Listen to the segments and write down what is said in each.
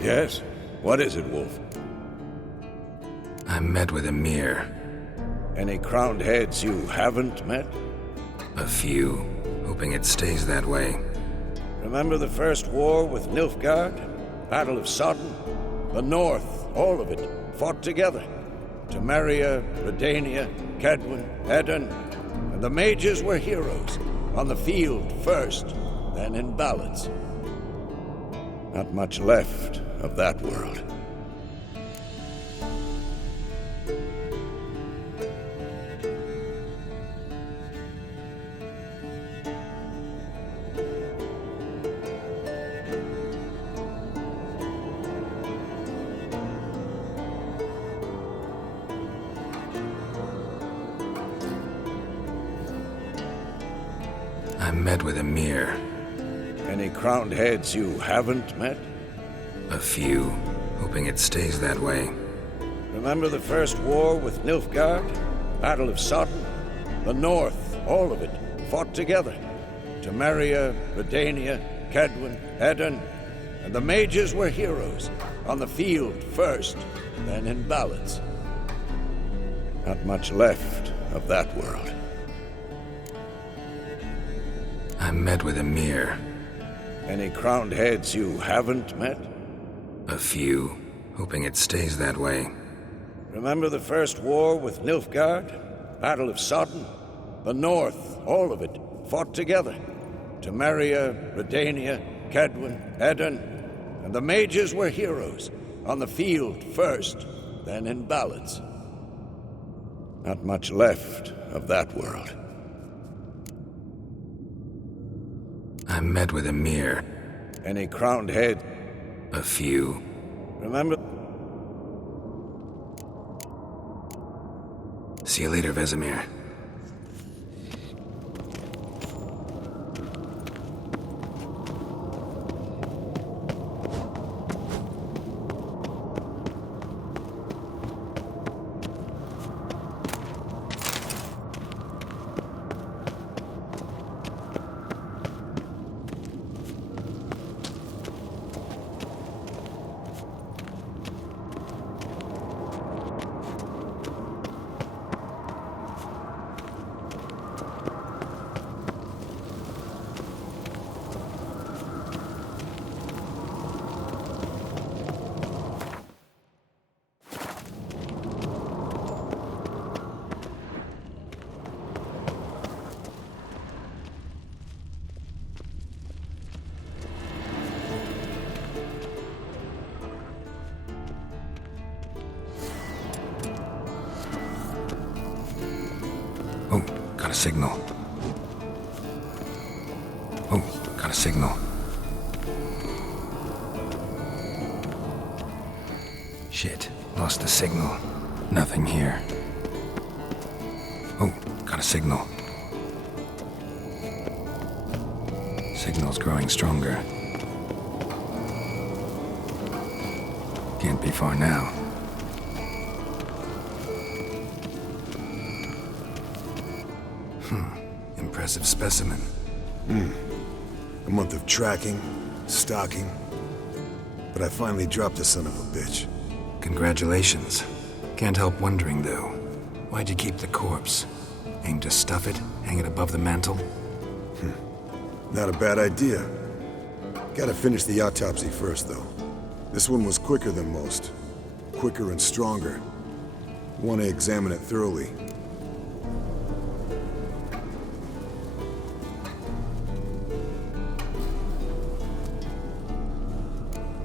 Yes? What is it, Wolf? I met with Emhyr. Any crowned heads you haven't met? A few, hoping it stays that way. Remember the first war with Nilfgaard? Battle of Sodden? The North, all of it, fought together. Temeria, Redania, Kedwen, Edirn, and the mages were heroes. On the field first, then in ballads. Not much left of that world. I met with Emhyr. Any crowned heads you haven't met? A few, hoping it stays that way. Remember the first war with Nilfgaard? Battle of Sodden? The North, all of it, fought together. Temeria, Redania, Kedwen, Edirn, and the mages were heroes. On the field first, then in ballads. Not much left of that world. I met with Emhyr. Any crowned heads you haven't met? A few, hoping it stays that way. Remember the first war with Nilfgaard? Battle of Sodden? The North, all of it, fought together. Temeria, Redania, Kedwen, Edirn, and the mages were heroes. On the field first, then in ballads. Not much left of that world. I met with Emhyr. Any crowned head? A few. Remember? See you later, Vesemir. Oh, got a signal. Oh, got a signal. Shit, lost the signal. Nothing here. Oh, got a signal. Signal's growing stronger. Can't be far now. Impressive specimen. A month of tracking, stalking, but I finally dropped the son of a bitch. Congratulations. Can't help wondering, though. Why'd you keep the corpse? Aim to stuff it? Hang it above the mantle? Not a bad idea. Gotta finish the autopsy first, though. This one was quicker than most. Quicker and stronger. Want to examine it thoroughly.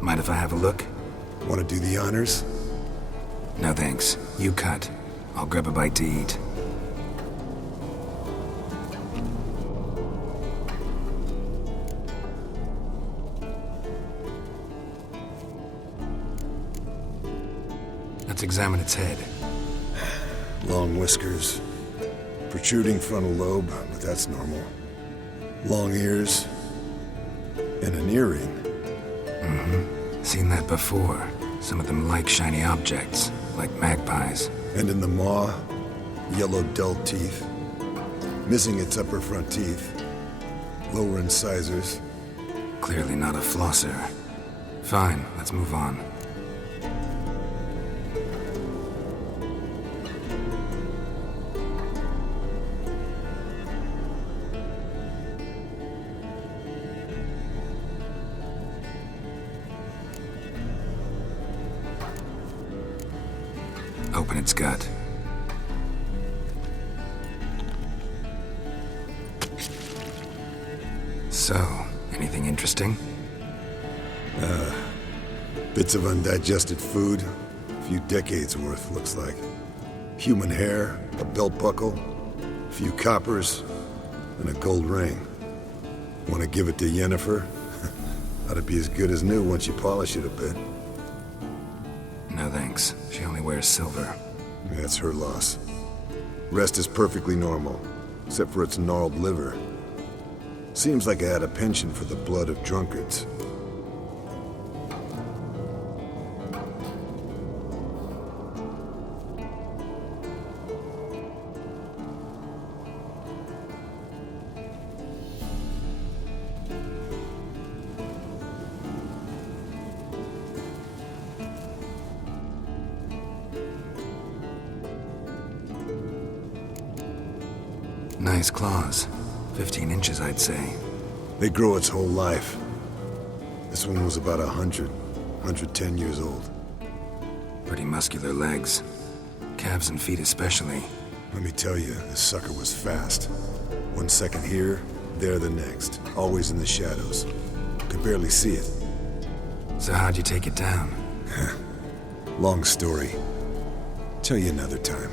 Mind if I have a look? Want to do the honors? No thanks. You cut. I'll grab a bite to eat. Let's examine its head. Long whiskers. Protruding frontal lobe, but that's normal. Long ears. And an earring. Seen that before. Some of them like shiny objects, like magpies. And in the maw, yellow dull teeth. Missing its upper front teeth. Lower incisors. Clearly not a flosser. Fine, let's move on. Open its gut. So, anything interesting? Bits of undigested food. A few decades worth, looks like. Human hair, a belt buckle, a few coppers, and a gold ring. Want to give it to Yennefer? Ought to be as good as new once you polish it a bit. No thanks. She only wears silver. That's her loss. Rest is perfectly normal, except for its gnarled liver. Seems like I had a penchant for the blood of drunkards. Nice claws. 15 inches, I'd say. They grow its whole life. This one was about 110 years old. Pretty muscular legs. Calves and feet especially. Let me tell you, this sucker was fast. 1 second here, there the next. Always in the shadows. Could barely see it. So how'd you take it down? Long story. Tell you another time.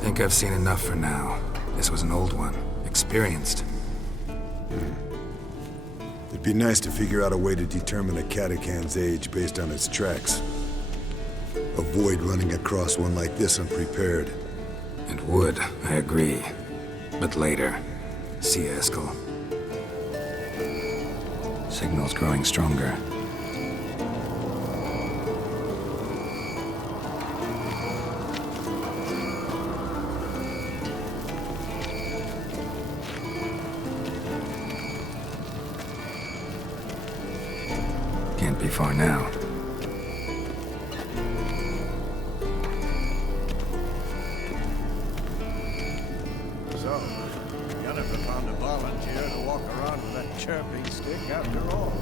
Think I've seen enough for now. This was an old one. Experienced. It'd be nice to figure out a way to determine a Katakan's age based on its tracks. Avoid running across one like this unprepared. And would, I agree. But later. See you, Eskel. Signal's growing stronger. Can't be far now. So, Yennefer found a volunteer to walk around with that chirping stick after all.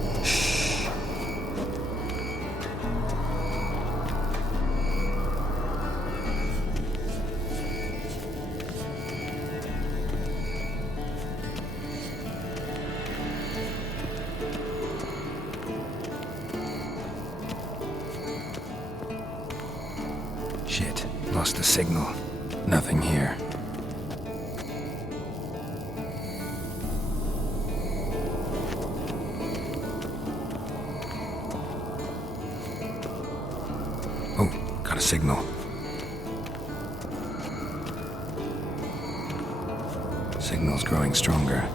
Shit, lost the signal. Nothing here. Oh, got a signal. Signal's growing stronger.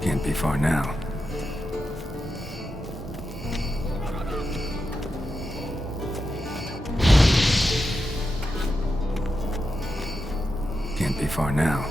Can't be far now. Can't be far now.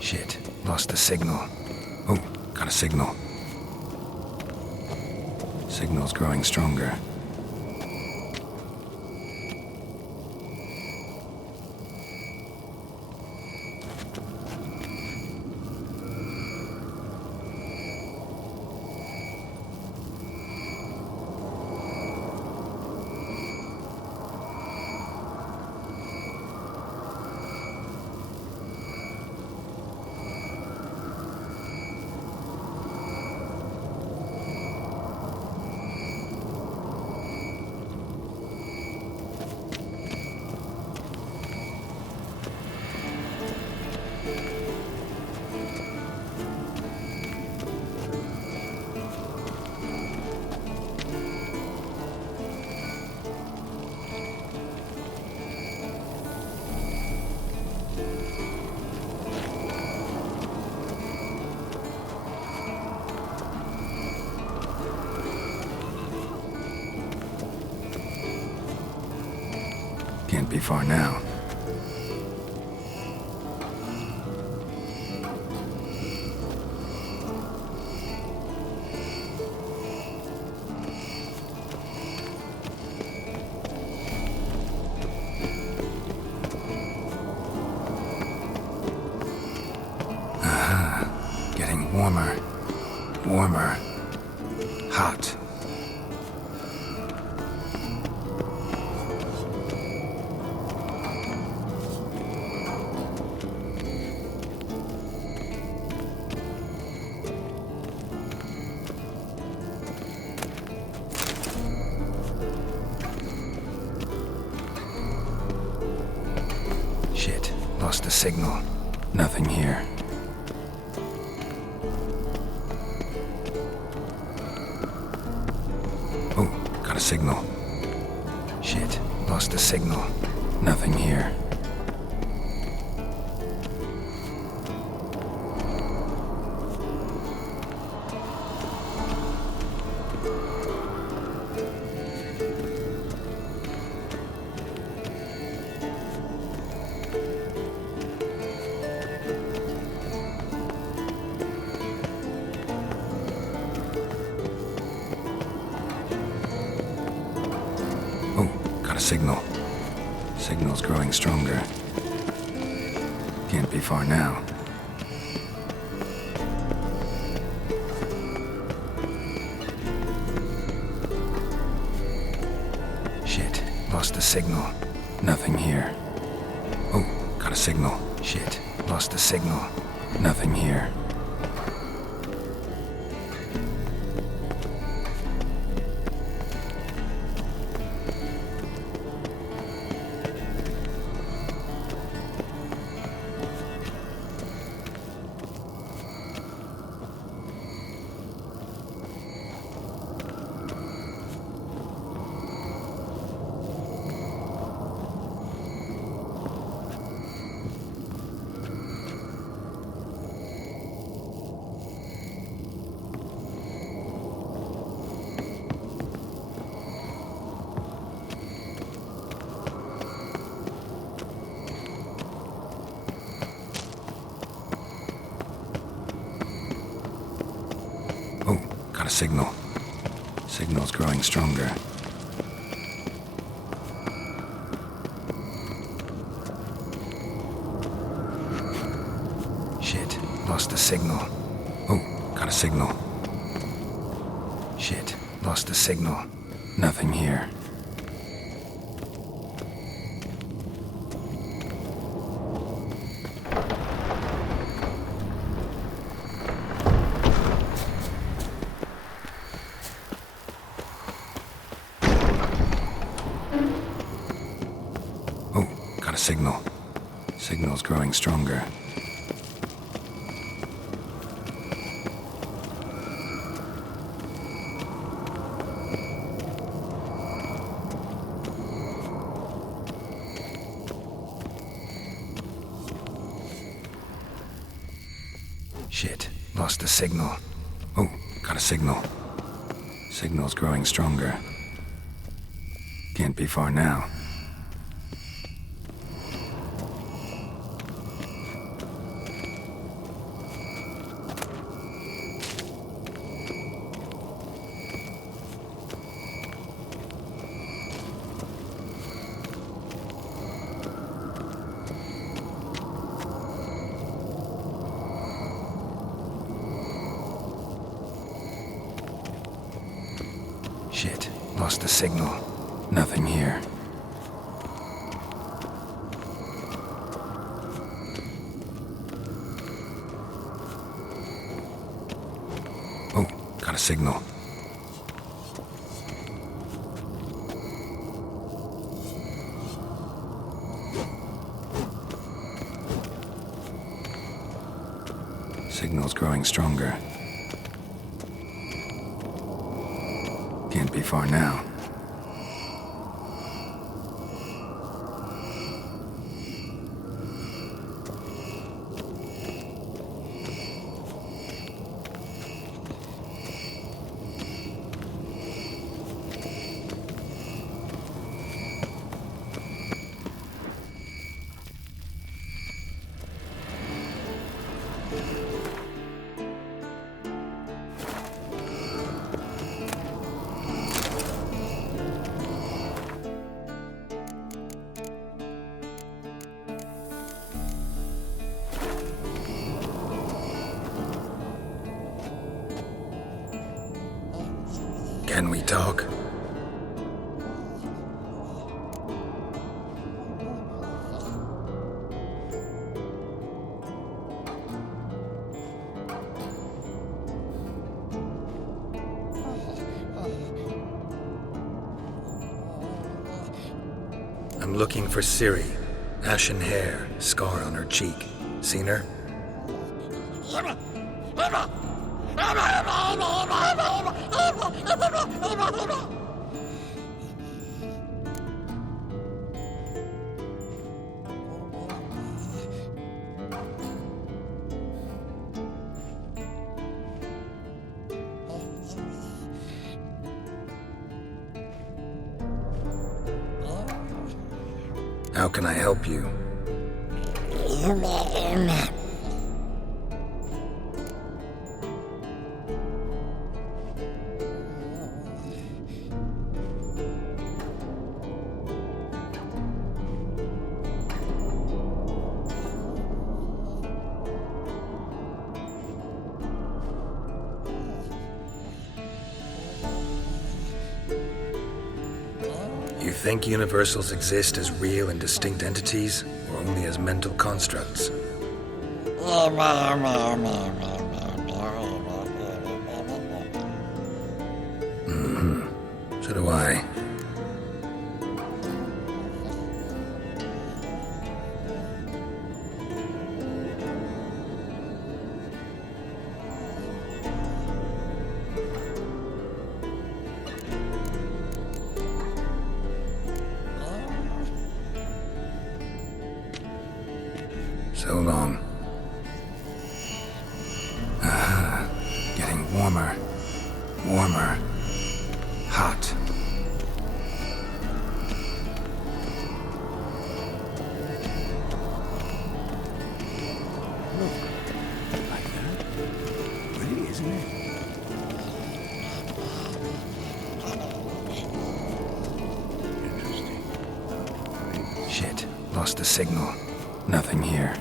Shit, lost the signal. Oh, got a signal. Signal's growing stronger. Can't be far now. Aha. Getting warmer. Warmer. Hot. Shit, lost the signal. Nothing here. Oh, got a signal. Shit, lost the signal. Nothing here. Signal. Signal's growing stronger. Can't be far now. Shit, lost the signal. Nothing here. Oh, got a signal. Shit, lost the signal. Nothing here. Got a signal. Signal's growing stronger. Shit, lost the signal. Oh, got a signal. Shit, lost the signal. Nothing here. Got a signal. Signal's growing stronger. Shit, lost the signal. Oh, got a signal. Signal's growing stronger. Can't be far now. Lost the signal. Nothing here. Oh, got a signal. Signal's growing stronger. Can't be far now. Can we talk? I'm looking for Ciri. Ashen hair, scar on her cheek. Seen her? How can I help you? You think universals exist as real and distinct entities, or only as mental constructs? So do I. So long. Getting warmer. Warmer. Hot. Like that? Pretty, isn't it? Interesting. Shit. Lost the signal. Nothing here.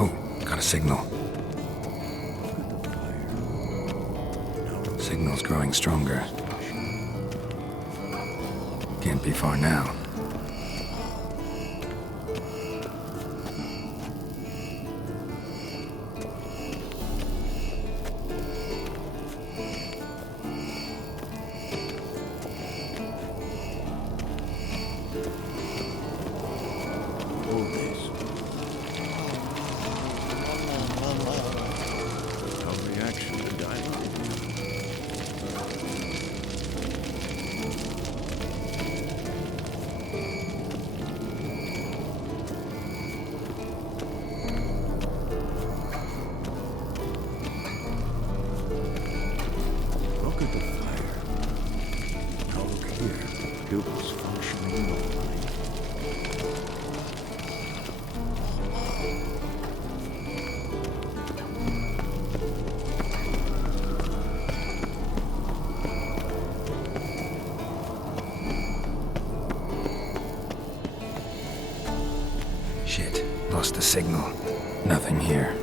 Oh, got a signal. Signal's growing stronger. Can't be far now. Hold this. Tough reaction to dying. signal. Nothing here.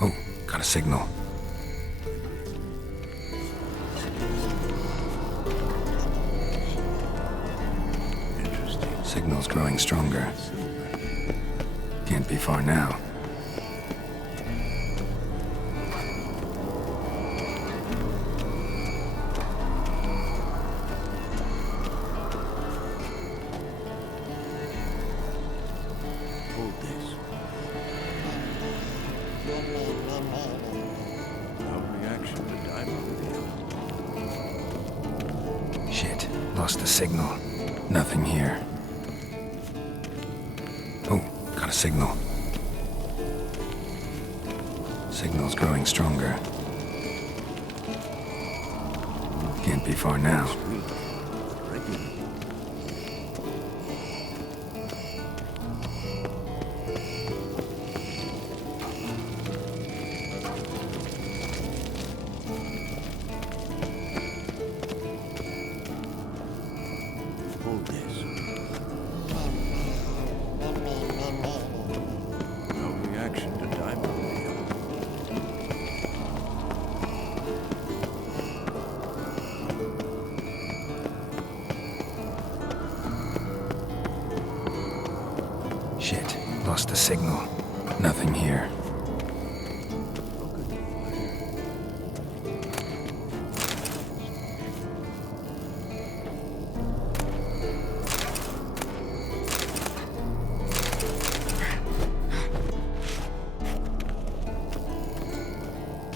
Oh, got a signal. Signal's growing stronger. Can't be far now. Hold this. No reaction to diamond deal. Shit, lost the signal. Nothing here. Oh, got a signal. Signal's growing stronger. Can't be far now. Hold this. No reaction to diamond deal. Shit, lost the signal. Nothing here.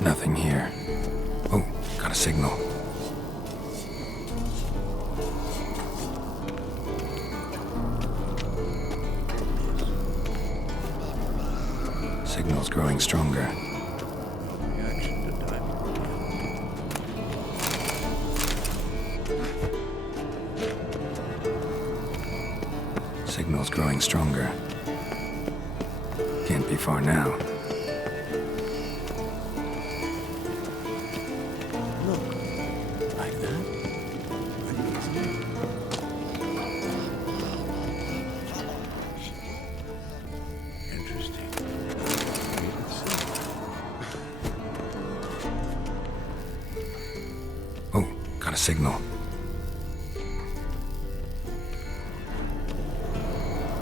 Nothing here. Oh, got a signal. Signal's growing stronger. Reaction to diamond deal. Signal's growing stronger. Can't be far now. Look, like that. Pretty easy. Interesting. Made it simple. Oh, got a signal.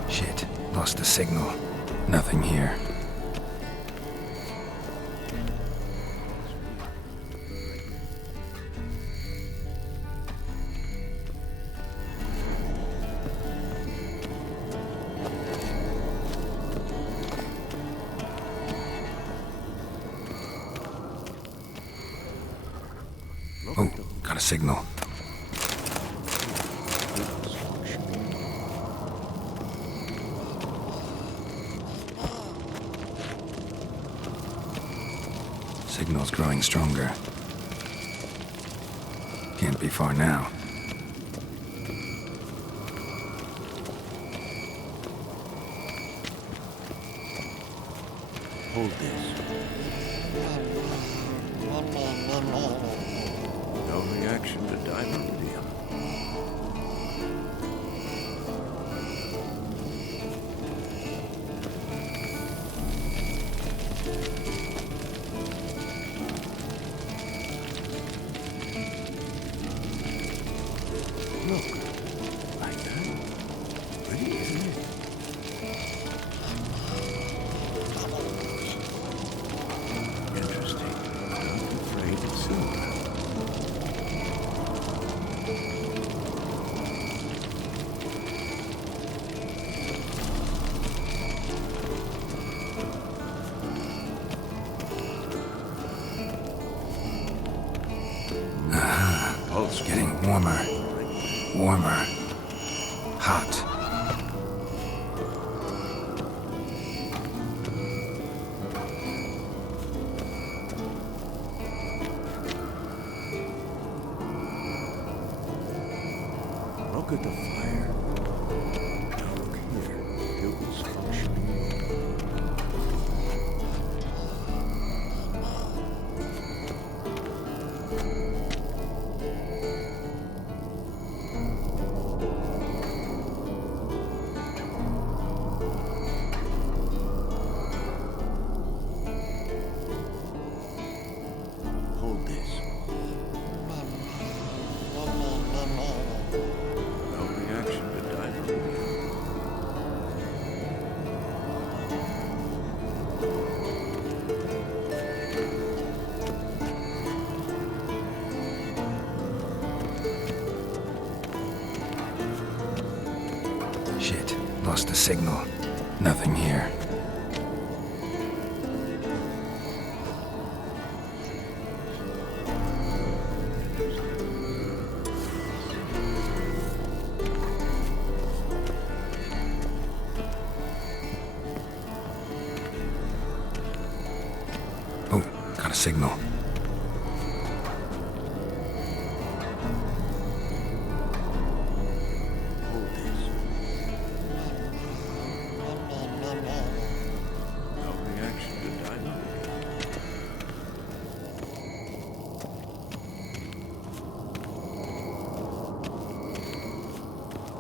Shit, lost the signal. Nothing here. Oh, got a signal. Signal's growing stronger. Can't be far now. Hold this. No reaction to diamond deal. Look, like that. Pretty, isn't it? Interesting. Don't be afraid of silver. Pulse Getting warmer. Warmer. Hot. Shit, lost the signal. Nothing here. Oh, got a signal. No reaction to dynamite.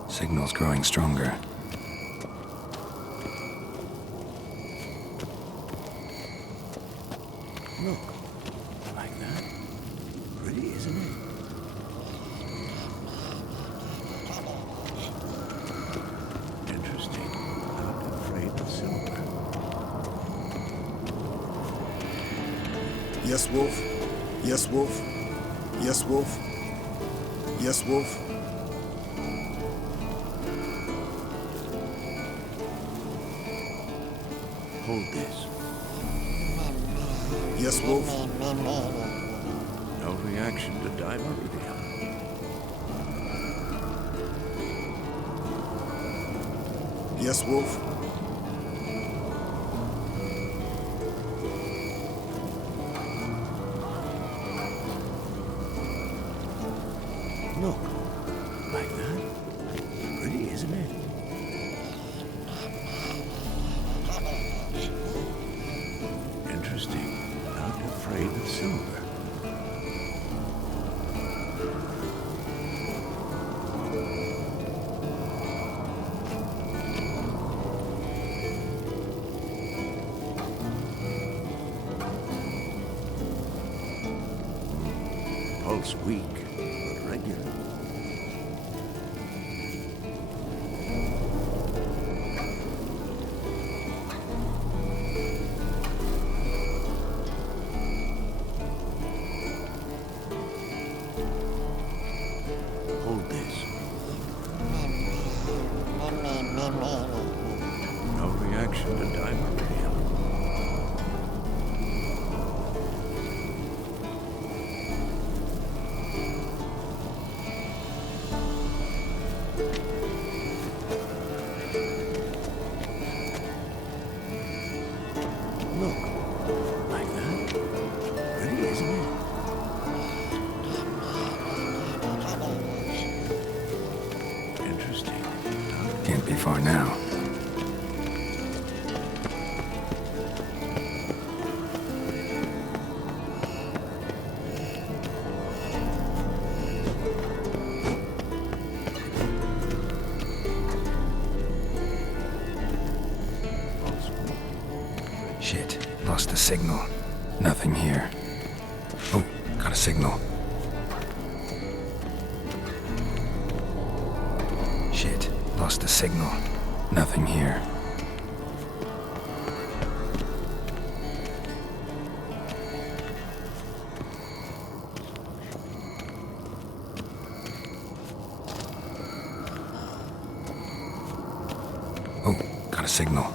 Signal's growing stronger. Look, like that. Pretty, isn't it? Interesting. Not afraid of silver. Yes, Wolf. Yes, Wolf. Yes, Wolf. Yes, Wolf. Hold this. Yes, Wolf. No reaction to dimeridium. Yes, Wolf. Look, like that. Pretty, isn't it? Interesting. Not afraid of silver. Pulse weak, but regular. Hold this. No reaction to dimeridium. Look, like that. Pretty, isn't it? Interesting. Can't be far now. Shit, lost the signal. Nothing here. Oh, got a signal. Shit, lost the signal. Nothing here. Oh, got a signal.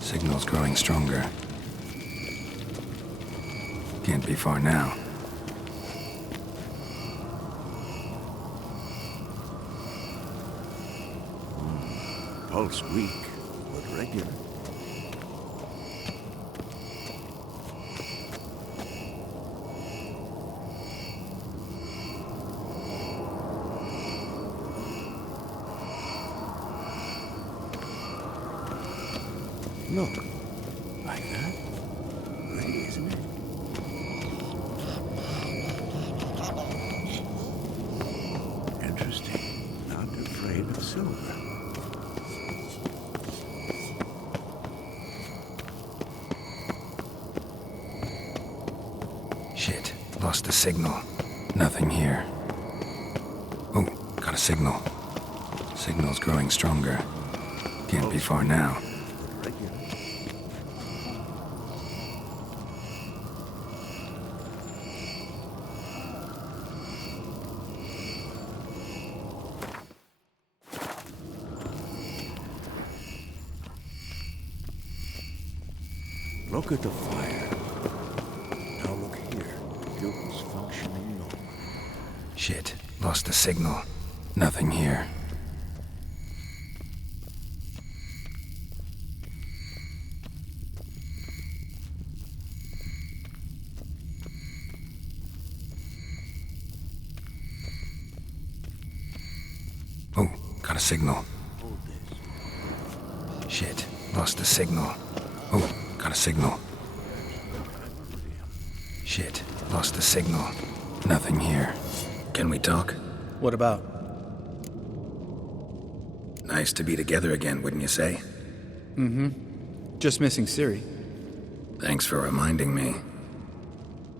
Signal's growing stronger. Can't be far now. Pulse weak, but regular. Look, like that. Pretty, isn't it? Interesting. Not afraid of silver. Shit, lost the signal. Nothing here. Oh, got a signal. Signal's growing stronger. Can't be far now. Regular. Look at the fire. Now look here. Pupils functioning normally. Shit, lost the signal. Nothing here. Oh, got a signal. Hold this. Shit, lost the signal. Oh, got a signal. Shit, lost the signal. Nothing here. Can we talk? What about? Nice to be together again, wouldn't you say? Just missing Siri. Thanks for reminding me.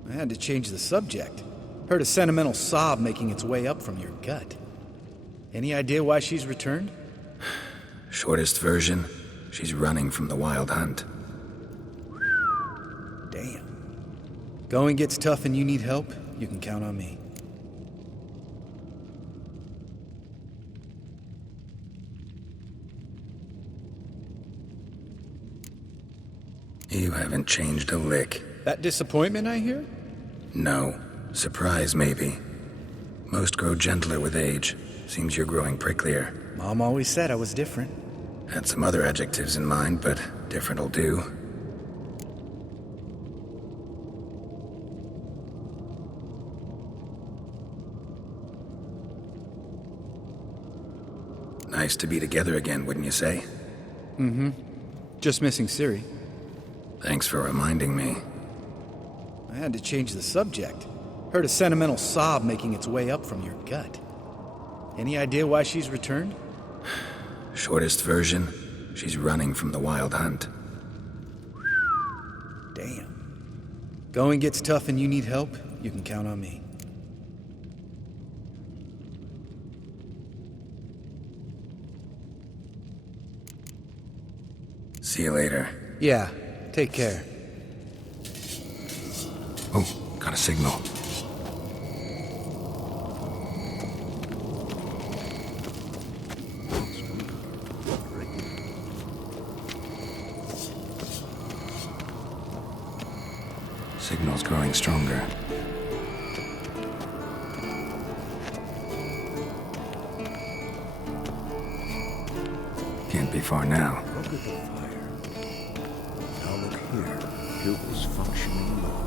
I had to change the subject. Heard a sentimental sob making its way up from your gut. Any idea why she's returned? Shortest version, she's running from the wild hunt. Damn. Going gets tough and you need help, you can count on me. You haven't changed a lick. That disappointment I hear? No. Surprise, maybe. Most grow gentler with age. Seems you're growing pricklier. Mom always said I was different. Had some other adjectives in mind, but different'll do. Nice to be together again, wouldn't you say? Just missing Siri. Thanks for reminding me. I had to change the subject. Heard a sentimental sob making its way up from your gut. Any idea why she's returned? Shortest version, she's running from the wild hunt. Damn. Going gets tough and you need help, you can count on me. See you later. Yeah, take care. Oh, got a signal. Signal's growing stronger. Can't be far now. Look at the fire. Now look here. Pupils functioning normally.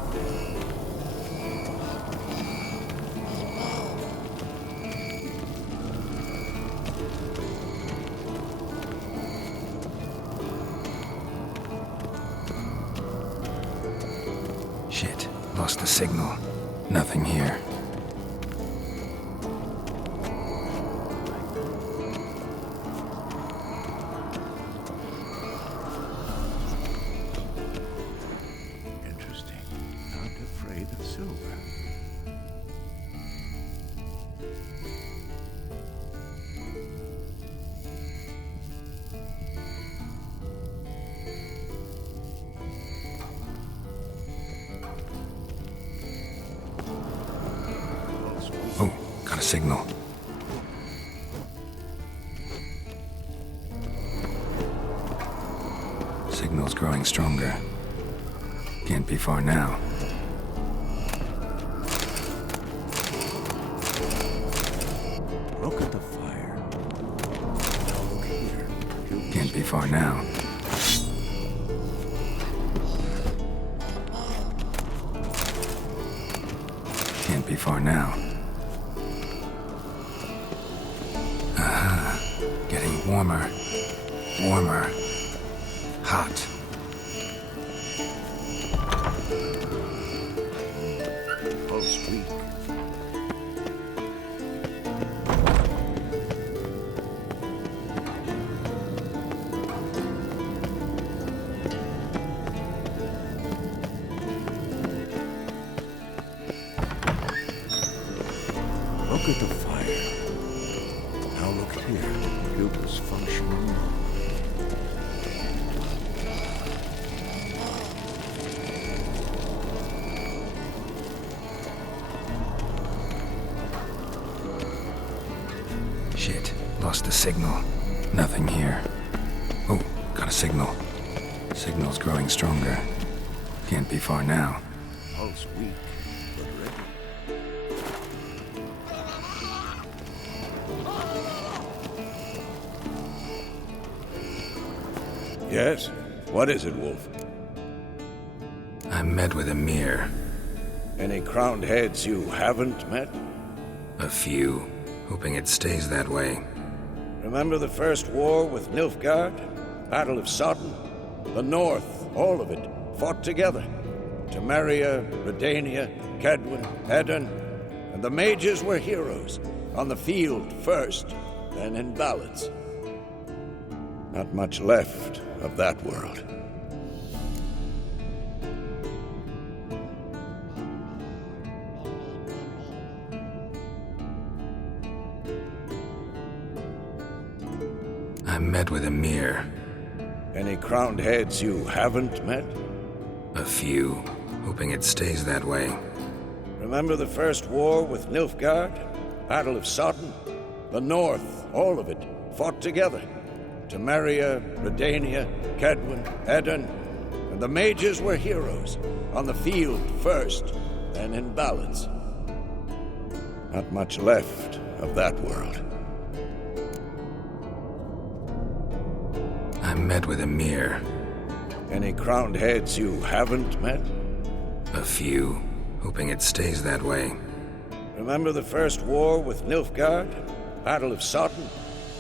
Shit, lost the signal. Nothing here. Interesting. Not afraid of silver. Oh, got a signal. Signal's growing stronger. Can't be far now. Look at the fire. Now look here. Pupils Can't be far now. Can't be far now. Getting warmer. Warmer. Hot. pulse weak. Look at the fire. Now look here. Pupils functioning normally. Shit, lost the signal. Nothing here. Oh, got a signal. Signal's growing stronger. Can't be far now. Pulse weak, but ready. Yes? What is it, Wolf? I met with Emir. Any crowned heads you haven't met? A few, hoping it stays that way. Remember the first war with Nilfgaard? Battle of Sodden? The North, all of it, fought together. Temeria, Redania, Kedwen, Edirn, and the mages were heroes. On the field first, then in ballads. Not much left of that world. I met with Emir. Any crowned heads you haven't met? A few, hoping it stays that way. Remember the first war with Nilfgaard? Battle of Sodden? The North, all of it, fought together. Temeria, Redania, Kedwen, Edirn, and the mages were heroes. On the field first, then in ballads. Not much left of that world. I met with Emir. Any crowned heads you haven't met? A few, hoping it stays that way. Remember the first war with Nilfgaard? Battle of Sodden?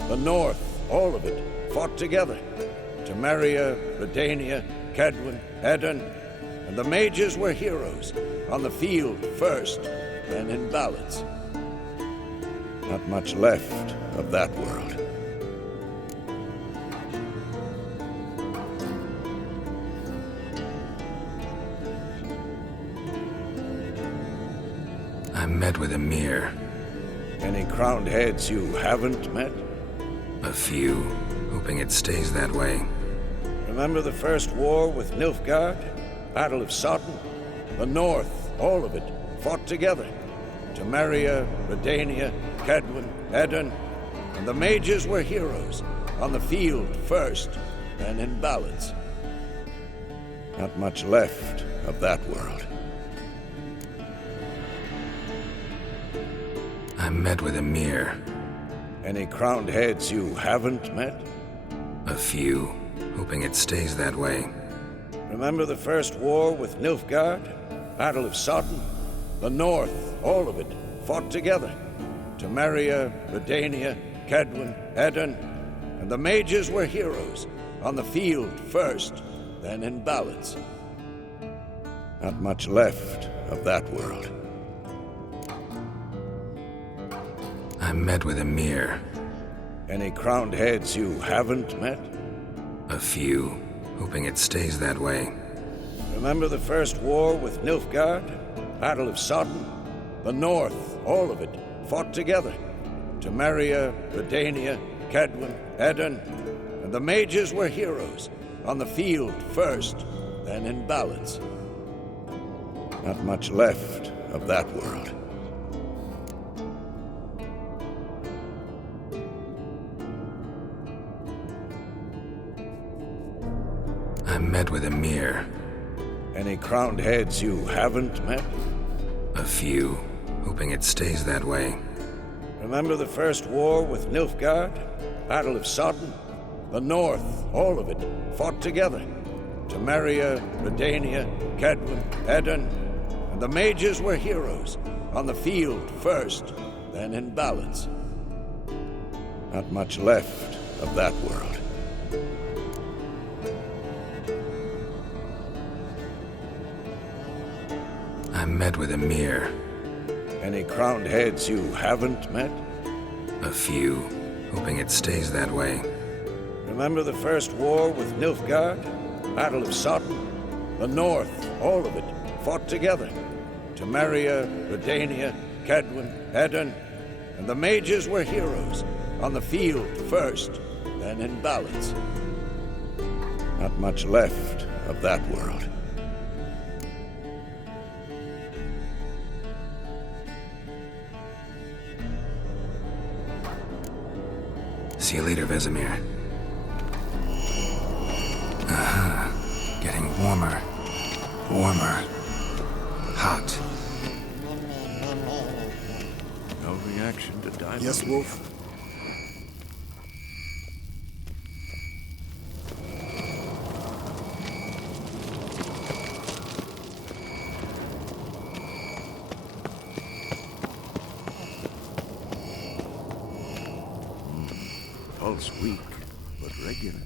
The North, all of it, fought together. Temeria, Redania, Kedwen, Edirn, and the mages were heroes. On the field first, then in ballads. Not much left of that world. I met with Emir. Any crowned heads you haven't met? A few, hoping it stays that way. Remember the first war with Nilfgaard? Battle of Sodden? The North, all of it, fought together. Temeria, Redania, Kedwen, Edirn, and the mages were heroes. On the field first, then in ballads. Not much left of that world. I met with Emir. Any crowned heads you haven't met? A few, hoping it stays that way. Remember the first war with Nilfgaard? Battle of Sodden? The North, all of it, fought together. Temeria, Redania, Kedwen, Edirn, and the mages were heroes. On the field first, then in ballads. Not much left of that world. I met with Emir. Any crowned heads you haven't met? A few, hoping it stays that way. Remember the first war with Nilfgaard? Battle of Sodden? The North, all of it, fought together. Temeria, Redania, Kedwen, Edirn, and the mages were heroes. On the field first, then in ballads. Not much left of that world. I met with Emir. Any crowned heads you haven't met? A few, hoping it stays that way. Remember the first war with Nilfgaard? Battle of Sodden? The North, all of it, fought together. Temeria, Redania, Kedwen, Edirn, and the mages were heroes. On the field first, then in ballads. Not much left of that world. I met with Emir. Any crowned heads you haven't met? A few, hoping it stays that way. Remember the first war with Nilfgaard? Battle of Sodden? The North, all of it, fought together. Temeria, Redania, Kedwen, Edirn, and the mages were heroes. On the field first, then in ballads. Not much left of that world. See you later, Vesemir. Getting warmer. Warmer. Hot. No reaction to dynamite. Yes, Wolf? Pulse weak, but regular.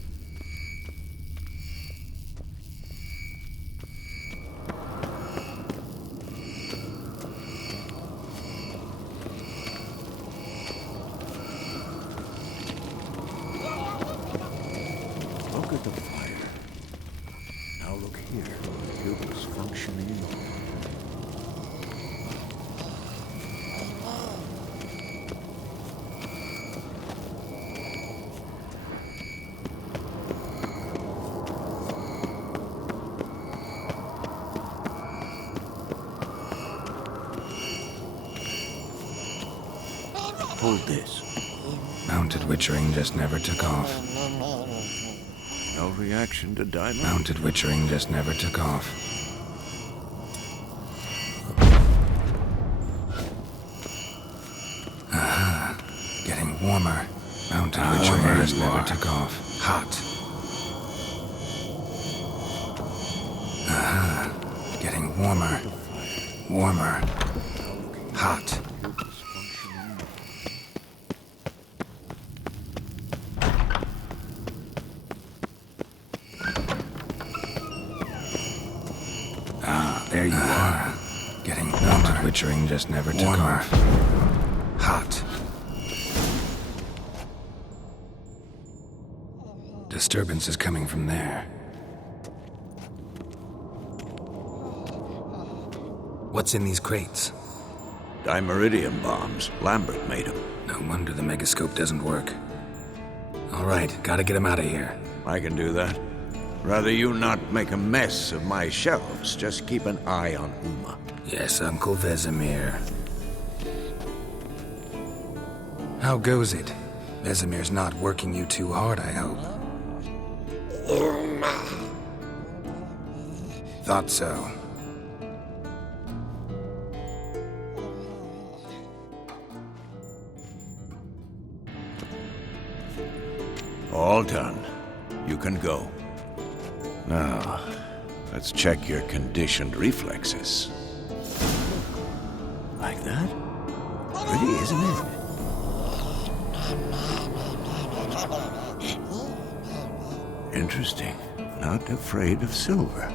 Look at the fire. Now look here. The pupil's functioning. Hold this. Mounted Witchering just never took off. No reaction to dynamite. Mounted Witchering just never took off. Aha. Getting warmer. Mounted Witchering just never took off. Hot. Aha. Getting warmer. Warmer. Hot. Pupil's functioning. There you are. Getting warmer. Witchering just never took off. Hot. Disturbance is coming from there. What's in these crates? Dimeridium bombs. Lambert made them. No wonder the megascope doesn't work. All right, gotta get him out of here. I can do that. Rather you not make a mess of my shelves. Just keep an eye on Uma. Yes, Uncle Vesemir. How goes it? Vesemir's not working you too hard, I hope. Thought so. All done. You can go. Now, let's check your conditioned reflexes. Like that? Pretty, isn't it? Interesting. Not afraid of silver.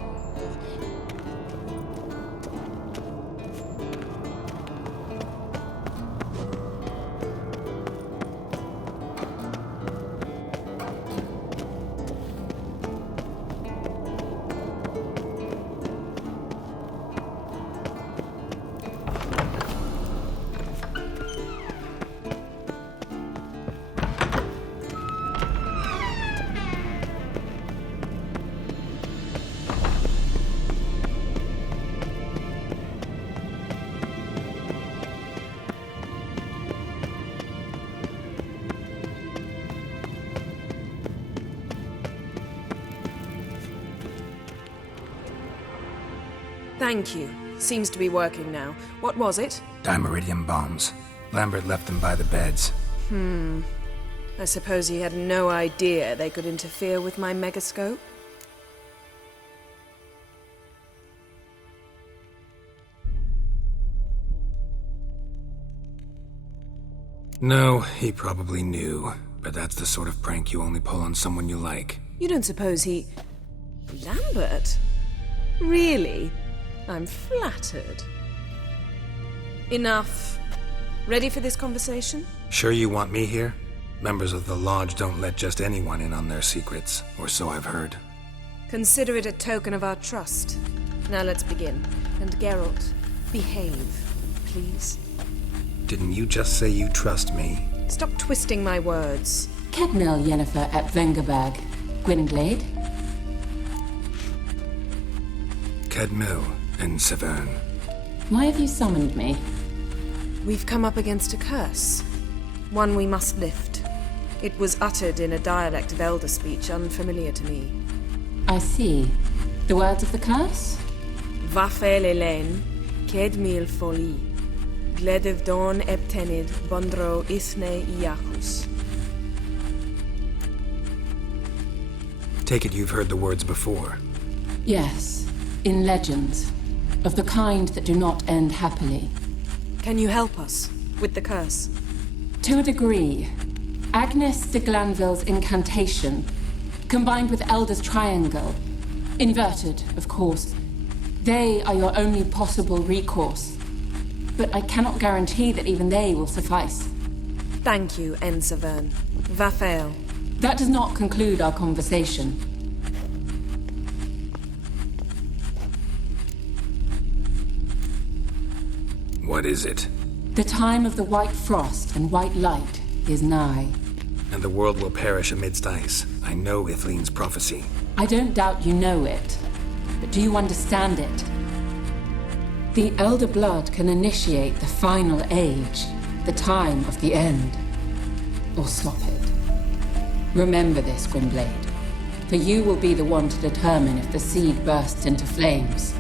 Thank you. Seems to be working now. What was it? Dimeridium bombs. Lambert left them by the beds. I suppose he had no idea they could interfere with my megascope? No, he probably knew. But that's the sort of prank you only pull on someone you like. You don't suppose he... Lambert? Really? I'm flattered. Enough. Ready for this conversation? Sure you want me here? Members of the Lodge don't let just anyone in on their secrets, or so I've heard. Consider it a token of our trust. Now let's begin. And Geralt, behave, please. Didn't you just say you trust me? Stop twisting my words. Kednel Yennefer at Vengerberg. Gwynglade? Kedmil and Severn. Why have you summoned me? We've come up against a curse. One we must lift. It was uttered in a dialect of Elder speech unfamiliar to me. I see. The words of the curse? Vafel Elaine, Kedmil Foli, Gledev Dawn Eptenid, Bondro Ithne Iacus. Take it you've heard the words before. Yes, in legends, of the kind that do not end happily. Can you help us with the curse? To a degree, Agnes de Glanville's incantation, combined with Elder's triangle, inverted, of course, they are your only possible recourse. But I cannot guarantee that even they will suffice. Thank you, Ensavern. Vafael. That does not conclude our conversation. What is it? The time of the white frost and white light is nigh. And the world will perish amidst ice. I know Ithleen's prophecy. I don't doubt you know it, but do you understand it? The Elder Blood can initiate the final age, the time of the end, or stop it. Remember this, Gwynblade, for you will be the one to determine if the seed bursts into flames.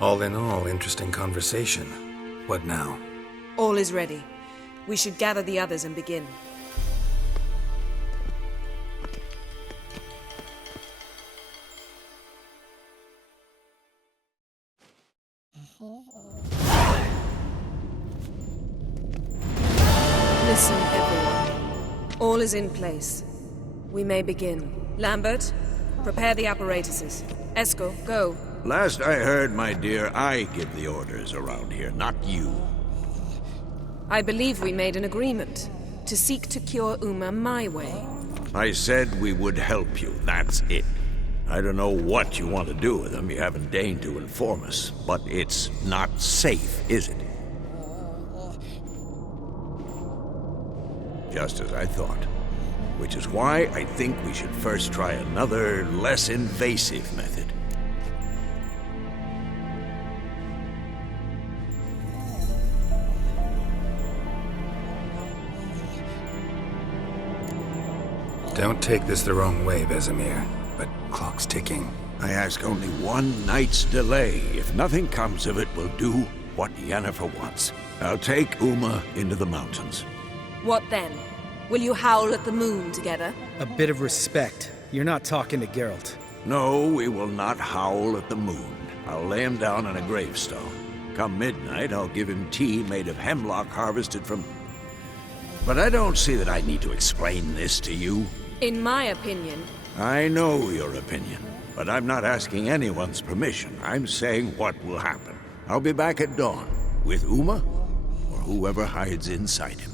All in all, interesting conversation. What now? All is ready. We should gather the others and begin. Listen, everyone. All is in place. We may begin. Lambert, prepare the apparatuses. Eskel, go. Last I heard, my dear, I give the orders around here, not you. I believe we made an agreement to seek to cure Uma my way. I said we would help you, that's it. I don't know what you want to do with them, you haven't deigned to inform us, but it's not safe, is it? Just as I thought. Which is why I think we should first try another, less invasive method. Don't take this the wrong way, Vesemir, but clock's ticking. I ask only one night's delay. If nothing comes of it, we'll do what Yennefer wants. I'll take Uma into the mountains. What then? Will you howl at the moon together? A bit of respect. You're not talking to Geralt. No, we will not howl at the moon. I'll lay him down on a gravestone. Come midnight, I'll give him tea made of hemlock harvested from... But I don't see that I need to explain this to you. In my opinion... I know your opinion, but I'm not asking anyone's permission. I'm saying what will happen. I'll be back at dawn, with Uma, or whoever hides inside him.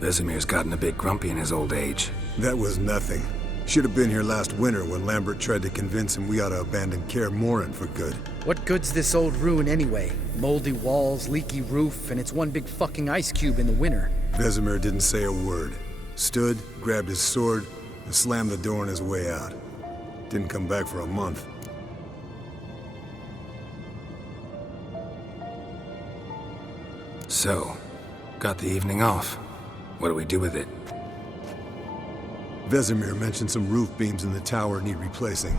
Vesemir's gotten a bit grumpy in his old age. That was nothing. Should have been here last winter when Lambert tried to convince him we ought to abandon Kaer Morhen for good. What good's this old ruin anyway? Moldy walls, leaky roof, and it's one big fucking ice cube in the winter. Vesemir didn't say a word. Stood, grabbed his sword, and slammed the door on his way out. Didn't come back for a month. So, got the evening off. What do we do with it? Vesemir mentioned some roof beams in the tower need replacing.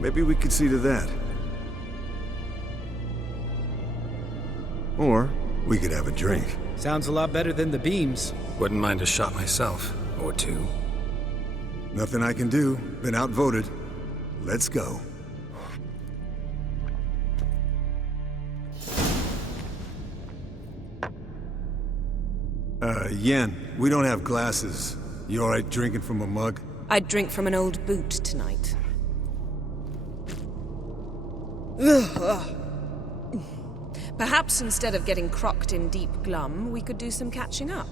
Maybe we could see to that. Or we could have a drink. Sounds a lot better than the beams. Wouldn't mind a shot myself, or two. Nothing I can do. Been outvoted. Let's go. Yen, we don't have glasses. You alright drinking from a mug? I'd drink from an old boot tonight. Perhaps instead of getting crocked in deep glum, we could do some catching up.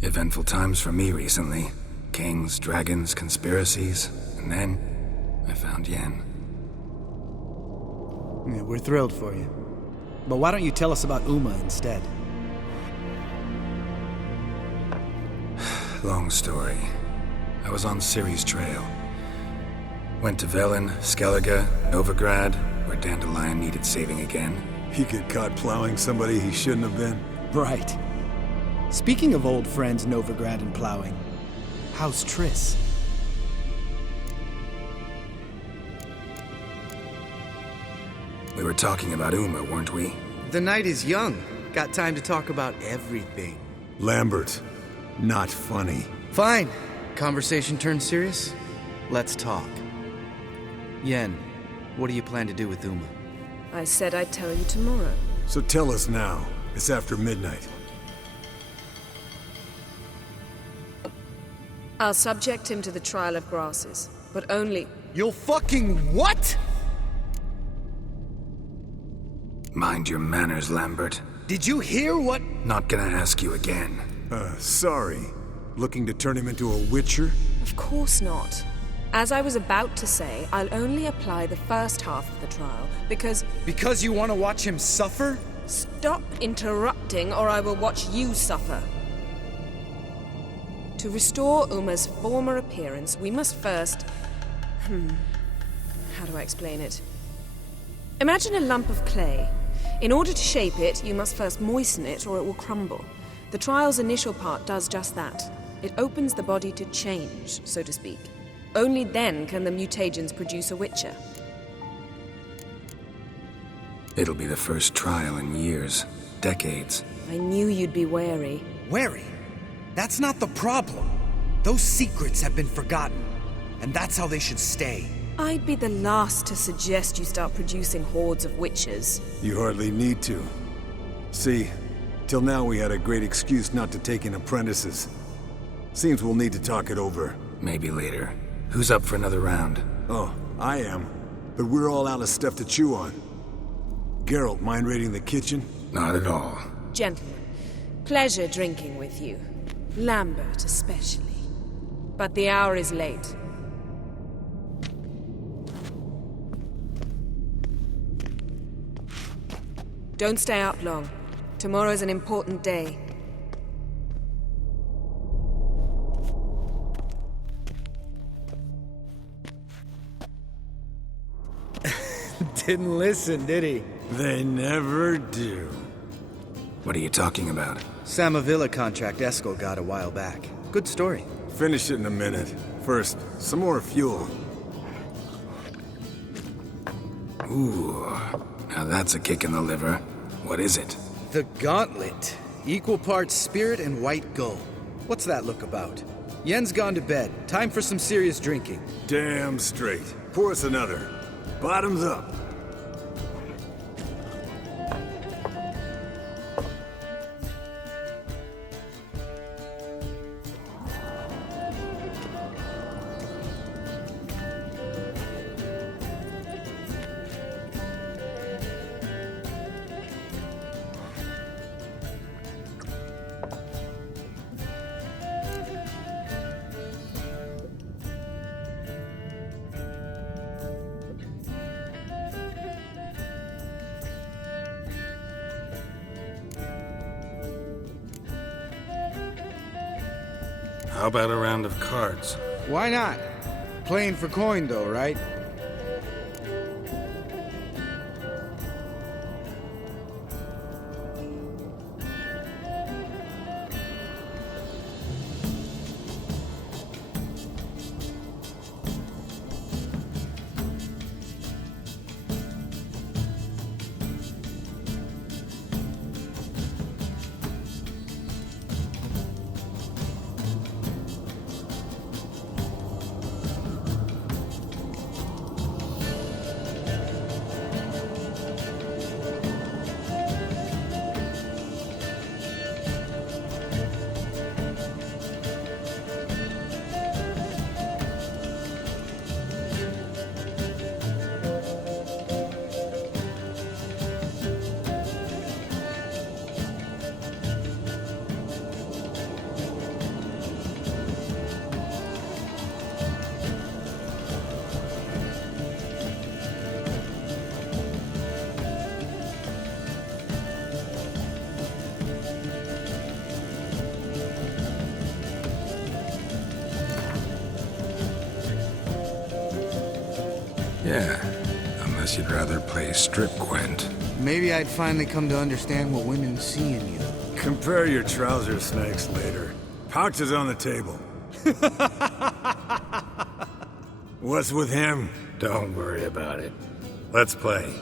Eventful times for me recently. Kings, dragons, conspiracies. And then, I found Yen. Yeah, we're thrilled for you. But why don't you tell us about Uma instead? Long story. I was on Ciri's trail. Went to Velen, Skellige, Novigrad, where Dandelion needed saving again. He get caught plowing somebody he shouldn't have been. Right. Speaking of old friends Novigrad and plowing, how's Triss? We were talking about Uma, weren't we? The night is young. Got time to talk about everything. Lambert, not funny. Fine. Conversation turned serious? Let's talk. Yen, what do you plan to do with Uma? I said I'd tell you tomorrow. So tell us now. It's after midnight. I'll subject him to the trial of grasses, but only... You'll fucking what? Mind your manners, Lambert. Did you hear what? Not gonna ask you again. Sorry. Looking to turn him into a witcher? Of course not. As I was about to say, I'll only apply the first half of the trial, because... Because you want to watch him suffer? Stop interrupting, or I will watch you suffer. To restore Uma's former appearance, we must first... How do I explain it? Imagine a lump of clay. In order to shape it, you must first moisten it, or it will crumble. The trial's initial part does just that. It opens the body to change, so to speak. Only then can the mutagens produce a witcher. It'll be the first trial in years. Decades. I knew you'd be wary. Wary? That's not the problem. Those secrets have been forgotten, and that's how they should stay. I'd be the last to suggest you start producing hordes of witches. You hardly need to. See, till now we had a great excuse not to take in apprentices. Seems we'll need to talk it over. Maybe later. Who's up for another round? Oh, I am. But we're all out of stuff to chew on. Geralt, mind raiding the kitchen? Not at all. Gentlemen, pleasure drinking with you. Lambert especially. But the hour is late. Don't stay up long. Tomorrow's an important day. Didn't listen, did he? They never do. What are you talking about? Samavilla contract Eskel got a while back. Good story. Finish it in a minute. First, some more fuel. Ooh, now that's a kick in the liver. What is it? The Gauntlet. Equal parts spirit and white gold. What's that look about? Yen's gone to bed. Time for some serious drinking. Damn straight. Pour us another. Bottoms up. How about a round of cards? Why not? Playing for coin though, right? Guess you'd rather play strip Gwent. Maybe I'd finally come to understand what women see in you. Compare your trouser snakes later. Pouch is on the table. What's with him? Don't worry about it. Let's play.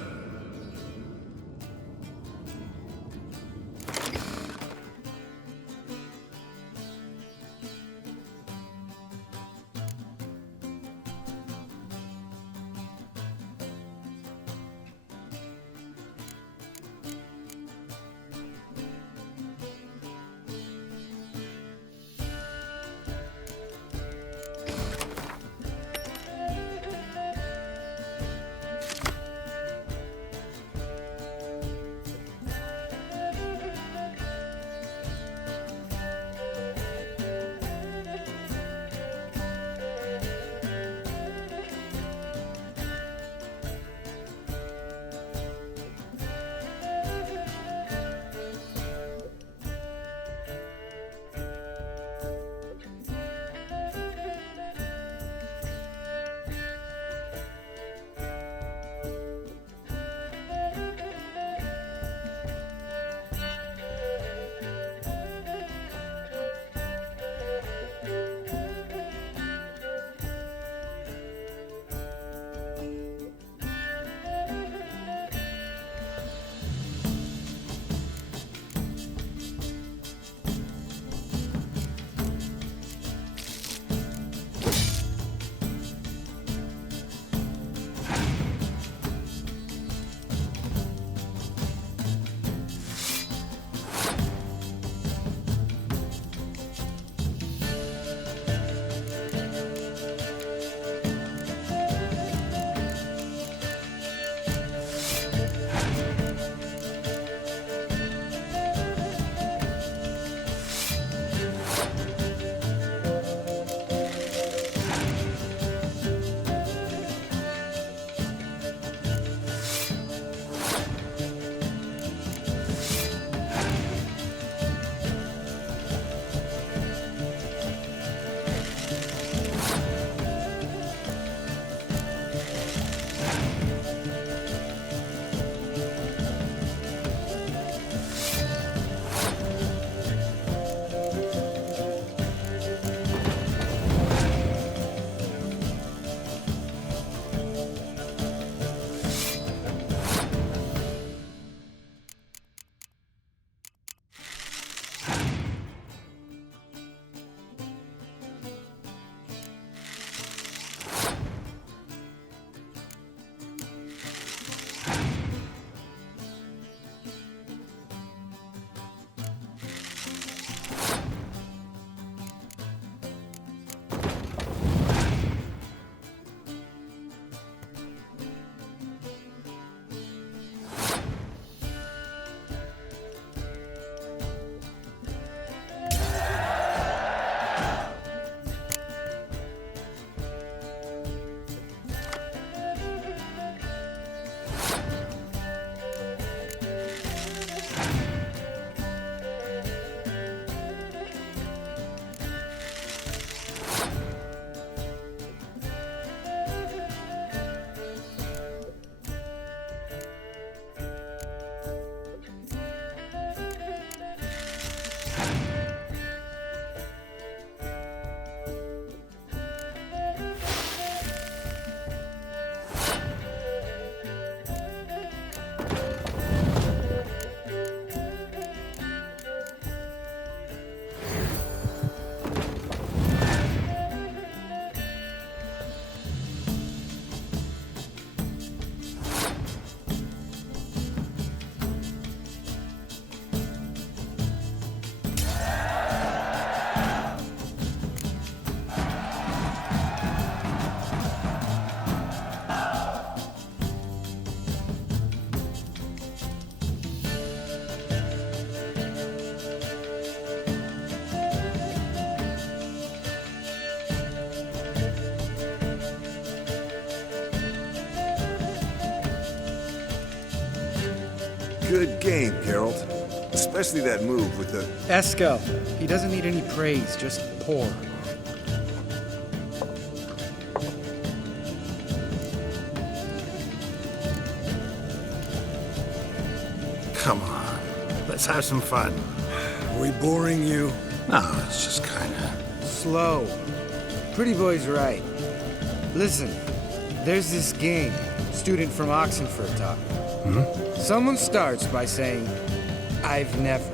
Good game, Geralt. Especially that move with the... Esco. He doesn't need any praise, just pour. Come on, let's have some fun. Are we boring you? No, it's just kinda... Slow. Pretty boy's right. Listen, there's this game. Student from Oxenford taught me. Someone starts by saying, "I've never,"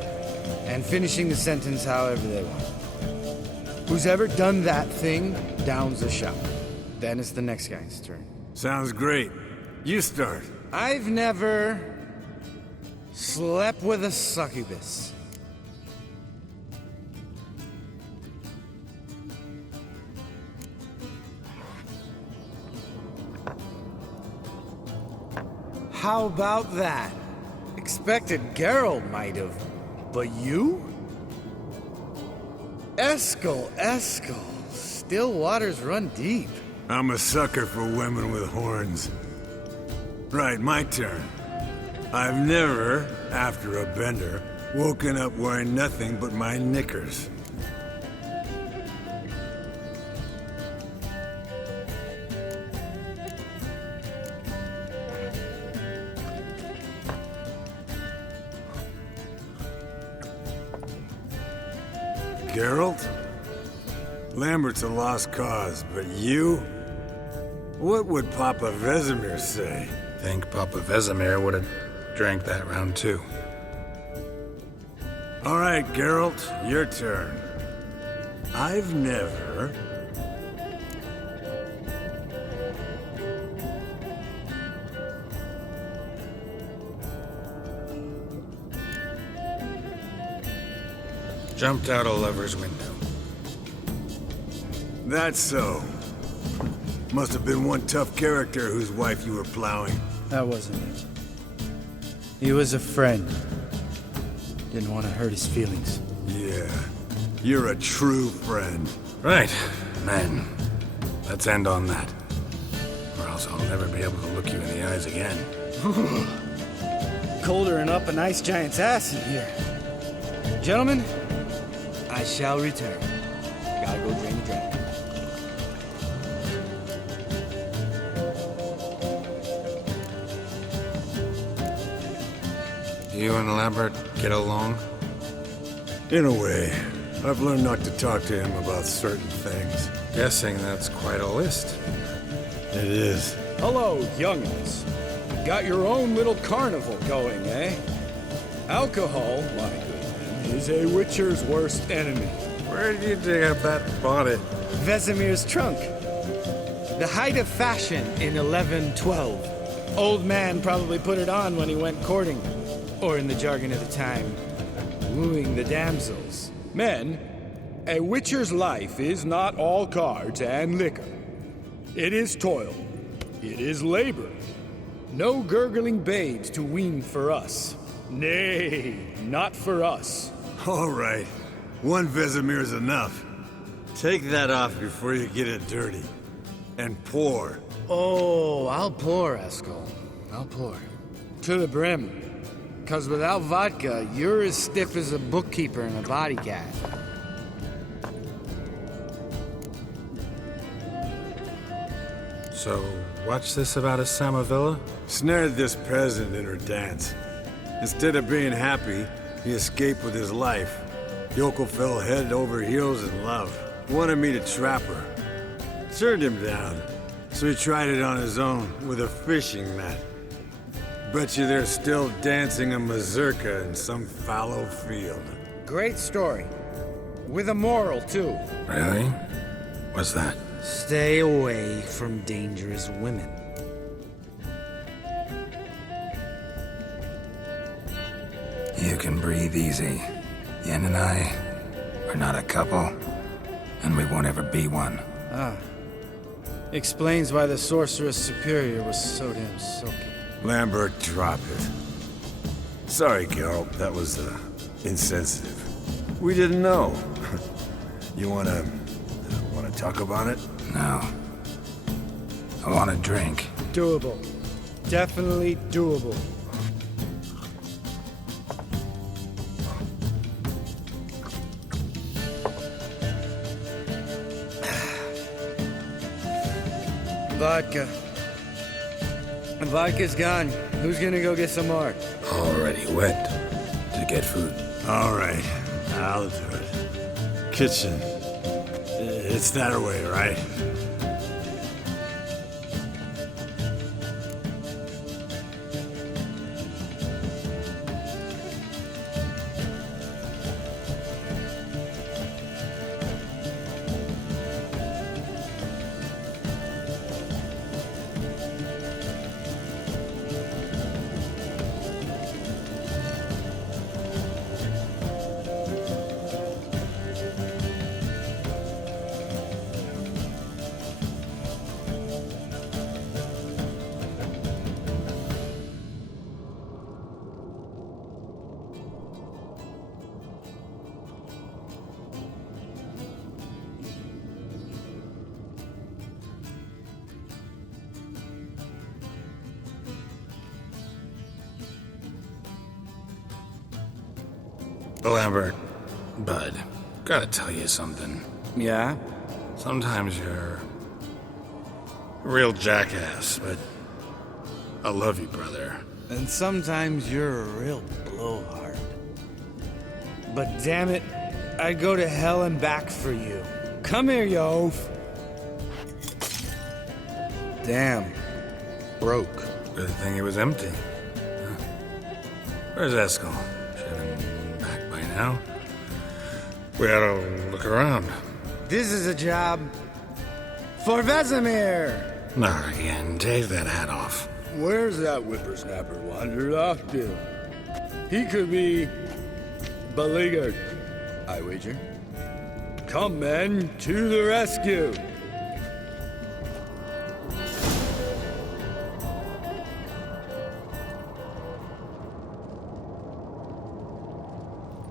and finishing the sentence however they want. Who's ever done that thing downs a shot. Then it's the next guy's turn. Sounds great. You start. I've never slept with a succubus. How about that? Expected Geralt might have, but you? Eskel. Still waters run deep. I'm a sucker for women with horns. Right, my turn. I've never, after a bender, woken up wearing nothing but my knickers. Geralt? Lambert's a lost cause, but you? What would Papa Vesemir say? Think Papa Vesemir would have drank that round too. All right, Geralt, your turn. I've never... Jumped out a lover's window. That's so. Must have been one tough character whose wife you were plowing. That wasn't it. He was a friend. Didn't want to hurt his feelings. Yeah, you're a true friend. Right, men. Let's end on that. Or else I'll never be able to look you in the eyes again. Colder and up an ice giant's ass in here. Gentlemen, I shall return. Gotta go drain the dragon. You and Lambert get along? In a way, I've learned not to talk to him about certain things. Guessing that's quite a list. It is. Hello, young'uns. Got your own little carnival going, eh? Alcohol, my good man, is a witcher's worst enemy. Where did you dig up that bonnet? Vesemir's trunk. The height of fashion in 1112. Old man probably put it on when he went courting. Or in the jargon of the time, wooing the damsels. Men, a witcher's life is not all cards and liquor. It is toil. It is labor. No gurgling babes to wean for us. Nay, not for us. All right. One Vesemir's enough. Take that off before you get it dirty. And pour. Oh, I'll pour, Eskel. I'll pour. To the brim. 'Cause without vodka, you're as stiff as a bookkeeper in a body cat. So, what's this about a Samavilla? Snared this peasant in her dance. Instead of being happy, he escaped with his life. Yoko fell head over heels in love. Wanted me to trap her. Turned him down. So he tried it on his own with a fishing net. Bet you they're still dancing a mazurka in some fallow field. Great story. With a moral, too. Really? What's that? Stay away from dangerous women. You can breathe easy. Yen and I, we're not a couple, and we won't ever be one. Ah. Explains why the Sorceress Superior was so damn silky. Lambert, drop it. Sorry, Geralt, that was, insensitive. We didn't know. You wanna talk about it? No. I want a drink. Doable. Definitely doable. Vodka. Vodka's gone. Who's gonna go get some more? Already wet to get food. All right, I'll do it. Kitchen. It's that way, right? Lambert, bud, gotta tell you something. Yeah? Sometimes you're a real jackass, but I love you, brother. And sometimes you're a real blowhard. But damn it, I'd go to hell and back for you. Come here, you oaf. Damn. Broke. Good thing it was empty. Huh. Where's Eskel? Should have been back by now. We ought to look around. This is a job for Vesemir. Not again. Take that hat off. Where's that whippersnapper wandered off to? He could be beleaguered, I wager. Come, men, to the rescue.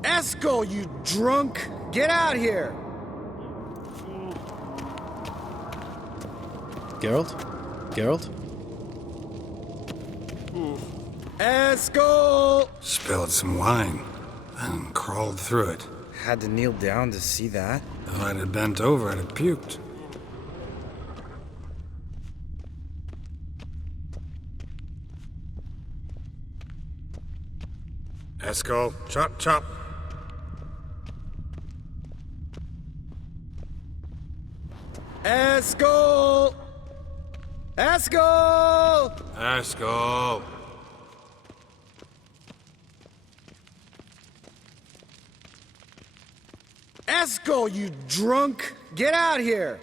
Eskel, you drunk! Get out here! Geralt? Geralt? Eskel! Spilled some wine, then crawled through it. Had to kneel down to see that. If I'd have bent over, I'd have puked. Eskel, chop, chop. Eskel! Eskel! Eskel. Eskel, you drunk! Get out here!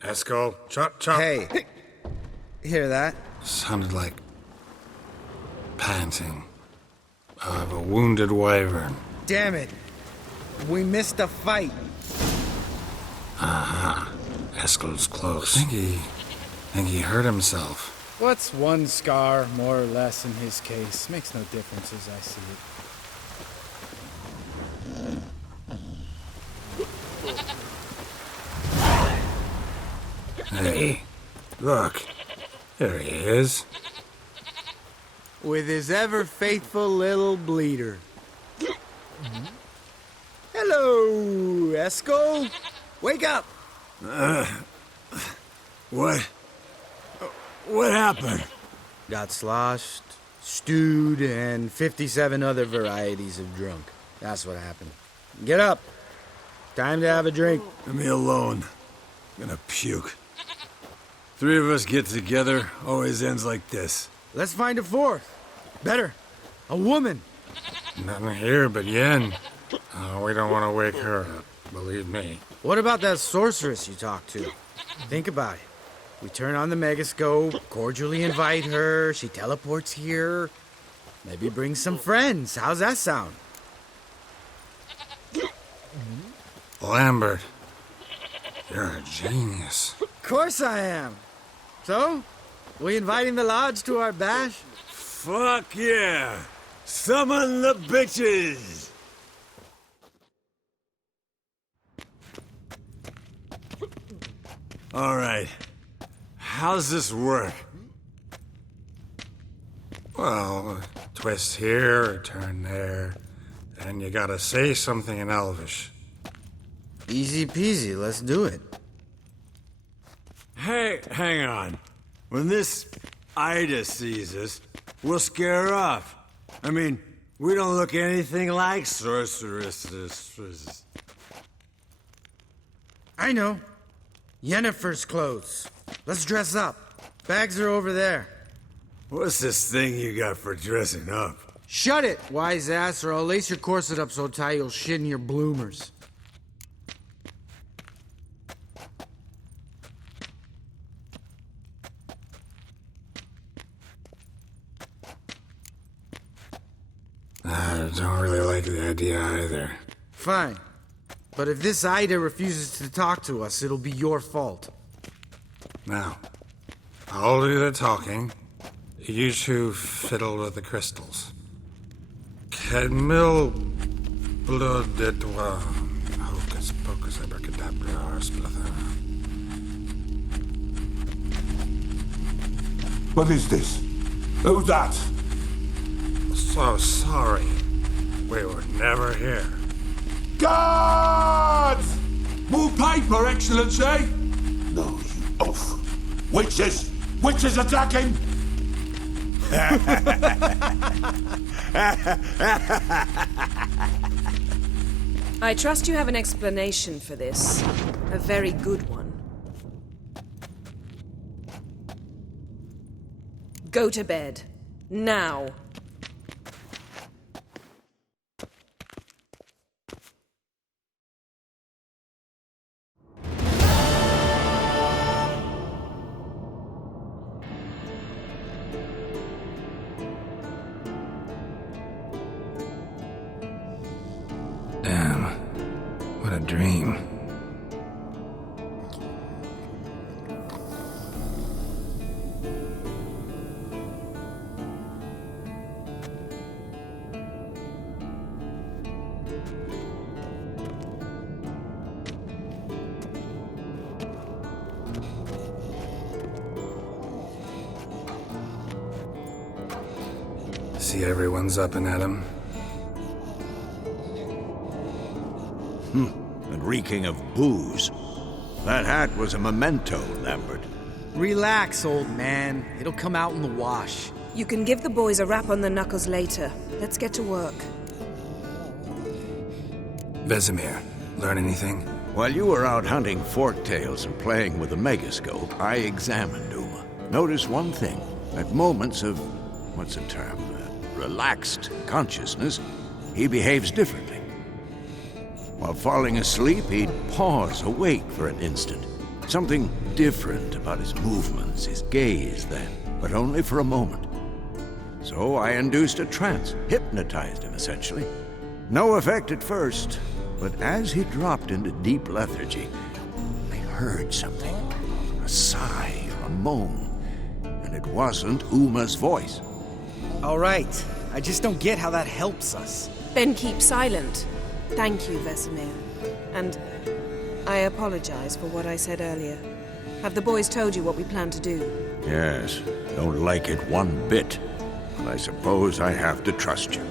Eskel, chop, chop. Hey, hear that? Sounded like panting of a wounded wyvern. Damn it. We missed a fight. Eskel's close. Think he hurt himself. What's one scar, more or less, in his case? Makes no difference as I see it. Hey, look. There he is. With his ever faithful little bleeder. Hello, Eskel. Wake up. What? What happened? Got sloshed, stewed, and 57 other varieties of drunk. That's what happened. Get up. Time to have a drink. Leave me alone. I'm gonna puke. Three of us get together, always ends like this. Let's find a fourth. Better. A woman. Nothing here but Yen. Oh, we don't want to wake her up, believe me. What about that sorceress you talked to? Think about it. We turn on the megascope, cordially invite her, she teleports here. Maybe bring some friends. How's that sound? Lambert, you're a genius. Of course I am. So, we inviting the lodge to our bash? Fuck yeah! Summon the bitches! All right. How's this work? Well, twist here, or turn there, And you gotta say something in Elvish. Easy peasy, let's do it. Hey, hang on. When this Ida sees us, we'll scare her off. I mean, we don't look anything like sorceresses. I know. Yennefer's clothes. Let's dress up. Bags are over there. What's this thing you got for dressing up? Shut it, wise ass, or I'll lace your corset up so tight you'll shit in your bloomers. I don't really like the idea either. Fine. But if this Ida refuses to talk to us, it'll be your fault. Now, I'll do the talking. You two fiddle with the crystals. Cadmil blood de toi. Hocus pocus abracadabra arsplatha. What is this? Who's that? So sorry. We were never here. Guards! More paper, Excellency! No, you oaf. Witches! Witches attacking! I trust you have an explanation for this. A very good one. Go to bed. Now. Damn. What a dream. See everyone's up and at 'em. And reeking of booze. That hat was a memento, Lambert. Relax, old man. It'll come out in the wash. You can give the boys a rap on the knuckles later. Let's get to work. Vesemir, learn anything? While you were out hunting forktails and playing with the megascope, I examined Uma. Noticed one thing. At moments of, what's the term, relaxed consciousness, he behaves differently. While falling asleep, he'd pause, awake for an instant. Something different about his movements, his gaze then, but only for a moment. So I induced a trance, hypnotized him essentially. No effect at first, but as he dropped into deep lethargy, I heard something. A sigh or a moan. And it wasn't Uma's voice. All right. I just don't get how that helps us. Then keep silent. Thank you, Vesemir. And I apologize for what I said earlier. Have the boys told you what we plan to do? Yes, don't like it one bit. But I suppose I have to trust you.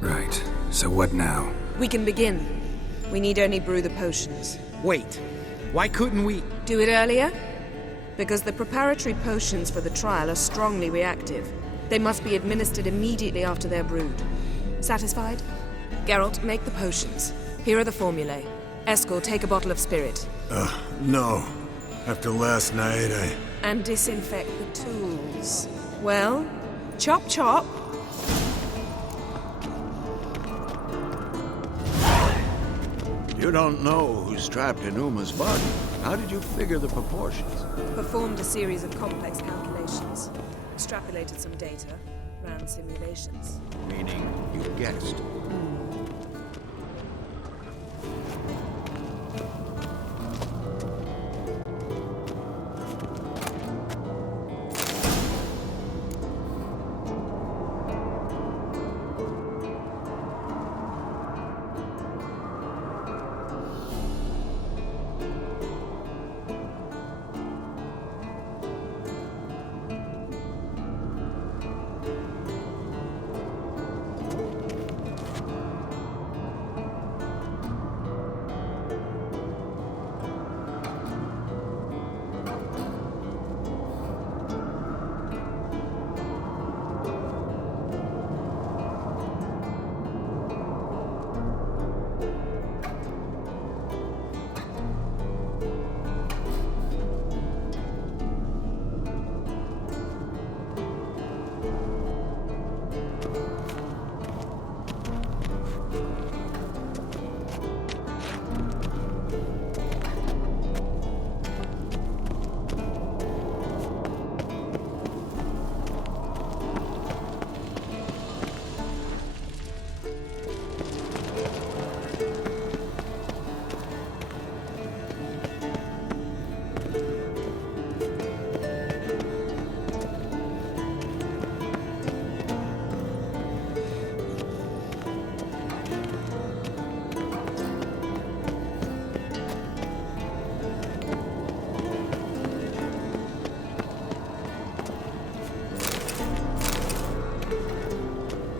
Right. So what now? We can begin. We need only brew the potions. Wait. Why couldn't we... Do it earlier? Because the preparatory potions for the trial are strongly reactive. They must be administered immediately after they're brewed. Satisfied? Geralt, make the potions. Here are the formulae. Eskel, take a bottle of spirit. No. After last night, And disinfect the tools. Well, chop chop. You don't know who's trapped in Uma's body. How did you figure the proportions? Performed a series of complex calculations. Extrapolated some data. Ran simulations. Meaning you guessed.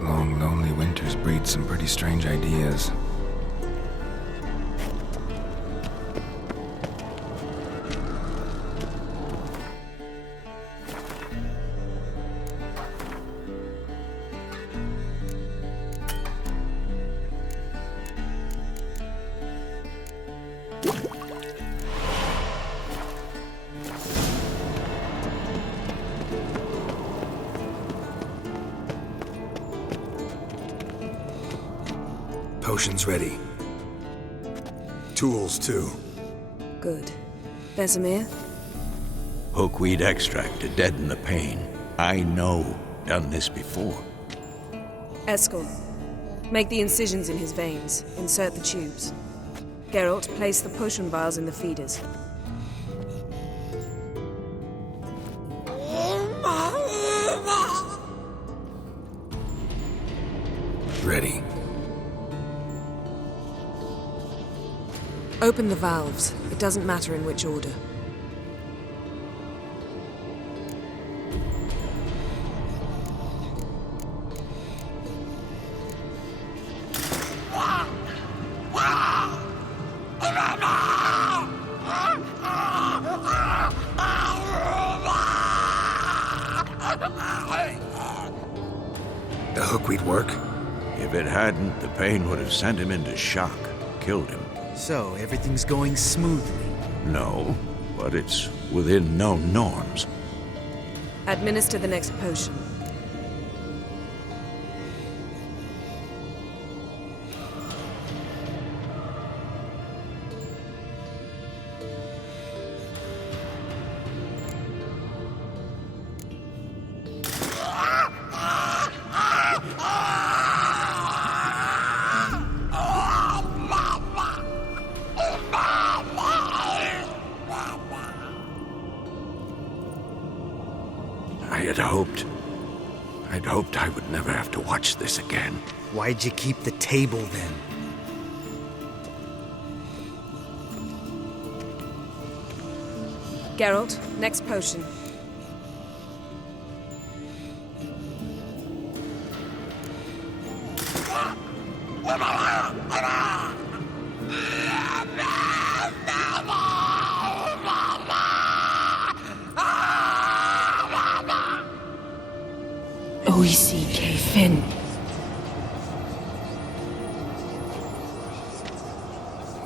Long, lonely winters breed some pretty strange ideas. Potions ready. Tools, too. Good. Vesemir? Hookweed extract to deaden the pain. I know. Done this before. Eskel, make the incisions in his veins. Insert the tubes. Geralt, place the potion vials in the feeders. Ready. Open the valves. It doesn't matter in which order. The hookweed work? If it hadn't, the pain would have sent him into shock, killed him. So, everything's going smoothly. No, but it's within known norms. Administer the next potion. I'd hoped I would never have to watch this again. Why'd you keep the table then? Geralt, next potion. OECK Finn.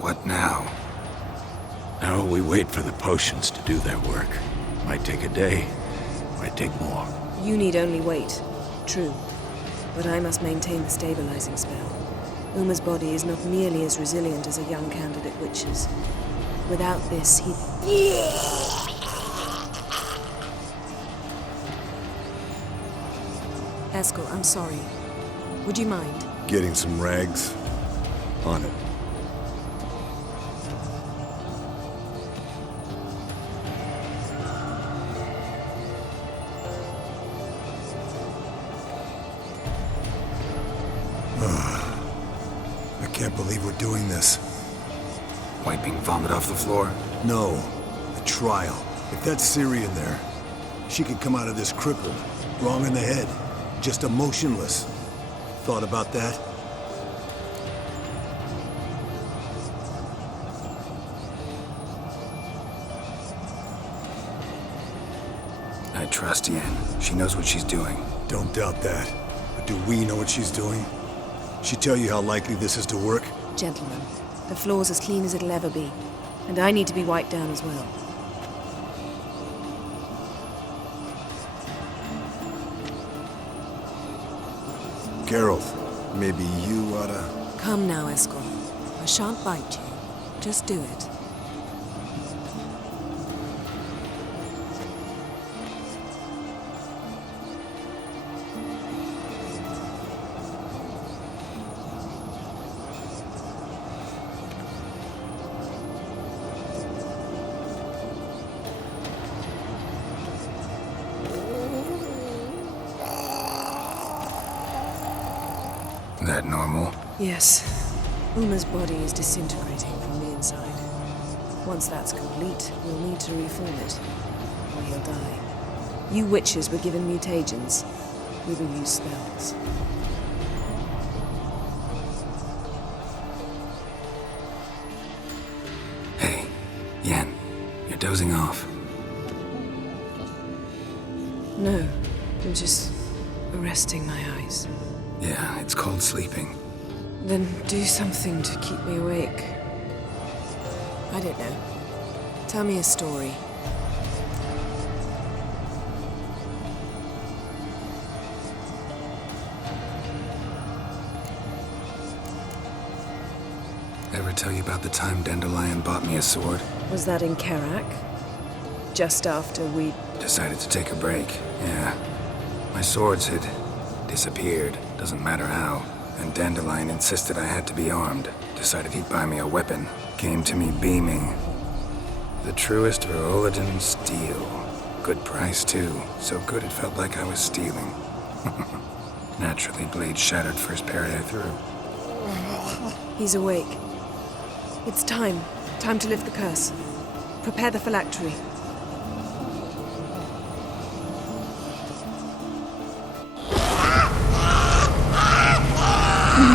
What now? Now we wait for the potions to do their work. Might take a day, might take more. You need only wait. True. But I must maintain the stabilizing spell. Uma's body is not nearly as resilient as a young candidate witch's. Without this, he... Eskel, I'm sorry. Would you mind? Getting some rags? On it. I can't believe we're doing this. Wiping vomit off the floor? No. The trial. If that's Ciri in there, she could come out of this crippled, wrong in the head, just emotionless. Thought about that? I trust Yen. She knows what she's doing. Don't doubt that. But do we know what she's doing? She tell you how likely this is to work? Gentlemen, the floor's as clean as it'll ever be. And I need to be wiped down as well. Geralt, maybe you oughta Come now, Eskel. I shan't bite you. Just do it. That normal? Yes. Uma's body is disintegrating from the inside. Once that's complete, we'll need to reform it, or he'll die. You witches were given mutagens. We will use spells. Hey, Yen, you're dozing off. No, I'm just resting my eyes. Yeah, it's called sleeping. Then do something to keep me awake. I don't know. Tell me a story. Ever tell you about the time Dandelion bought me a sword? Was that in Karak? Just after we... Decided to take a break, yeah. My swords had disappeared, doesn't matter how. And Dandelion insisted I had to be armed. Decided he'd buy me a weapon. Came to me beaming. The truest Verolidan steel. Good price, too. So good it felt like I was stealing. Naturally, blade shattered first parry I threw. He's awake. It's time. Time to lift the curse. Prepare the phylactery.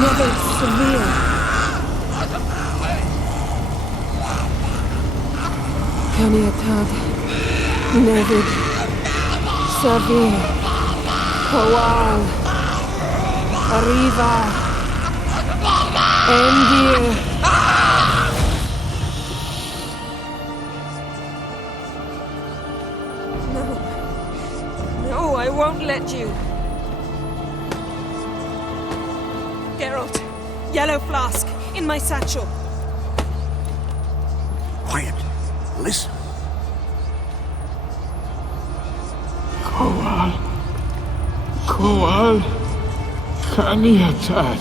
Never severe. Kaniatad, Nevid, Savir, Kowal, Arriva, Endir. No, I won't let you. Geralt, yellow flask, in my satchel. Quiet. Listen. Kowal, Kaniatad.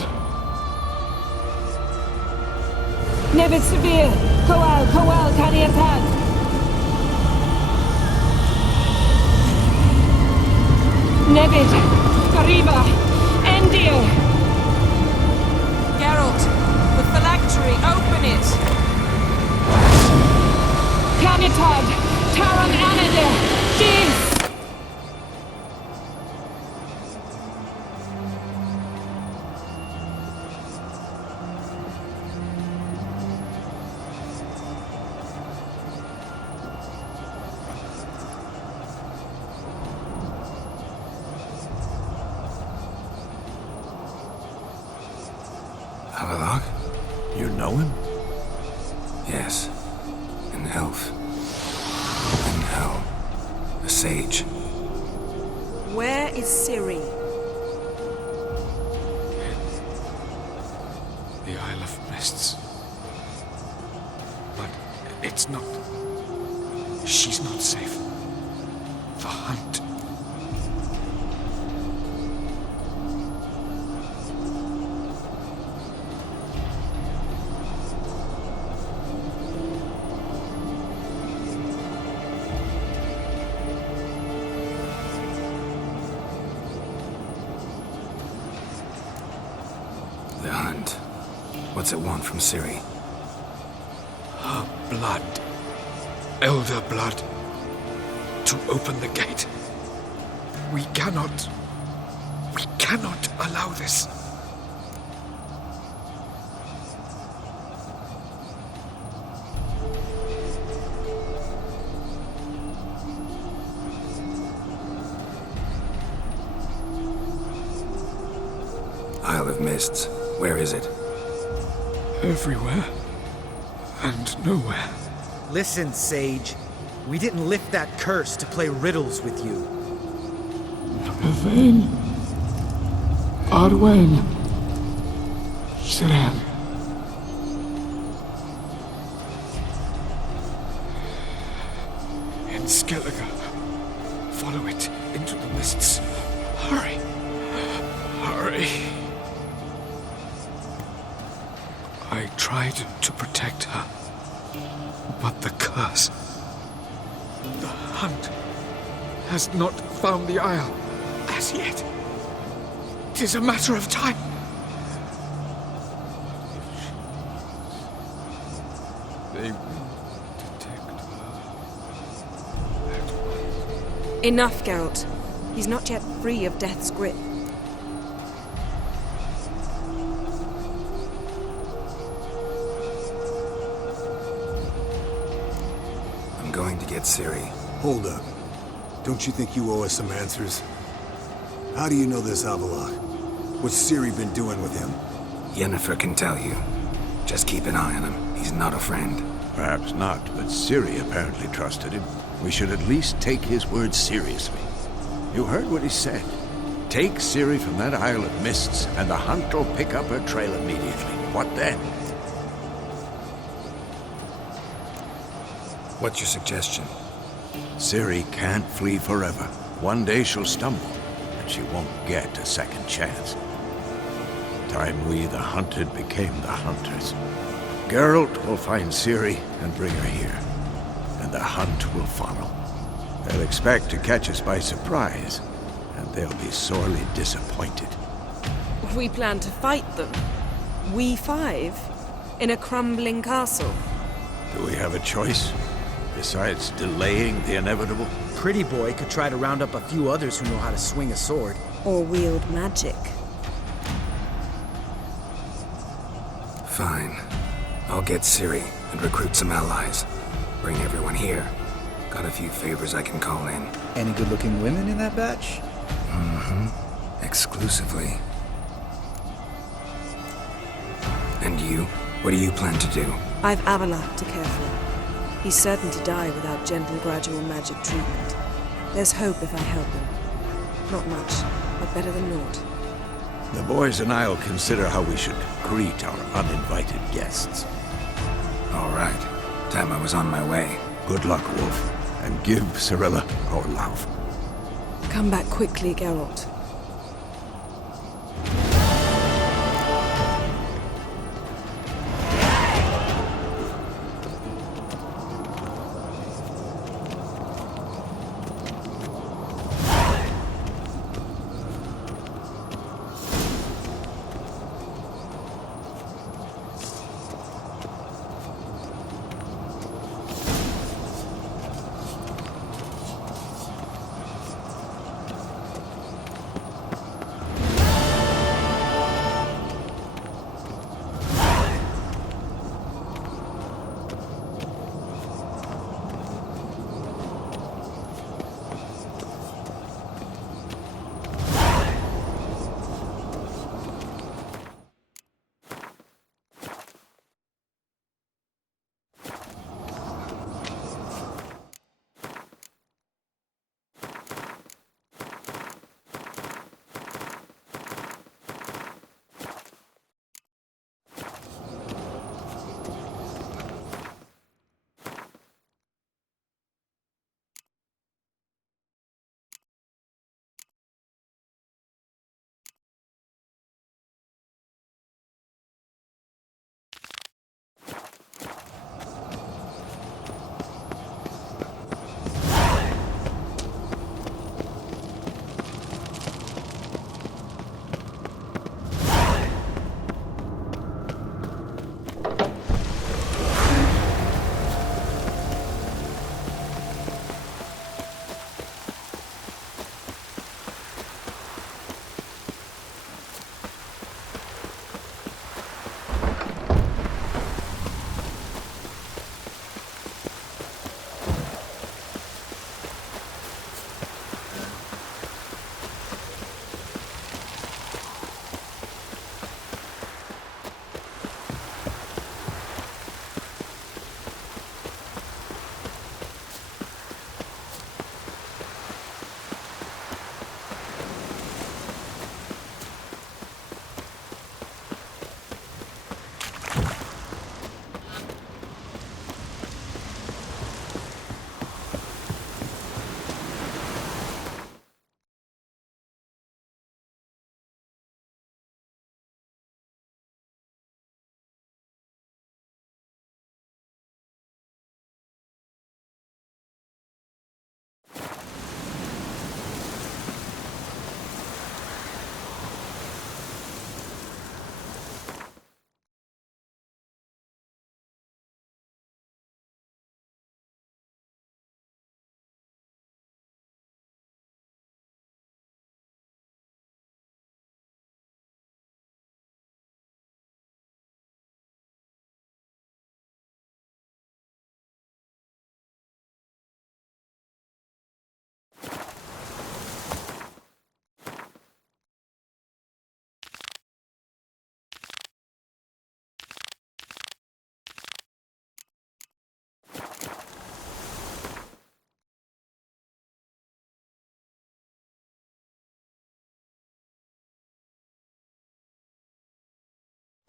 Nevid Severe, Kowal, Kaniatad. Nevid, Arriva, Endir. Geralt, the phylactery, open it! Canitad, Taran Anadir, Dis! Avallac'h? You know him? Yes. An elf. In hell. A sage. Where is Ciri? The Isle of Mists. But it's not... She's not safe. The hunt. The hunt. What's it want from Ciri? Her blood. Elder blood. To open the gate. We cannot allow this. Isle of Mists. Where is it? Everywhere. And nowhere. Listen, Sage. We didn't lift that curse to play riddles with you. Yvain. Arwen. Sit down. In Skellige. Follow it into the mists. Hurry. Hurry. I tried to protect her, but the curse, the hunt, has not found the Isle as yet. 'Tis a matter of time. They will detect her. Enough, Geralt. He's not yet free of death's grip. I'm going to get Ciri. Hold up. Don't you think you owe us some answers? How do you know this Avallac'h? What's Ciri been doing with him? Yennefer can tell you. Just keep an eye on him. He's not a friend. Perhaps not, but Ciri apparently trusted him. We should at least take his words seriously. You heard what he said. Take Ciri from that Isle of Mists, and the hunt will pick up her trail immediately. What then? What's your suggestion? Ciri can't flee forever. One day she'll stumble, and she won't get a second chance. Time we, the hunted, became the hunters. Geralt will find Ciri and bring her here, and the hunt will follow. They'll expect to catch us by surprise, and they'll be sorely disappointed. We plan to fight them. We five? In a crumbling castle? Do we have a choice? Besides delaying the inevitable? Pretty Boy could try to round up a few others who know how to swing a sword. Or wield magic. Fine. I'll get Ciri and recruit some allies. Bring everyone here. Got a few favors I can call in. Any good-looking women in that batch? Mm-hmm. Exclusively. And you? What do you plan to do? I've Avallac'h to care for. He's certain to die without gentle, gradual magic treatment. There's hope if I help him. Not much, but better than naught. The boys and I'll consider how we should greet our uninvited guests. All right. Time I was on my way. Good luck, Wolf, and give Cirilla our love. Come back quickly, Geralt.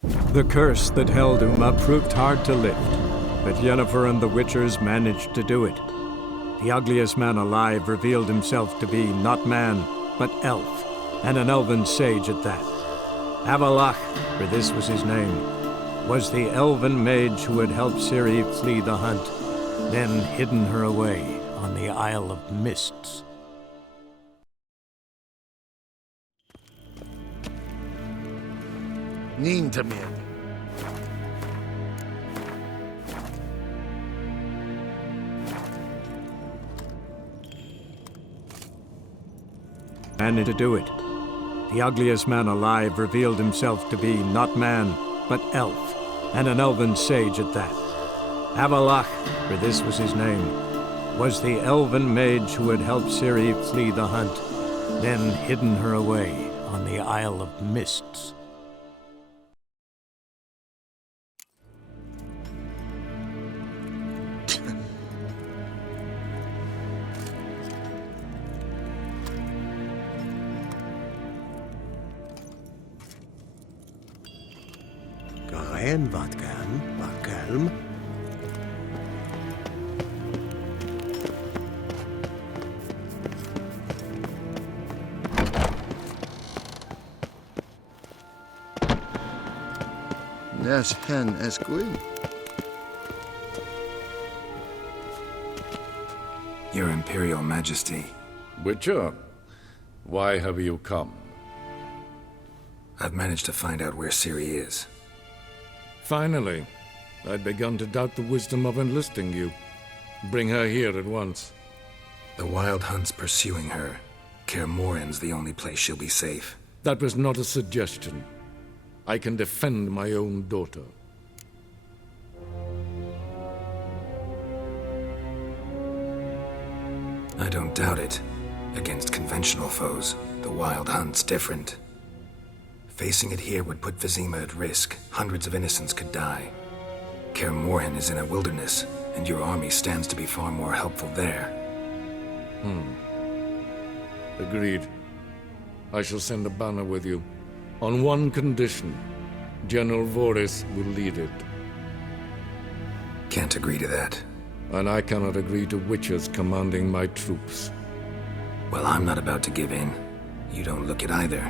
The curse that held Uma proved hard to lift, but Yennefer and the Witchers managed to do it. The ugliest man alive revealed himself to be not man, but elf, and an elven sage at that. Avallac'h, for this was his name, was the elven mage who had helped Ciri flee the hunt, then hidden her away on the Isle of Mists. Nintamir. And to do it. The ugliest man alive revealed himself to be not man, but elf, and an elven sage at that. Avallac'h, for this was his name, was the elven mage who had helped Ciri flee the hunt, then hidden her away on the Isle of Mists. En wat kalm. Nes hen esquin. Your Imperial Majesty. Witcher, why have you come? I've managed to find out where Ciri is. Finally. I'd begun to doubt the wisdom of enlisting you. Bring her here at once. The Wild Hunt's pursuing her. Kaer Morhen's the only place she'll be safe. That was not a suggestion. I can defend my own daughter. I don't doubt it. Against conventional foes, the Wild Hunt's different. Facing it here would put Vizima at risk. Hundreds of innocents could die. Kaer Morhen is in a wilderness, and your army stands to be far more helpful there. Agreed. I shall send a banner with you. On one condition. General Voris will lead it. Can't agree to that. And I cannot agree to Witchers commanding my troops. Well, I'm not about to give in. You don't look it either.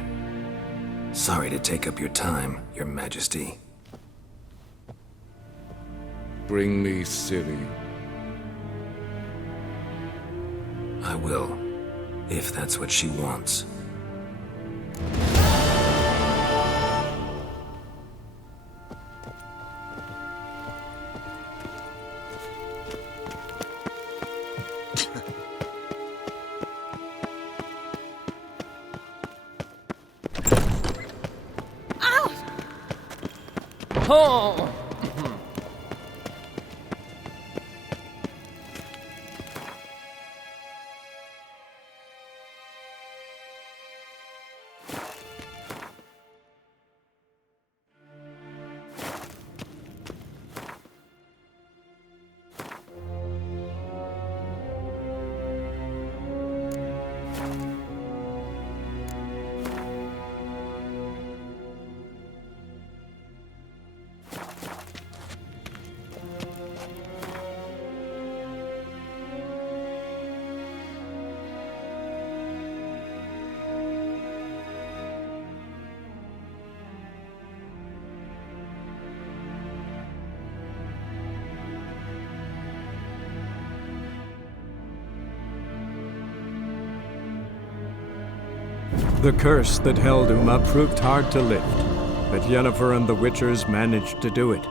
Sorry to take up your time, Your Majesty. Bring me Ciri. I will, if that's what she wants. Oh! The curse that held Uma proved hard to lift, but Yennefer and the Witchers managed to do it.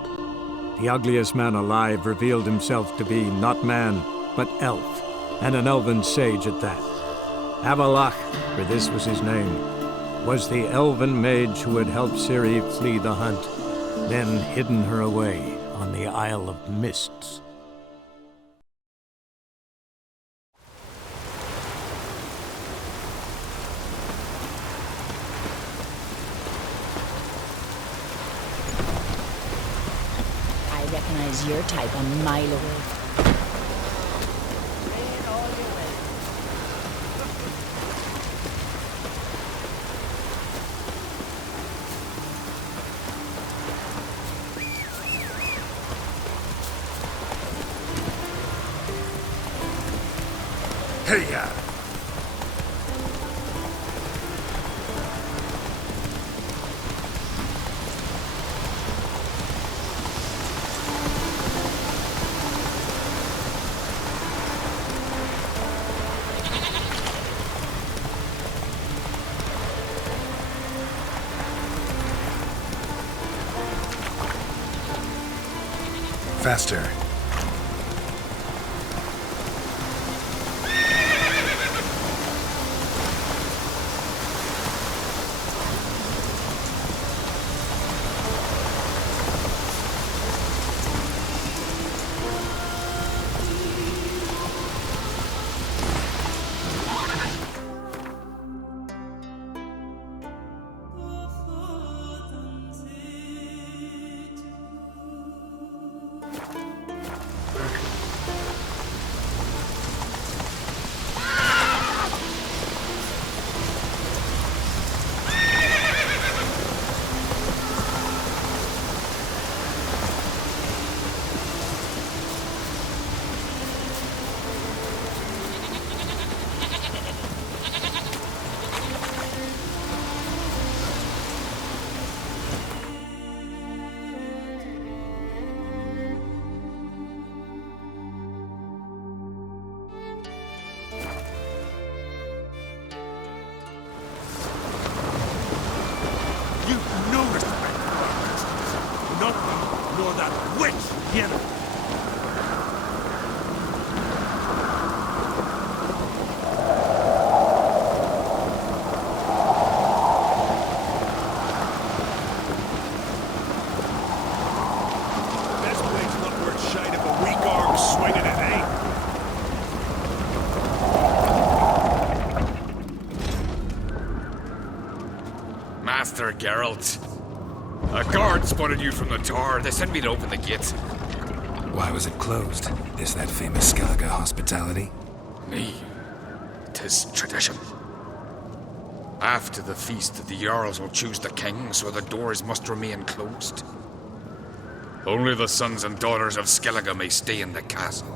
The ugliest man alive revealed himself to be not man, but elf, and an elven sage at that. Avallac'h, for this was his name, was the elven mage who had helped Ciri flee the hunt, then hidden her away on the Isle of Mists. Recognize your type, a my lord. Hey-ya! Faster. Nor that witch, Yennefer. Best blade's not worth shite if a weak arm swinging it ain't. Master Geralt. A guard spotted you from the tower. They sent me to open the gate. Why was it closed? Is that famous Skellige hospitality? Me. 'Tis tradition. After the feast, the Jarls will choose the king, so the doors must remain closed. Only the sons and daughters of Skellige may stay in the castle.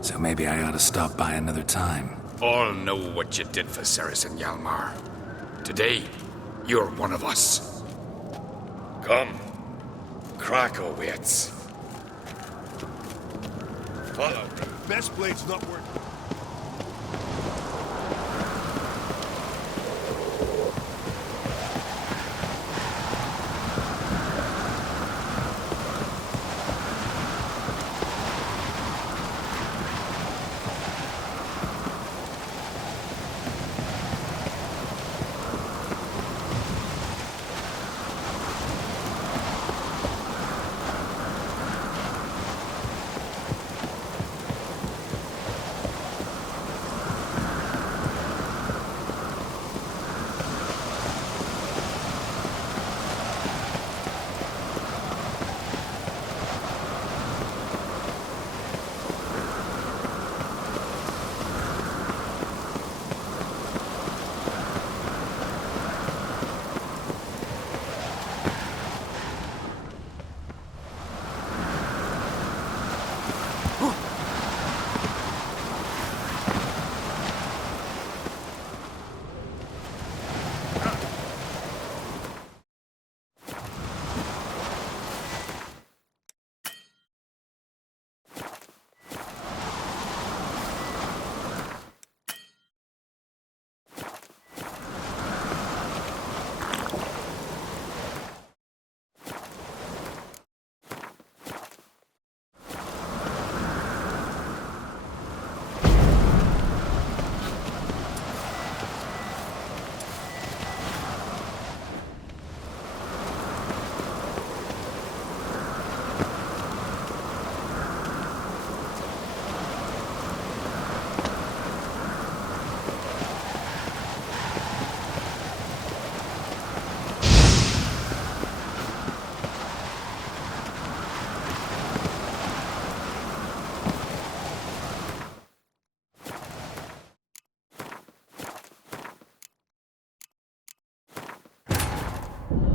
So maybe I ought to stop by another time. All know what you did for Ceres and Hjalmar. Today, you're one of us. Come. Krakow waits. Follow. Best blade's not worth...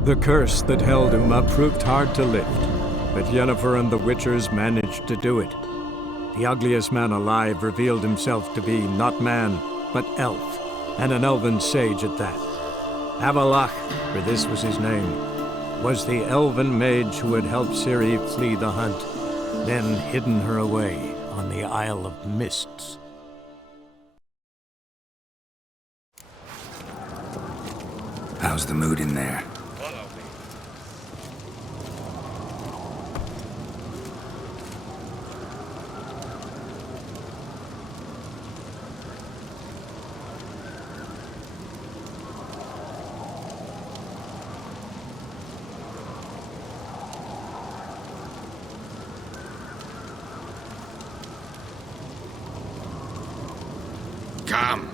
The curse that held Uma proved hard to lift, but Yennefer and the Witchers managed to do it. The ugliest man alive revealed himself to be not man, but elf, and an elven sage at that. Avallac'h, for this was his name, was the elven mage who had helped Ciri flee the hunt, then hidden her away on the Isle of Mists. How's the mood in there? Calm.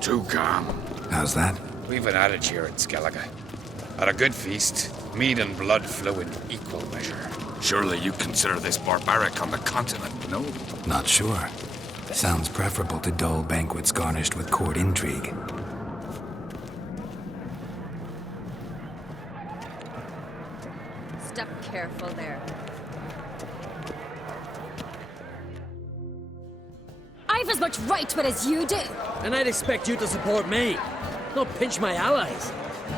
Too calm. How's that? We've an adage here in Skellige. At a good feast, mead and blood flow in equal measure. Surely you consider this barbaric on the continent, no? Not sure. Sounds preferable to dull banquets garnished with court intrigue. Step careful there. I've as much right to it as you do. And I'd expect you to support me, not pinch my allies.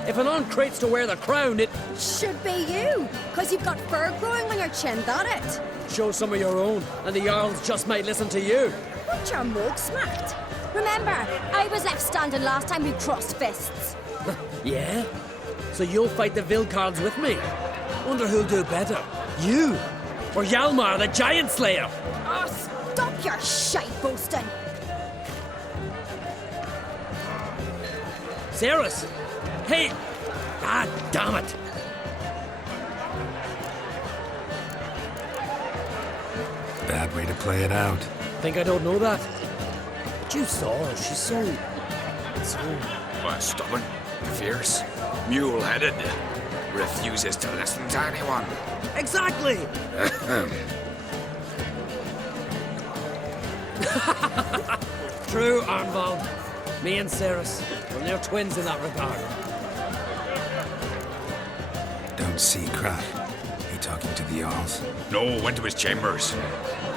If an on-crate's to wear the crown, it should be you, because you've got fur growing on your chin, that it? Show some of your own, and the Jarls just might listen to you. Want your mug smacked? Remember, I was left standing last time we crossed fists. Yeah? So you'll fight the Vilcards with me? Wonder who'll do better, you or Hjalmar the Giant Slayer? Oh, stop your shite boasting. Cerys! Hey! Ah, damn it! Bad way to play it out. Think I don't know that? But you saw her, she's so... Stubborn, fierce, mule-headed, refuses to listen to anyone. Exactly! True, Arnvald. Me and Cerys, well, they're twins in that regard. Don't see Crach. He talking to the Jarls? No, went to his chambers.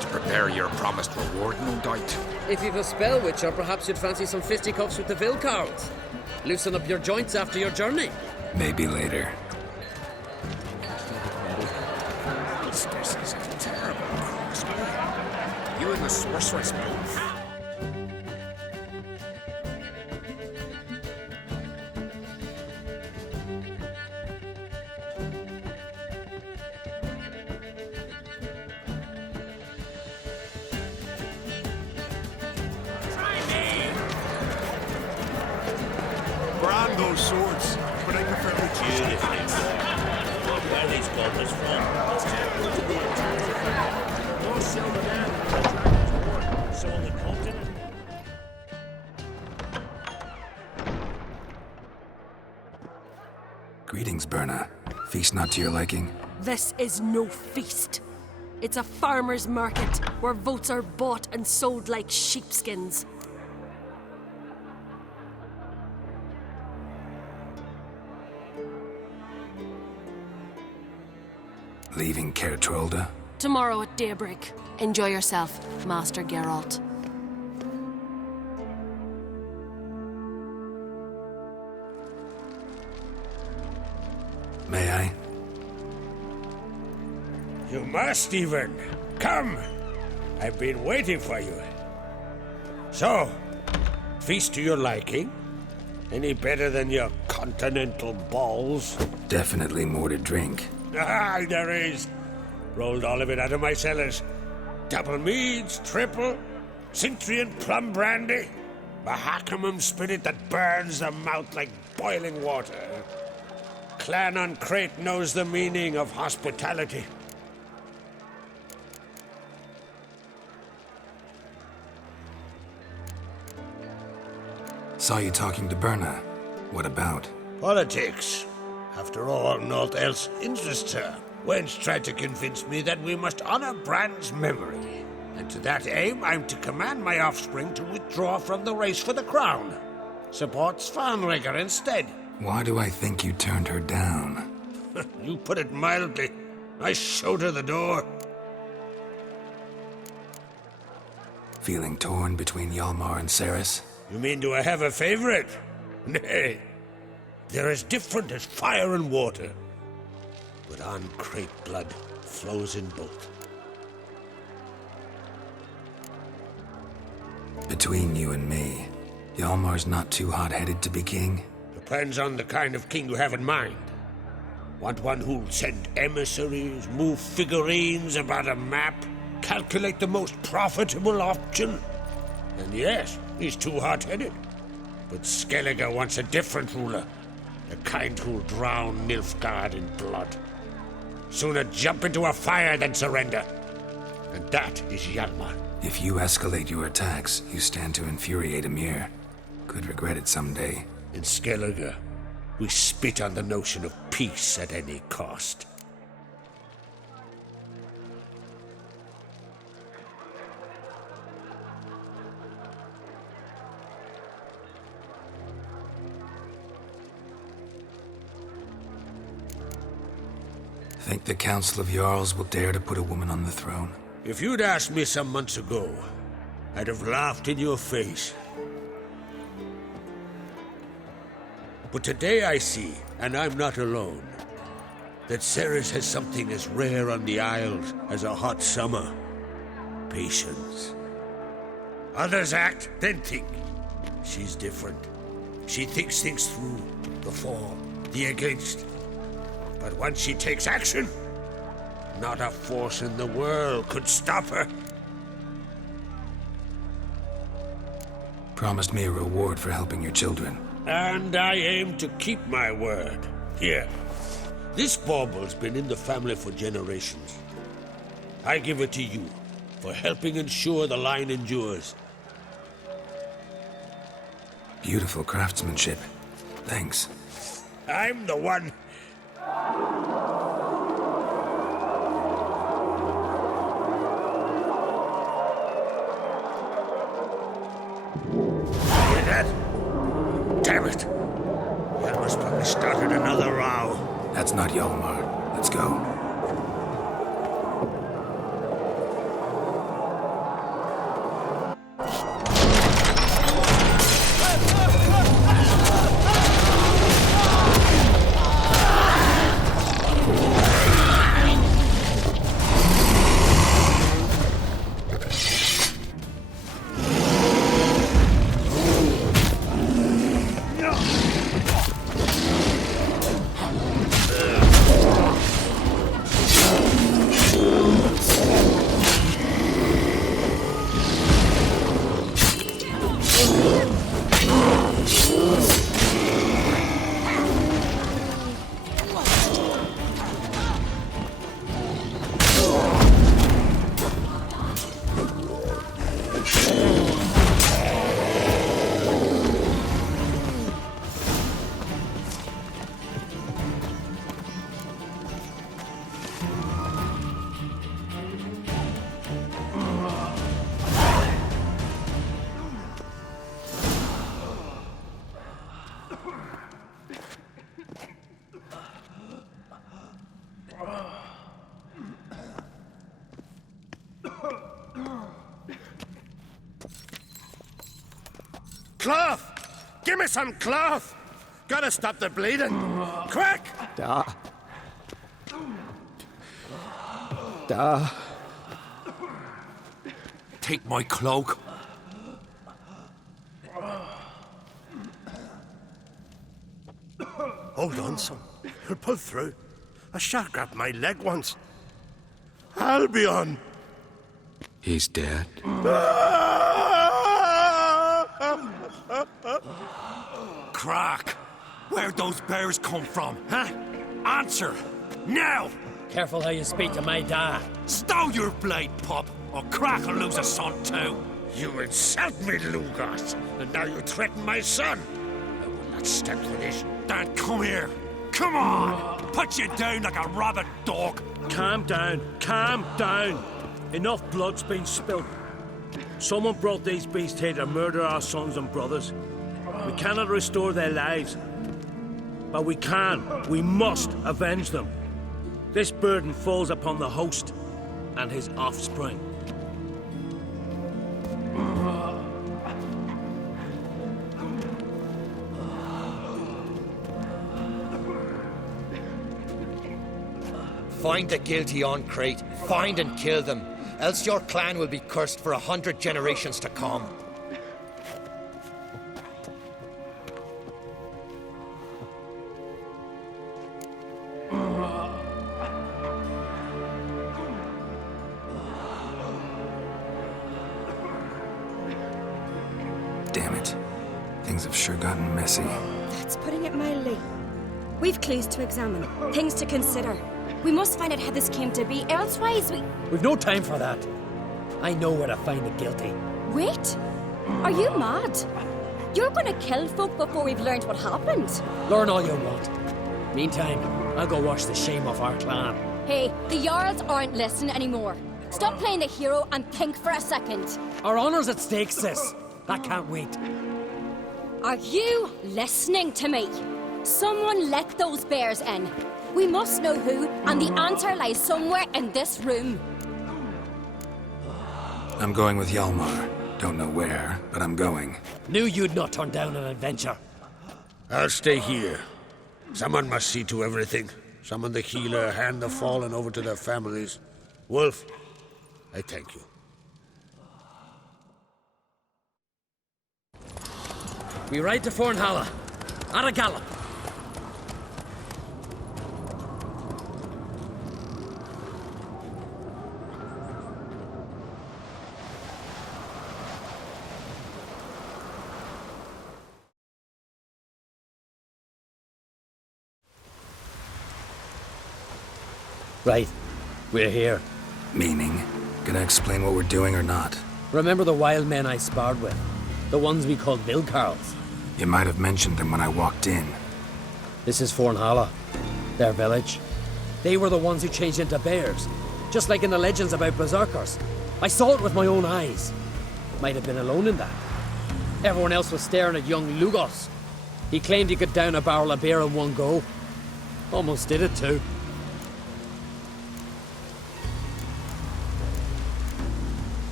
To prepare your promised reward, no doubt. If you've a spell witcher, perhaps you'd fancy some fisticuffs with the Vilcards. Loosen up your joints after your journey. Maybe later. This is a terrible crossbow. You and the sorceress both. Brand those swords, but I prefer the Where these goblins from? More silver than so on the continent. Greetings, Birna. Feast not to your liking? This is no feast. It's a farmer's market where votes are bought and sold like sheepskins. Leaving Caer Trolda? Tomorrow at daybreak. Enjoy yourself, Master Geralt. May I? You must, even. Come! I've been waiting for you. So, feast to your liking? Any better than your continental balls? Definitely more to drink. Ah, there is. Rolled all of it out of my cellars. Double meads, triple, Cintrian plum brandy, Mahakimum spirit that burns the mouth like boiling water. Clan on Crate knows the meaning of hospitality. Saw you talking to Birna. What about? Politics. After all, naught else interests her. Wench tried to convince me that we must honor Brand's memory. And to that aim, I'm to command my offspring to withdraw from the race for the crown. Support Svanregger instead. Why do I think you turned her down? You put it mildly. I showed her the door. Feeling torn between Hjalmar and Cerys? You mean do I have a favorite? Nay. They're as different as fire and water. But An-Craite blood flows in both. Between you and me, Hjalmar's not too hot-headed to be king? Depends on the kind of king you have in mind. Want one who'll send emissaries, move figurines about a map, calculate the most profitable option? And yes, he's too hot-headed. But Skellige wants a different ruler. The kind who'll drown Nilfgaard in blood. Sooner jump into a fire than surrender. And that is Hjalmar. If you escalate your attacks, you stand to infuriate Emhyr. Could regret it someday. In Skellige, we spit on the notion of peace at any cost. Think the Council of Jarls will dare to put a woman on the throne? If you'd asked me some months ago, I'd have laughed in your face. But today I see, and I'm not alone, that Cerys has something as rare on the Isles as a hot summer. Patience. Others act, then think. She's different. She thinks things through, the for, the against. But once she takes action, not a force in the world could stop her. Promised me a reward for helping your children. And I aim to keep my word. Here. This bauble's been in the family for generations. I give it to you for helping ensure the line endures. Beautiful craftsmanship. Thanks. I'm the one. Hear that? Damn it! Hjalmar's probably started another row. That's not Hjalmar. Let's go. Cloth! Give me some cloth! Gotta stop the bleeding! Quick! Da. Take my cloak. Hold on, son. You'll pull through. A shark grabbed my leg once. Albion! He's dead. Crack! Where'd those bears come from, huh? Answer! Now! Careful how you speak to my dad. Stow your blade, pup, or Crack will lose a son too. You insult me, Lugos, and now you threaten my son. I will not stand for this. Dan, come here. Come on! Put you down like a rabid dog. Calm down. Calm down. Enough blood's been spilled. Someone brought these beasts here to murder our sons and brothers. We cannot restore their lives. But we must avenge them. This burden falls upon the host and his offspring. Find the guilty on Crate. Find and kill them. Else your clan will be cursed for 100 generations to come. Damn it. Things have sure gotten messy. That's putting it mildly. We've clues to examine, things to consider. We must find out how this came to be, elsewise We've no time for that. I know where to find the guilty. Wait! Are you mad? You're gonna kill folk before we've learned what happened? Learn all you want. Meantime, I'll go wash the shame off our clan. Hey, the Jarls aren't listening anymore. Stop playing the hero and think for a second. Our honor's at stake, sis. I can't wait. Are you listening to me? Someone let those bears in. We must know who, and the answer lies somewhere in this room. I'm going with Hjalmar. Don't know where, but I'm going. Knew you'd not turn down an adventure. I'll stay here. Someone must see to everything. Summon the healer, hand the fallen over to their families. Wolf, I thank you. We ride to Fornhalla. At a gallop. Right. We're here. Meaning? Gonna explain what we're doing or not? Remember the wild men I sparred with? The ones we called Vilkarls? You might have mentioned them when I walked in. This is Fornhalla. Their village. They were the ones who changed into bears. Just like in the legends about berserkers. I saw it with my own eyes. Might have been alone in that. Everyone else was staring at young Lugos. He claimed he could down a barrel of beer in one go. Almost did it too.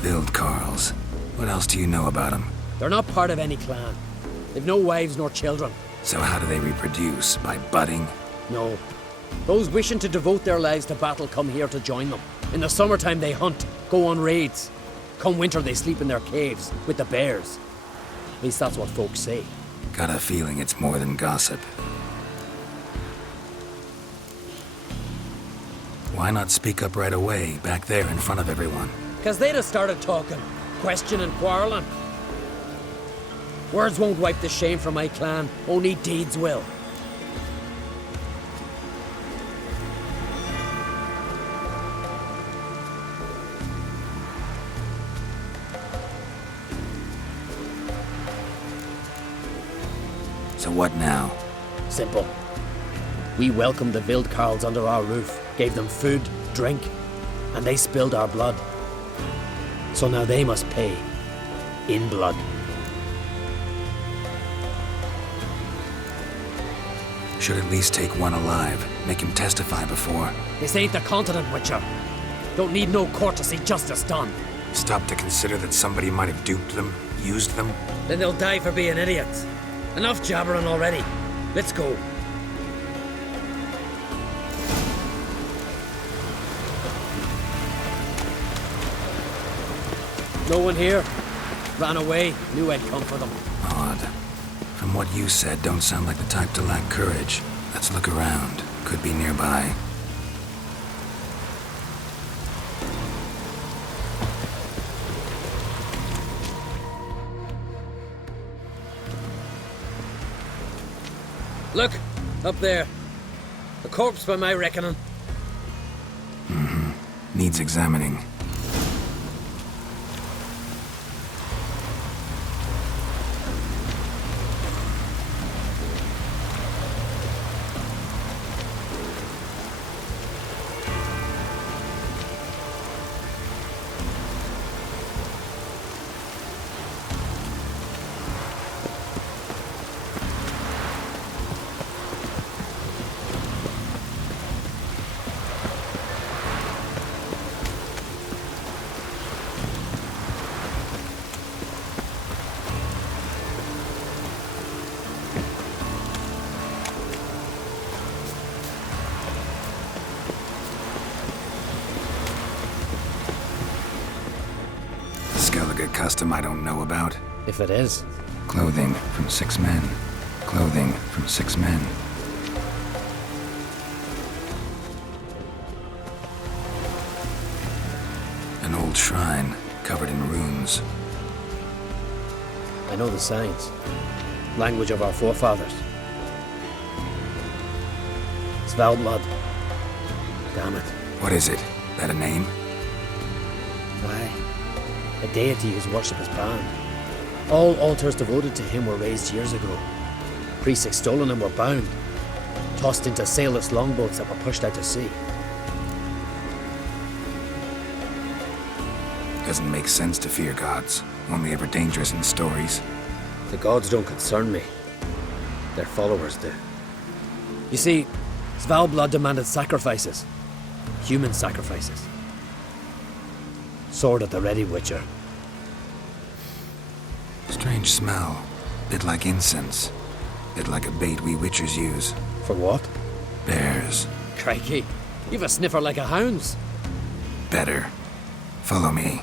Vilkarls. What else do you know about them? They're not part of any clan. They've no wives nor children. So how do they reproduce? By budding? No. Those wishing to devote their lives to battle come here to join them. In the summertime they hunt, go on raids. Come winter they sleep in their caves, with the bears. At least that's what folks say. Got a feeling it's more than gossip. Why not speak up right away, back there in front of everyone? Because they'd have started talking, questioning, quarreling. Words won't wipe the shame from my clan, only deeds will. So what now? Simple. We welcomed the Vilkarls under our roof, gave them food, drink, and they spilled our blood. So now they must pay. In blood. Should at least take one alive. Make him testify before. This ain't the continent, Witcher. Don't need no court to see justice done. Stop to consider that somebody might have duped them, used them. Then they'll die for being idiots. Enough jabbering already. Let's go. No one here. Ran away. Knew I'd come for them. Odd. From what you said, don't sound like the type to lack courage. Let's look around. Could be nearby. Look, up there. A corpse by my reckoning. Mm-hmm. Needs examining. Saga custom I don't know about? If it is. Clothing from 6 men. Clothing from 6 men. An old shrine covered in runes. I know the signs. Language of our forefathers. Svalbard. Damn it. What is it? That a name? Aye. A deity whose worship is banned. All altars devoted to him were raised years ago. Priests extolling him were bound. Tossed into sailless longboats that were pushed out to sea. Doesn't make sense to fear gods. Only ever dangerous in stories. The gods don't concern me. Their followers do. You see, Svalbard demanded sacrifices. Human sacrifices. Sword at the ready, Witcher. Strange smell. Bit like incense. Bit like a bait we Witchers use. For what? Bears. Crikey, you've a sniffer like a hound's. Better. Follow me.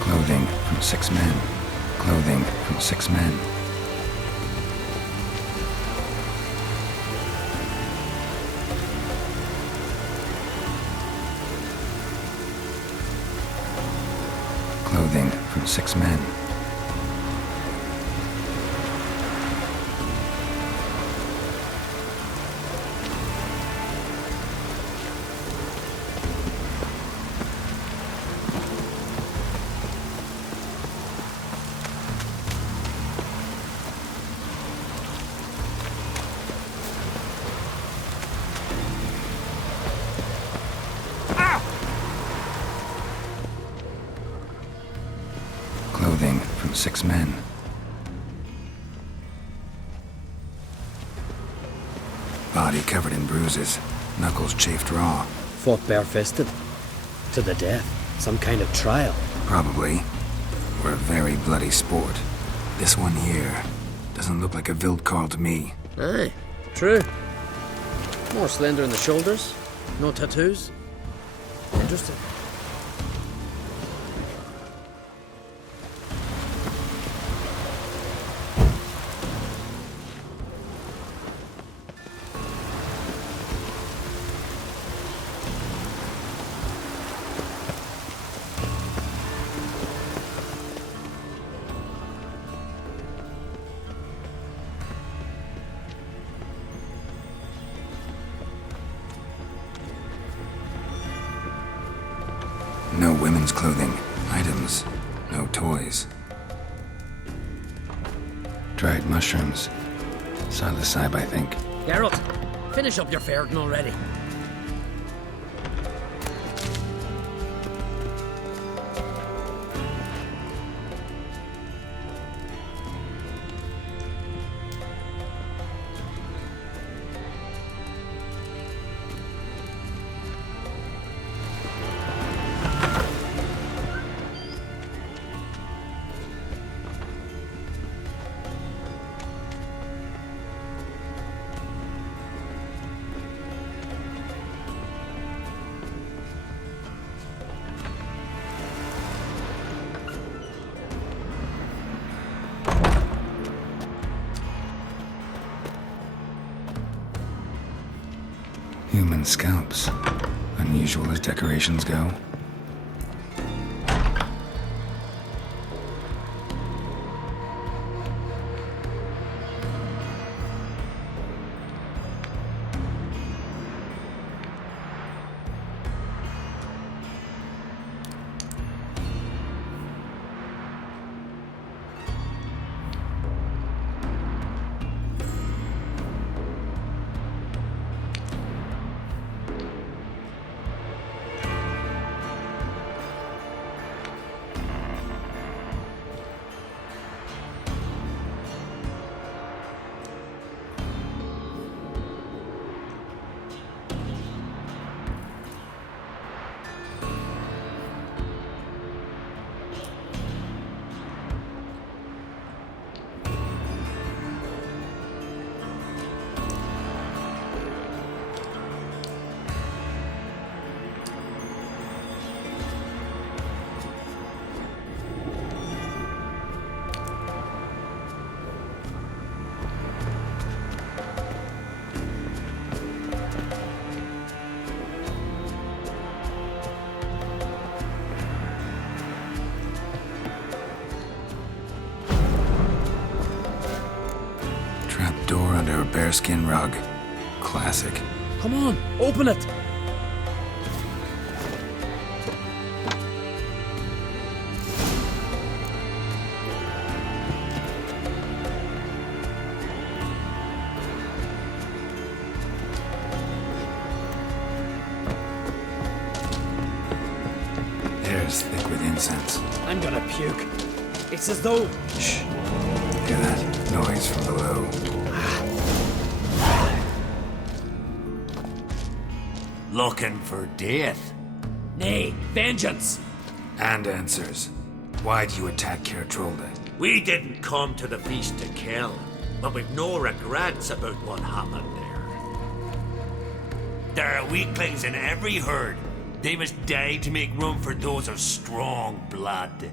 Clothing from 6 men. Clothing from 6 men. Clothing from 6 men. Clothing from 6 men. Body covered in bruises, knuckles chafed raw. Fought barefisted. To the death. Some kind of trial. Probably. Or a very bloody sport. This one here doesn't look like a Wildkarl to me. Aye, true. More slender in the shoulders. No tattoos. Interesting. No women's clothing, items, no toys. Dried mushrooms. Psilocybe, I think. Geralt, finish up your ferreting already. and scalps. Unusual as decorations go. Door under a bearskin rug. Classic. Come on, open it! Air's thick with incense. I'm gonna puke. It's as though... Shh. Hear that? Noise from below. Looking for death? Nay, vengeance! And answers. Why'd you attack Caer Trolde? We didn't come to the feast to kill, but we've no regrets about what happened there. There are weaklings in every herd. They must die to make room for those of strong blood.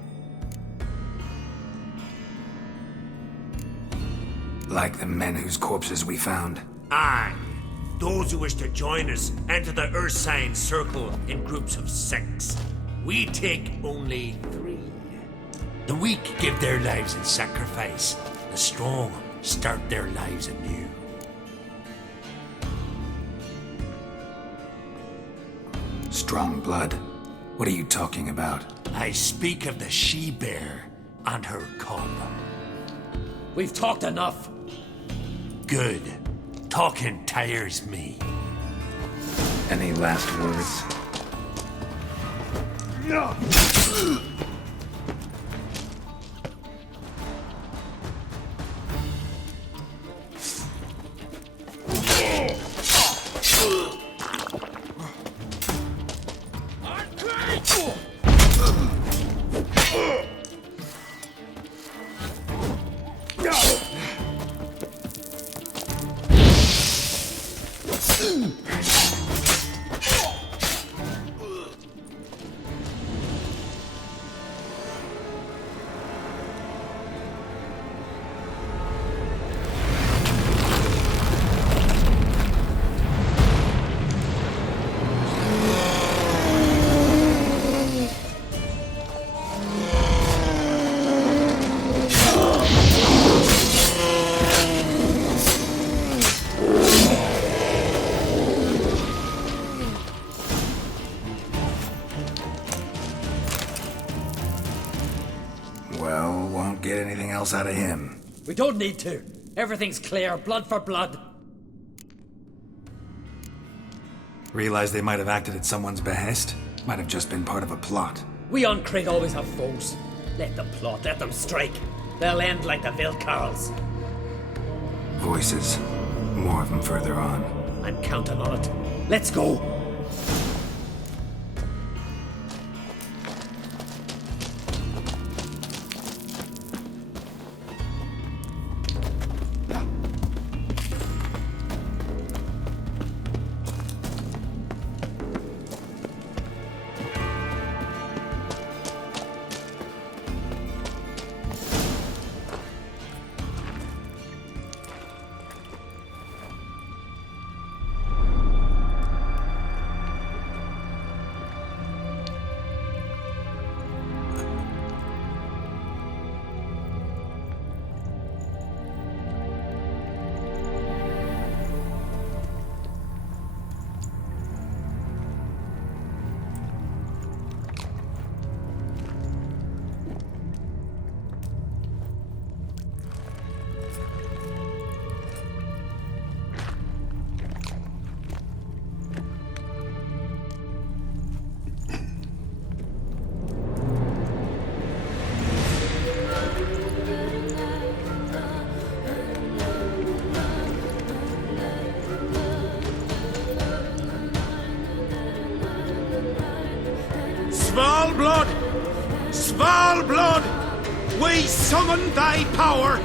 Like the men whose corpses we found? Aye. Those who wish to join us enter the Ursine Circle in groups of 6. We take only 3. The weak give their lives in sacrifice. The strong start their lives anew. Strong blood? What are you talking about? I speak of the she-bear and her cub. We've talked enough. Good. Talking tires me. Any last words? No! Well, won't get anything else out of him. We don't need to. Everything's clear, blood for blood. Realize they might have acted at someone's behest? Might have just been part of a plot. We on Crete always have foes. Let them plot, let them strike. They'll end like the Vilcarls. Voices. More of them further on. I'm counting on it. Let's go. Svalblood! Svalblood! We summon thy power!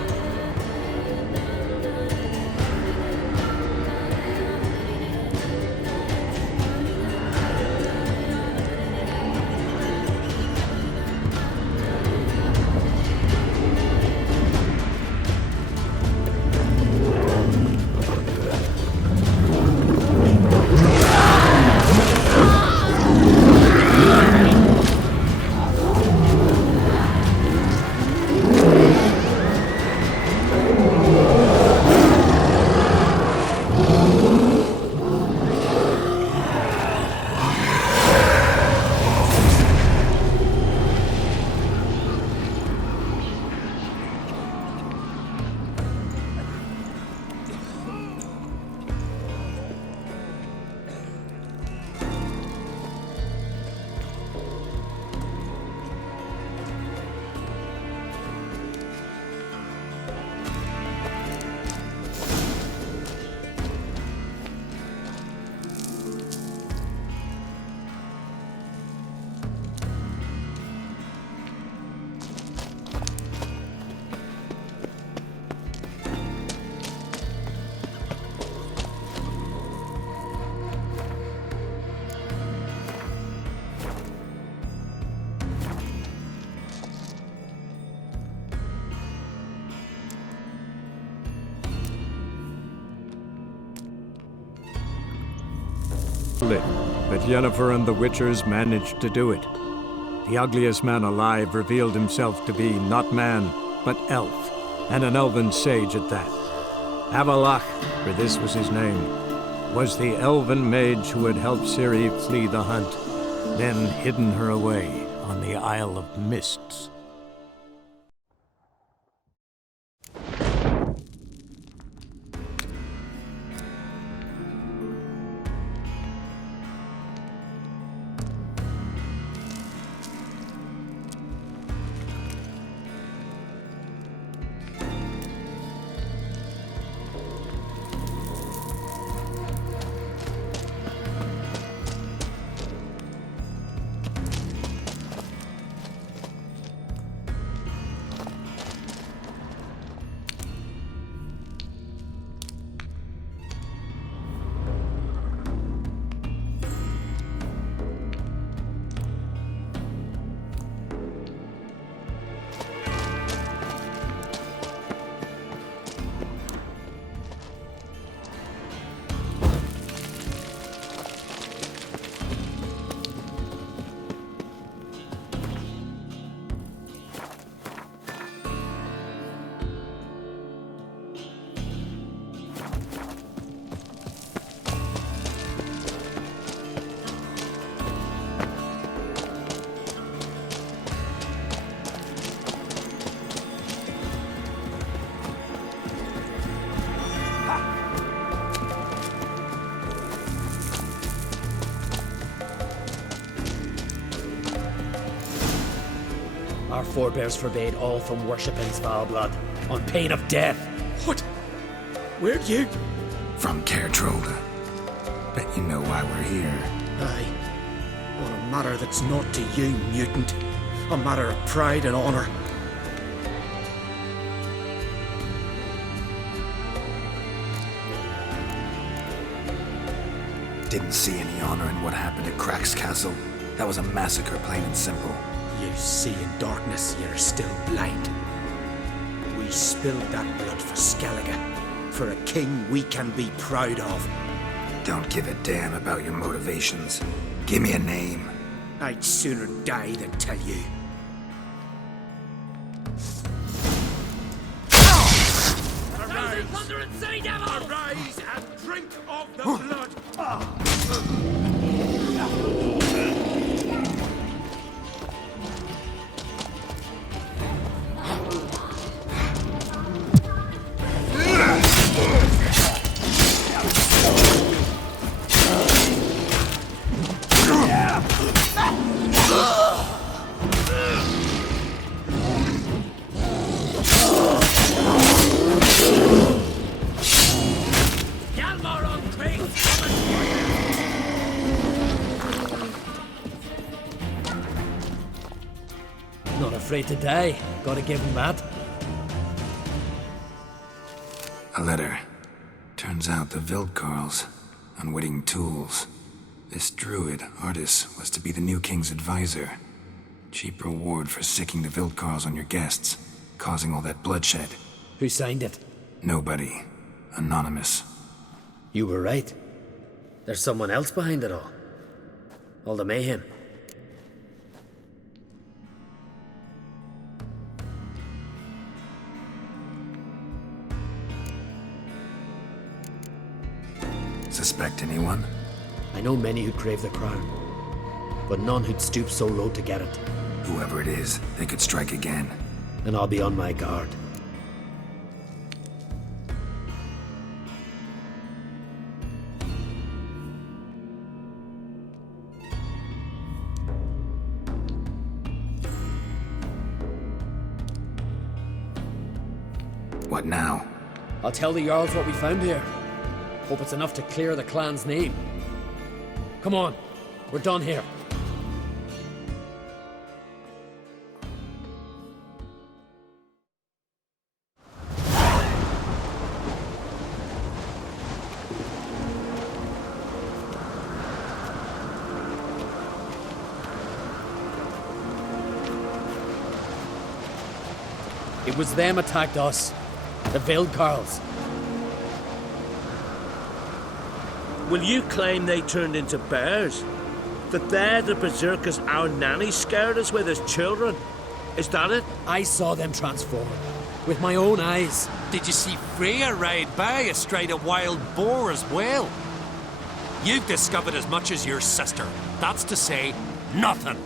But Yennefer and the Witchers managed to do it. The ugliest man alive revealed himself to be not man, but elf, and an elven sage at that. Avallac'h, for this was his name, was the elven mage who had helped Ciri flee the hunt, then hidden her away on the Isle of Mists. Our forebears forbade all from worshipping Svalblood, on pain of death. What? Where'd you? From Caer Trolda. Bet you know why we're here. Aye. On a matter that's not to you, mutant. A matter of pride and honor. Didn't see any honor in what happened at Crack's Castle. That was a massacre, plain and simple. You see in darkness, you're still blind. We spilled that blood for Skellige, for a king we can be proud of. Don't give a damn about your motivations. Give me a name. I'd sooner die than tell you. Arise and drink of the blood! Not afraid to die. Gotta give him that. A letter. Turns out the Vildkarls, unwitting tools. This druid, Artis, was to be the new king's advisor. Cheap reward for sicking the Vildkarls on your guests, causing all that bloodshed. Who signed it? Nobody. Anonymous. You were right. There's someone else behind it all. All the mayhem. Suspect anyone? I know many who'd crave the crown, but none who'd stoop so low to get it. Whoever it is, they could strike again. And I'll be on my guard. What now? I'll tell the Jarls what we found here. Hope it's enough to clear the clan's name. Come on, we're done here. It was them attacked us. The Vildkarls. Will you claim they turned into bears? That they're the berserkers our nanny scared us with as children? Is that it? I saw them transform. With my own eyes. Did you see Freya ride by astride a wild boar as well? You've discovered as much as your sister. That's to say, nothing.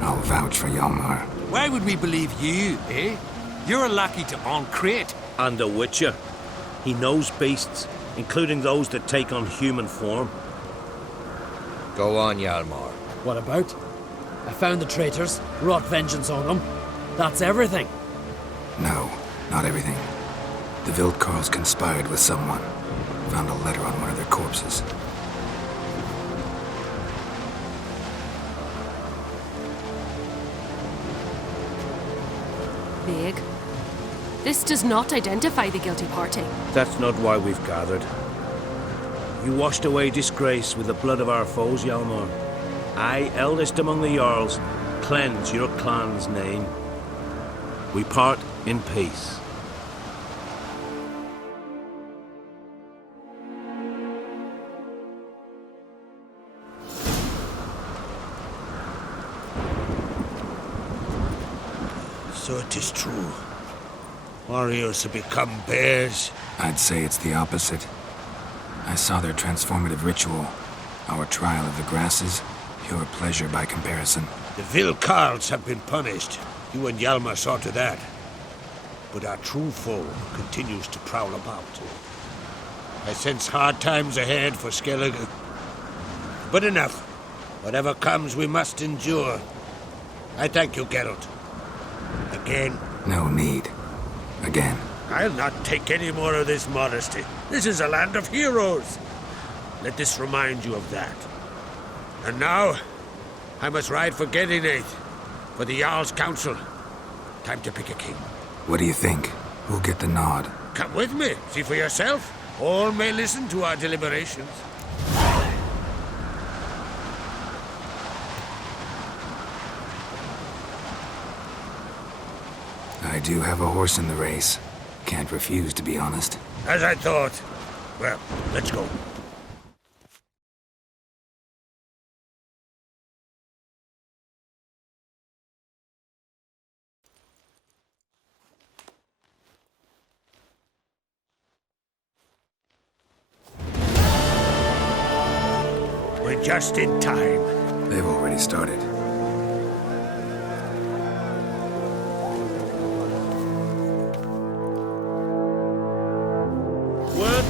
I'll vouch for Hjalmar. Why would we believe you, eh? You're a lackey to Ancrate. And a witcher. He knows beasts, including those that take on human form. Go on, Hjalmar. What about? I found the traitors, wrought vengeance on them. That's everything. No, not everything. The Vildkarls conspired with someone. Found a letter on one of their corpses. Big. This does not identify the guilty party. That's not why we've gathered. You washed away disgrace with the blood of our foes, Hjalmar. I, eldest among the Jarls, cleanse your clan's name. We part in peace. So it is true. Warriors have become bears. I'd say it's the opposite. I saw their transformative ritual. Our trial of the grasses, pure pleasure by comparison. The Vildkarls have been punished. You and Hjalmar saw to that. But our true foe continues to prowl about. I sense hard times ahead for Skellige. But enough. Whatever comes, we must endure. I thank you, Geralt. Again. No need. Again. I'll not take any more of this modesty. This is a land of heroes. Let this remind you of that. And now, I must ride for Gedinath, for the Jarl's Council. Time to pick a king. What do you think? Who'll get the nod? Come with me. See for yourself. All may listen to our deliberations. I do have a horse in the race. Can't refuse, to be honest. As I thought. Well, let's go. We're just in time. They've already started.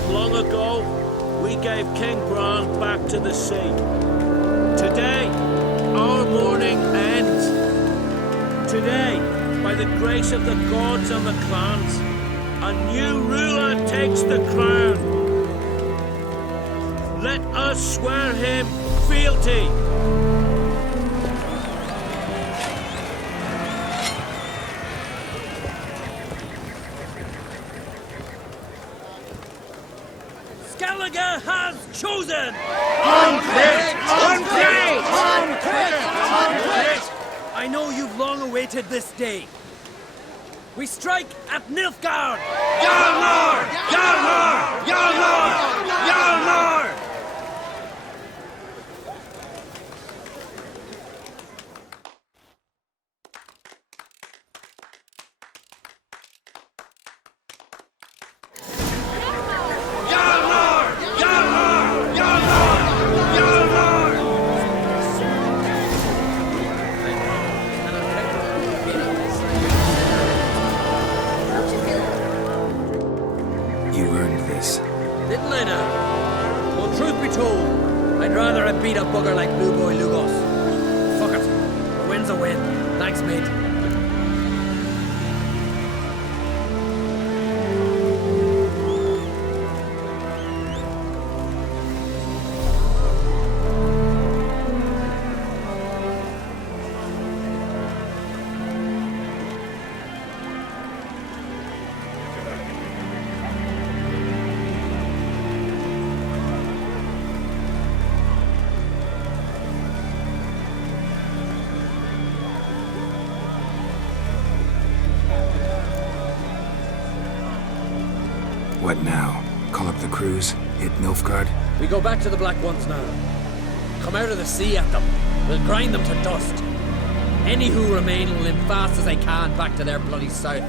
Long ago, we gave King Bran back to the sea. Today, our mourning ends. Today, by the grace of the gods and the clans, a new ruler takes the crown. Let us swear him fealty. Skellige has chosen! I know you've long awaited this day. We strike at Nilfgaard! Hjalmar! Hjalmar! Hjalmar! Hjalmar! You earned this. Didn't I now? Well, truth be told, I'd rather have beat a bugger like Blue Boy Lugos. Fuck it. A win's a win. Thanks, mate. What now? Call up the crews? Hit Nilfgaard? We go back to the Black Ones now. Come out of the sea at them. We'll grind them to dust. Any who remain will limp fast as they can back to their bloody south.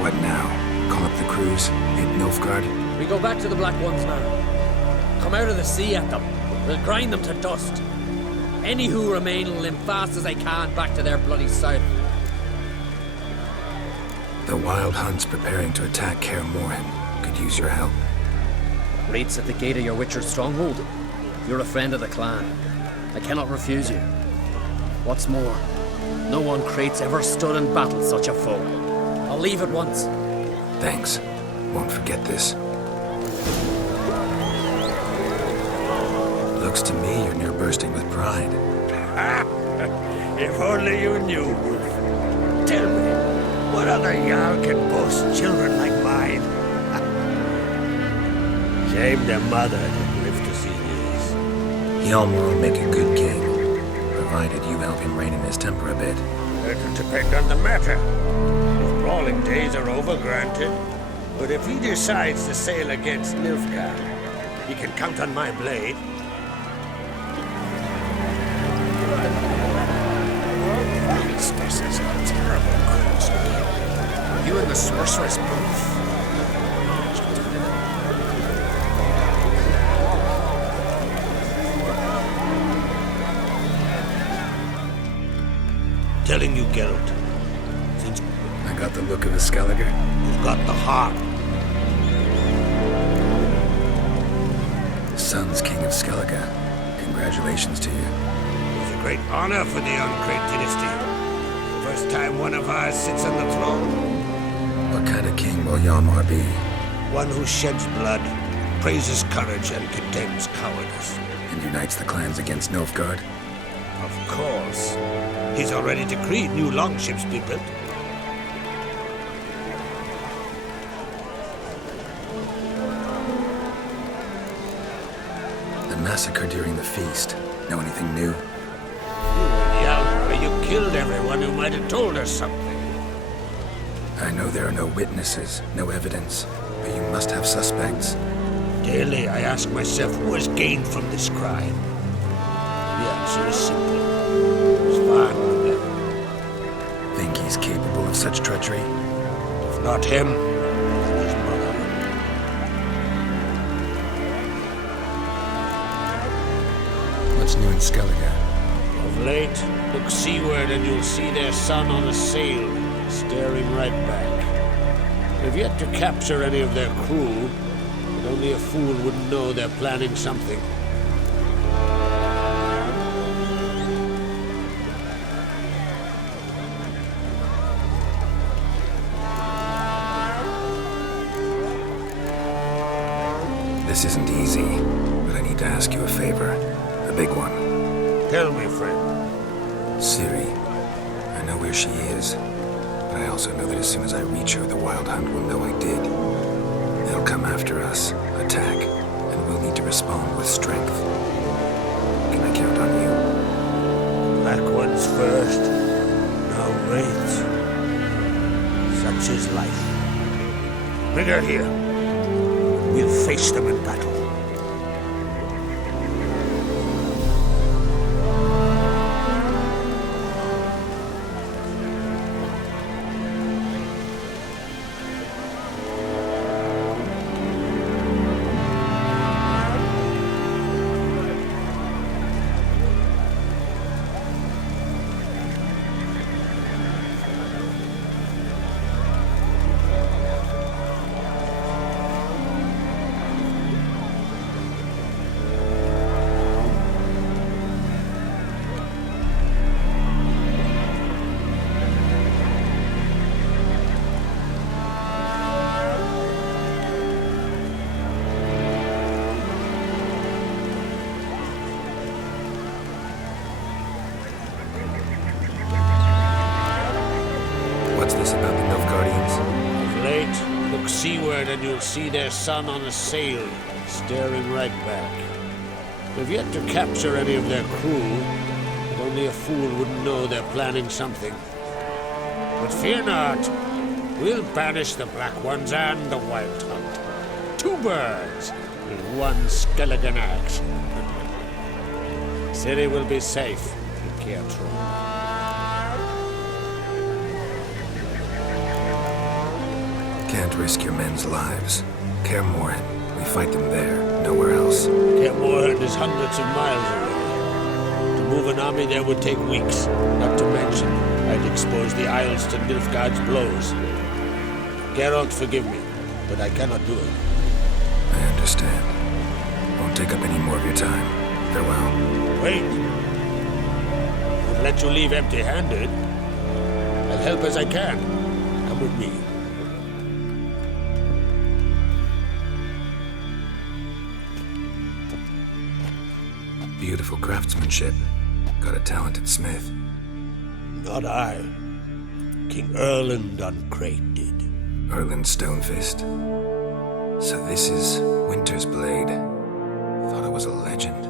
What now? Call up the crews? Hit Nilfgaard? We go back to the Black Ones now. Come out of the sea at them. We'll grind them to dust. Any who remain will limp fast as they can back to their bloody south. The Wild Hunt's preparing to attack Kaer Morhen. Could use your help. Raid's at the gate of your Witcher's stronghold. You're a friend of the clan. I cannot refuse you. What's more, no one Crate's ever stood and battled such a foe. I'll leave at once. Thanks. Won't forget this. Looks to me you're near bursting with pride. If only you knew, Wolf. Tell me, what other Jarl can boast children like mine? Shame their mother didn't live to see these. Hjalmar will make a good king, provided you help him rein in his temper a bit. It'll depend on the matter. His brawling days are over, granted. But if he decides to sail against Nilfgaard, he can count on my blade. This is a terrible cruise. You and the sorceress both. Telling you, Geralt. Since I got the look of a Skellige. You've got the heart. Son's King of Skellige. Congratulations to you. It's a great honor for the Uncrate dynasty. First time one of ours sits on the throne. What kind of king will Hjalmar be? One who sheds blood, praises courage, and condemns cowardice. and unites the clans against Nilfgaard? Of course. He's already decreed new longships be built. The massacre during the feast. Know anything new? You killed everyone who might have told us something. I know there are no witnesses, no evidence, but you must have suspects. Daily, I ask myself who has gained from this crime. The answer is simple. Svan Hildr. Think he's capable of such treachery? If not him, then his mother. What's new in Skellige? Of late, look seaward and you'll see their son on a sail, staring right back. They've yet to capture any of their crew, but only a fool wouldn't know they're planning something. This isn't easy, but I need to ask you a favor. A big one. Tell me, friend. Ciri. I know where she is, but I also know that as soon as I reach her, the Wild Hunt will know I did. They'll come after us, attack, and we'll need to respond with strength. Can I count on you? Black ones first, now wraiths. Such is life. Bring her here. We'll face them in battle. What's this about the Nilfgaardians? Of late, look seaward and you'll see their son on a sail, staring right back. They've yet to capture any of their crew, but only a fool wouldn't know they're planning something. But fear not, we'll banish the Black Ones and the Wild Hunt. 2 birds with 1 Skelligan axe. Ciri will be safe in Caer Trone. Can't risk your men's lives. Kaer Morhen. We fight them there, nowhere else. Kaer Morhen is hundreds of miles away. To move an army there would take weeks, not to mention I'd expose the Isles to Nilfgaard's blows. Geralt, forgive me, but I cannot do it. I understand. Won't take up any more of your time. Farewell. Wait. Won't let you leave empty-handed. I'll help as I can. Come with me. Beautiful craftsmanship. Got a talented smith. Not I. King Erland Uncrate did. Erland Stonefist. So this is Winter's Blade. Thought it was a legend.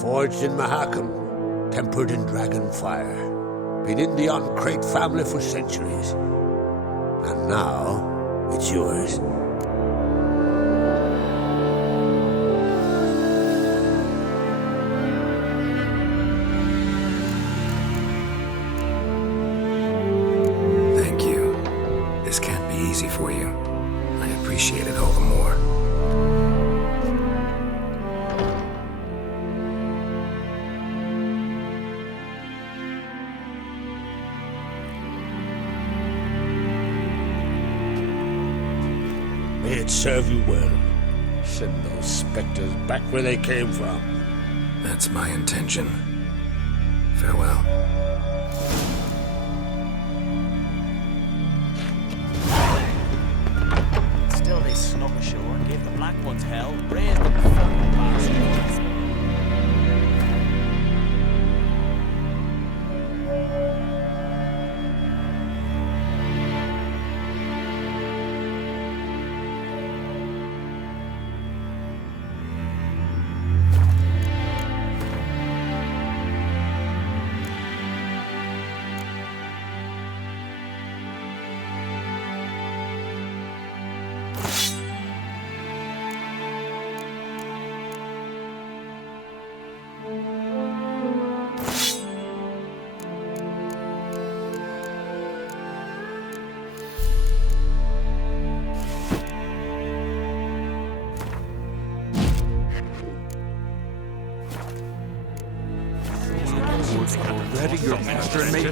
Forged in Mahakam, tempered in dragon fire. Been in the Uncrate family for centuries. And now, it's yours. Thank you. This can't be easy for you. I appreciate it all the more. May it serve you well. Send those specters back where they came from. That's my intention. Farewell. Still they snuck ashore, gave the Black Ones hell, raised them fucking bastards. ready, your master may...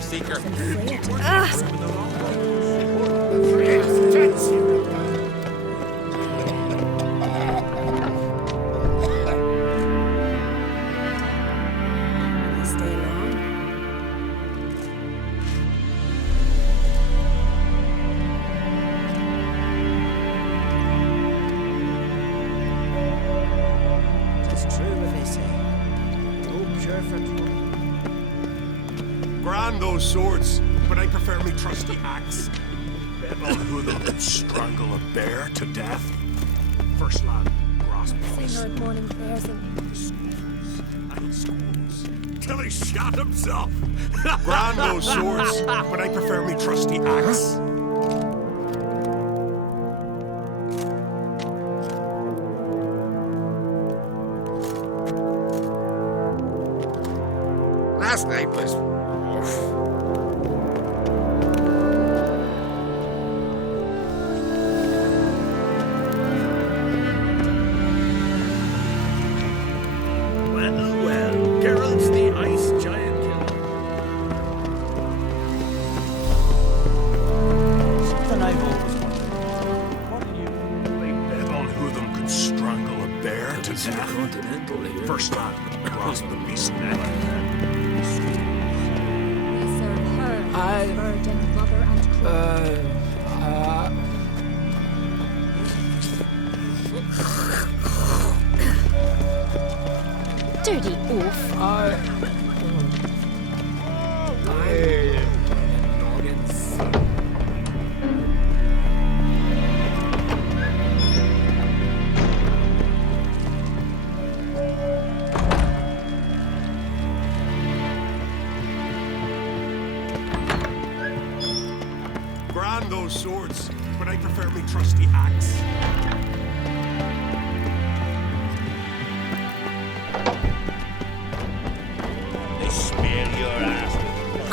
Grand those swords, but I prefer me trusty axe. Bet on who they'll strangle a bear to death. First lad, grasp us. Morning prayers Till he shot himself. Grand those swords, but I prefer me trusty axe. Last night was... Well, Geralt's the ice giant killer. Something I've always wondered. What do you... They bet on who them could strangle a bear to death. First lad, grasp the beast neck. virgin, mother, and dirty oaf. Grand those swords, but I prefer me trusty axe. They smear your ass with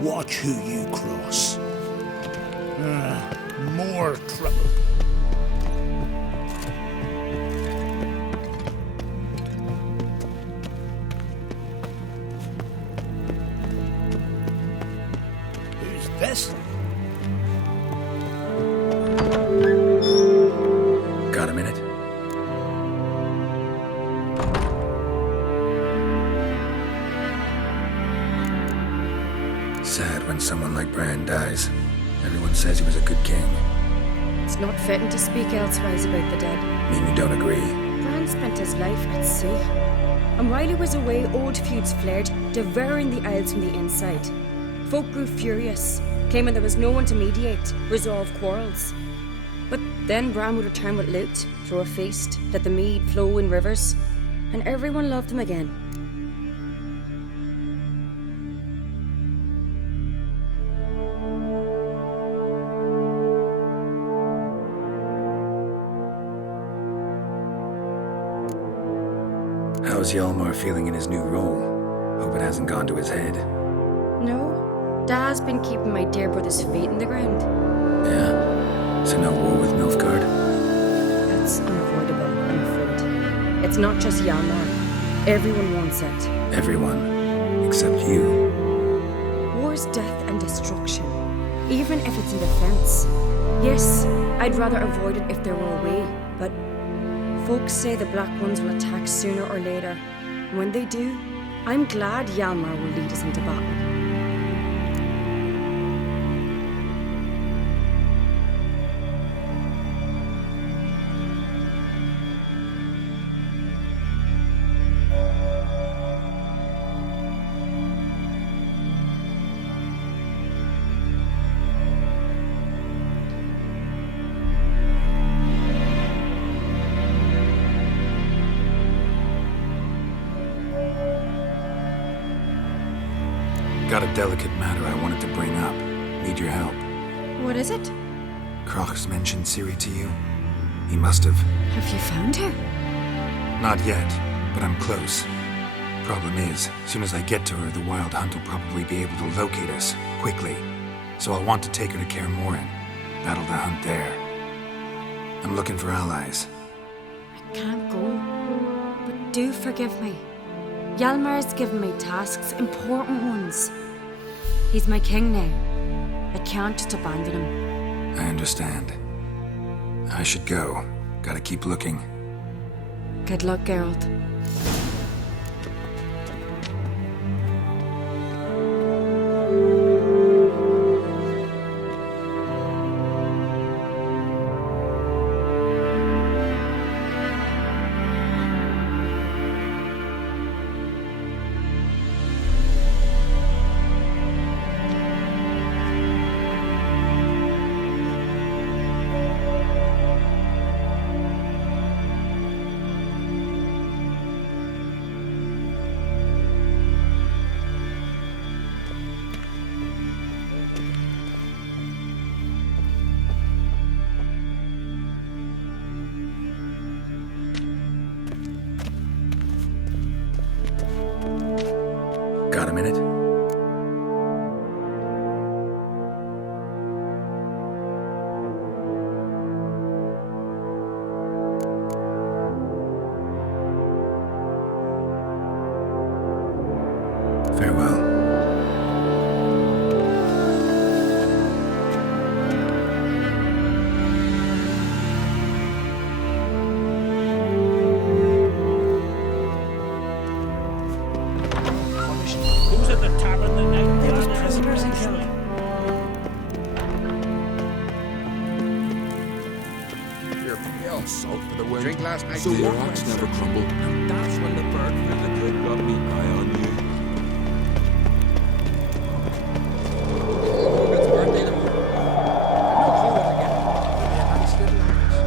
Watch who you cross. More trouble. Who's this? Got a minute? Sad when someone like Bran dies. Everyone says he was a good king. It's not fitting to speak elsewise about the dead. Mean you don't agree? Bran spent his life at sea. And while he was away, old feuds flared, devouring the Isles from the inside. Folk grew furious, claiming there was no one to mediate, resolve quarrels. But then Bran would return with loot, throw a feast, let the mead flow in rivers, and everyone loved him again. How's Hjalmar feeling in his new role? Hope it hasn't gone to his head. No, Dad's been keeping my dear brother's feet in the ground. Yeah? So no war with Nilfgaard? That's unavoidable, I'm afraid. It's not just Hjalmar. Everyone wants it. Everyone. Except you. War's death and destruction, even if it's in defense. Yes, I'd rather avoid it if there were a way, but folks say the Black Ones will attack sooner or later. When they do, I'm glad Hjalmar will lead us into battle. Got a delicate matter I wanted to bring up. Need your help. What is it? Crach's mentioned Ciri to you? He must have. Have you found her? Not yet, but I'm close. Problem is, as soon as I get to her, the Wild Hunt will probably be able to locate us, quickly. So I'll want to take her to Kaer Morhen. Battle the hunt there. I'm looking for allies. I can't go. But do forgive me. Hjalmar's given me tasks, important ones. He's my king now. I can't just abandon him. I understand. I should go. Gotta keep looking. Good luck, Geralt. Got a minute? Farewell. Who's at the tavern the night? There was prisoners in Kelly. Here, salt for the wind. Drink last night. So your axe never crumbled. And that's when the bird through the good got me eye on you. It's birthday tomorrow. No clue what to get. Maybe a nice little axe.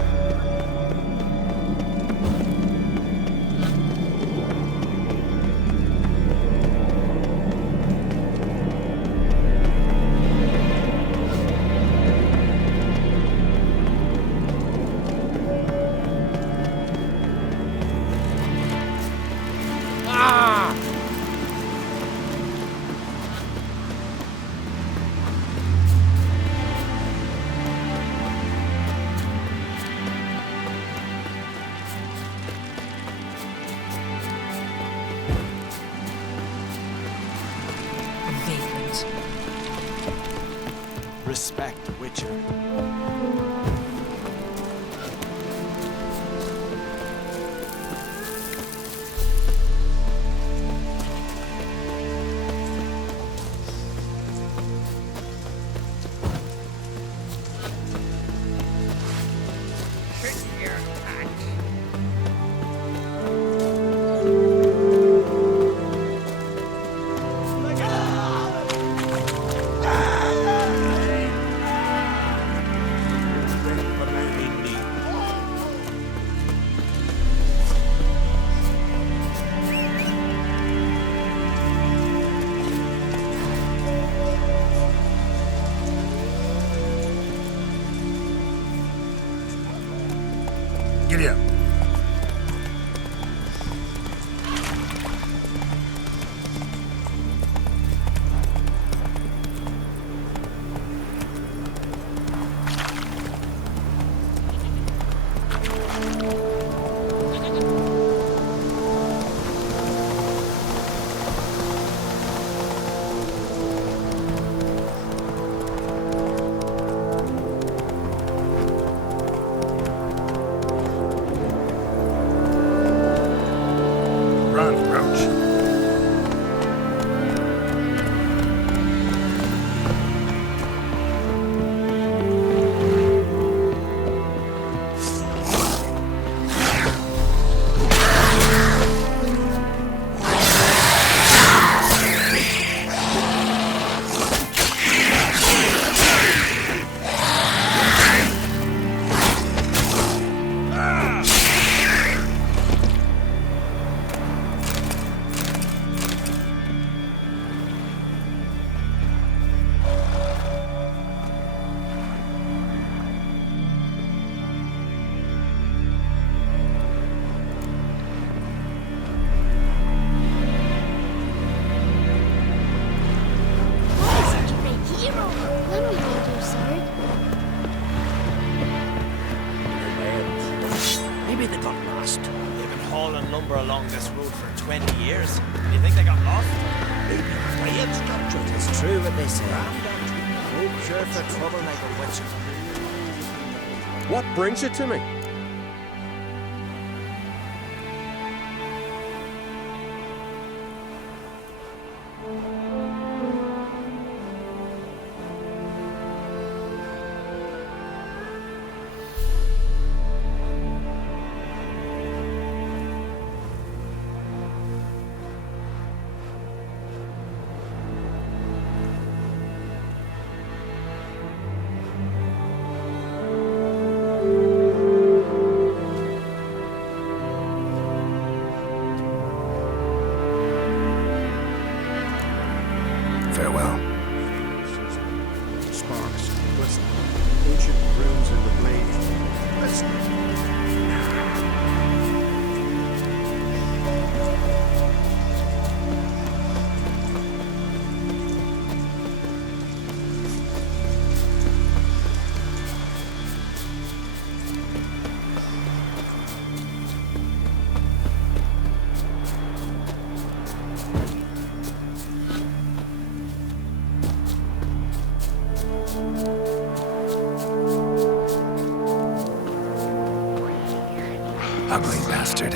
Vagrant. Respect, Witcher. Giddy up. lumber along this road for 20 years. Do you think they got lost? Maybe Diane's doctrine. It's true what they say. Sure for trouble like a witch. What brings you to me? Farewell. Sparks, listen. Ancient runes in the blade. Listen. Ugly bastard.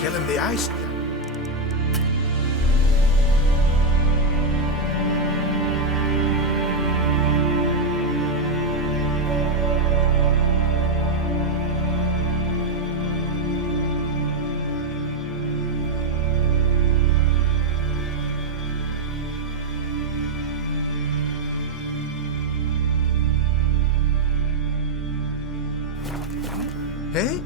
Killing the ice. Hey?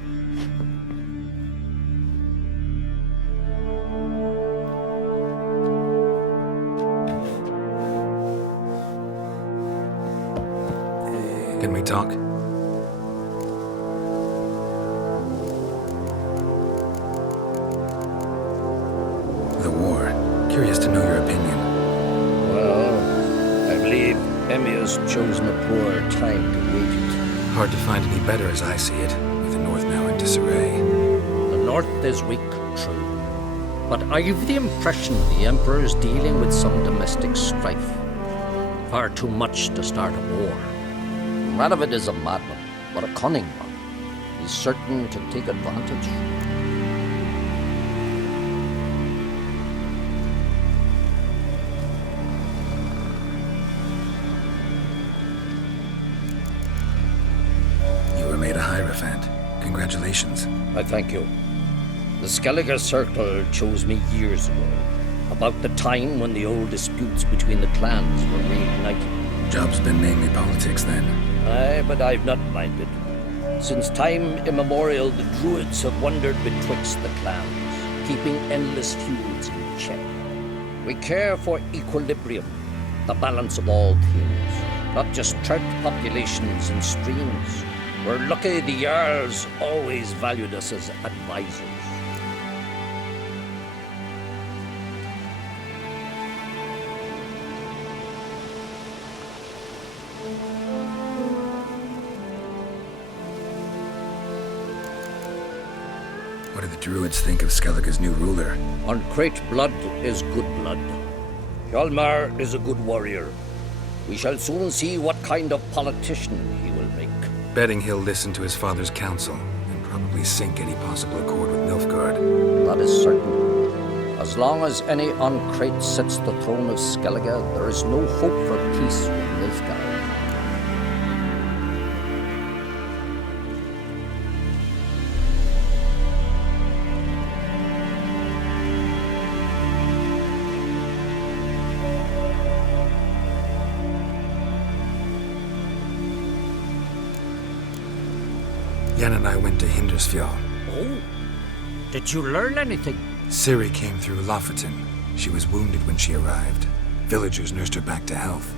Can we talk? The war. Curious to know your opinion. Well, I believe Emmir's chosen a poor time to wage it. Hard to find any better as I see it, with the North now in disarray. The North is weak, true. But I've the impression the Emperor is dealing with some domestic strife. Far too much to start a war. Radovid is a madman, but a cunning one. He's certain to take advantage. You were made a Hierophant. Congratulations. I thank you. The Skellige Circle chose me years ago, about the time when the old disputes between the clans were reignited. Job's been mainly politics then. Aye, but I've not minded. Since time immemorial, the Druids have wandered betwixt the clans, keeping endless feuds in check. We care for equilibrium, the balance of all things, not just trout populations and streams. We're lucky the Jarls always valued us as advisors. What do the Druids think of Skellige's new ruler? Uncrate blood is good blood. Hjalmar is a good warrior. We shall soon see what kind of politician he will make. Betting he'll listen to his father's counsel and probably sink any possible accord with Nilfgaard. That is certain. As long as any Uncrate sits the throne of Skellige, there is no hope for peace with Nilfgaard. Yen and I went to Hindersfjall. Oh? Did you learn anything? Ciri came through Lofoten. She was wounded when she arrived. Villagers nursed her back to health.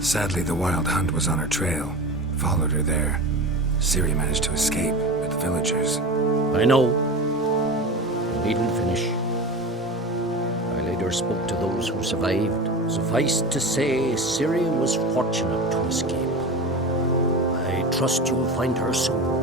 Sadly, the Wild Hunt was on her trail. Followed her there. Ciri managed to escape with the villagers. I know. You needn't finish. I later spoke to those who survived. Suffice to say, Ciri was fortunate to escape. I trust you'll find her soon.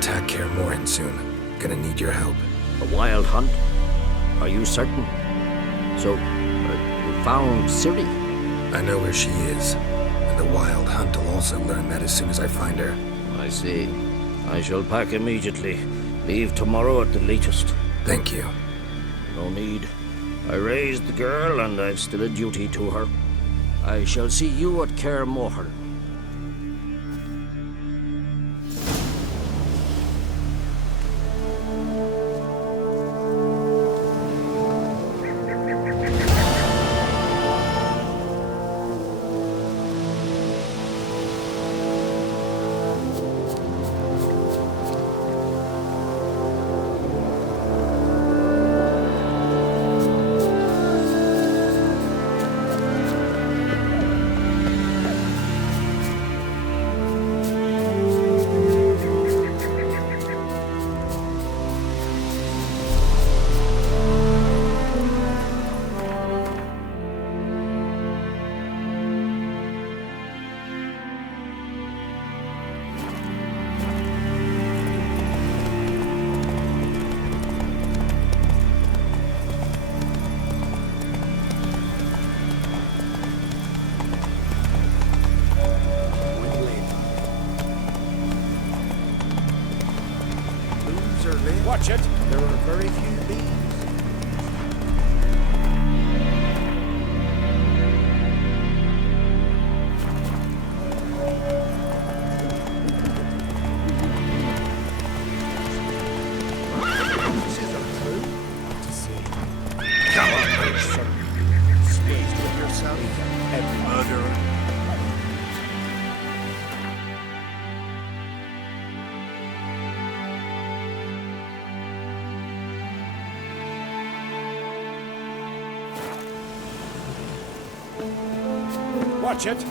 Attack Kaer Morhen soon. Gonna need your help. A wild hunt? Are you certain? So, you found Ciri? I know where she is. And the Wild Hunt will also learn that as soon as I find her. I see. I shall pack immediately. Leave tomorrow at the latest. Thank you. No need. I raised the girl and I've still a duty to her. I shall see you at Kaer Morhen. are late. Watch it. There are very few bees. Come on, son. Squeezed with yourself and murderer. Watch it.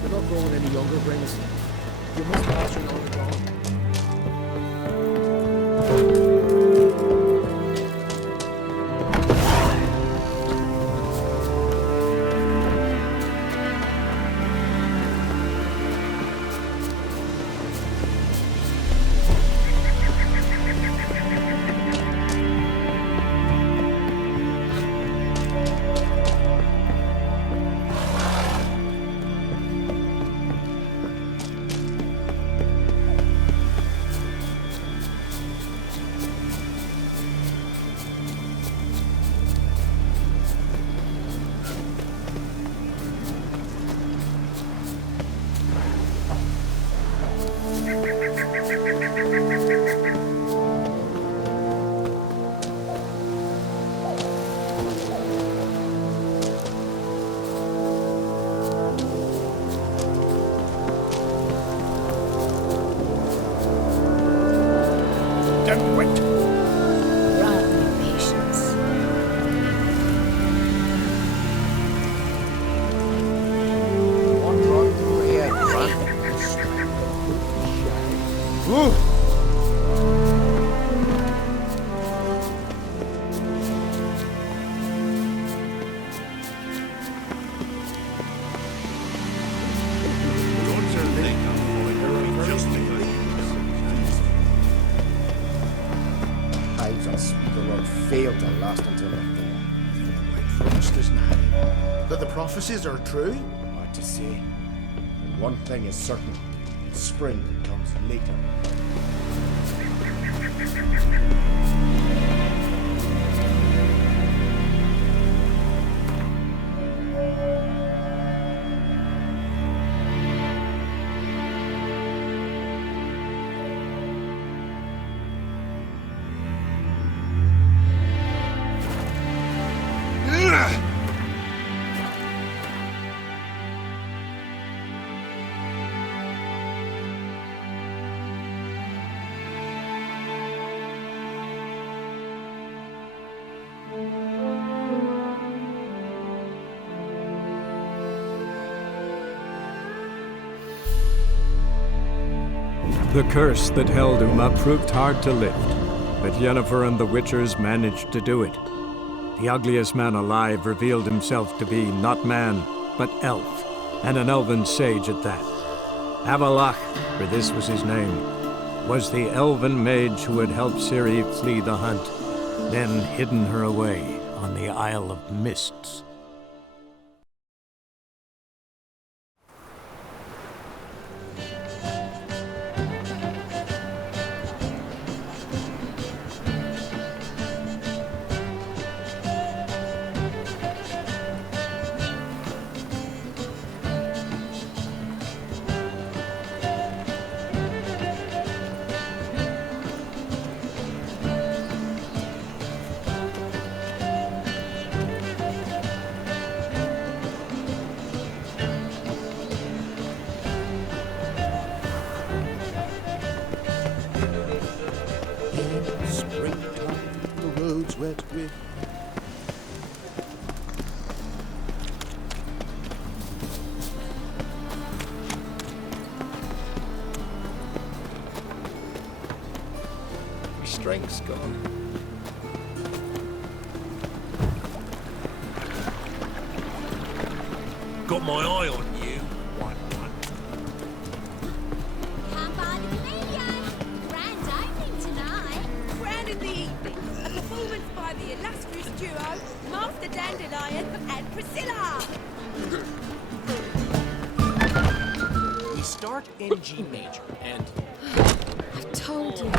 You're not growing any younger, Brings. Your mustache are not gone. Hives on Speaker Road failed to last until the thaw. Frost is nigh. That the prophecies are true? Hard to say. But one thing is certain. Spring comes later. The curse that held Uma proved hard to lift, but Yennefer and the Witchers managed to do it. The ugliest man alive revealed himself to be not man, but elf, and an elven sage at that. Avalach, for this was his name, was the elven mage who had helped Ciri flee the hunt, then hidden her away on the Isle of Mists. Wet with My strength's gone. Got my eye on you. Grand opening tonight. Grand of the evening. Master Dandelion and Priscilla! We start in G major, and I told you.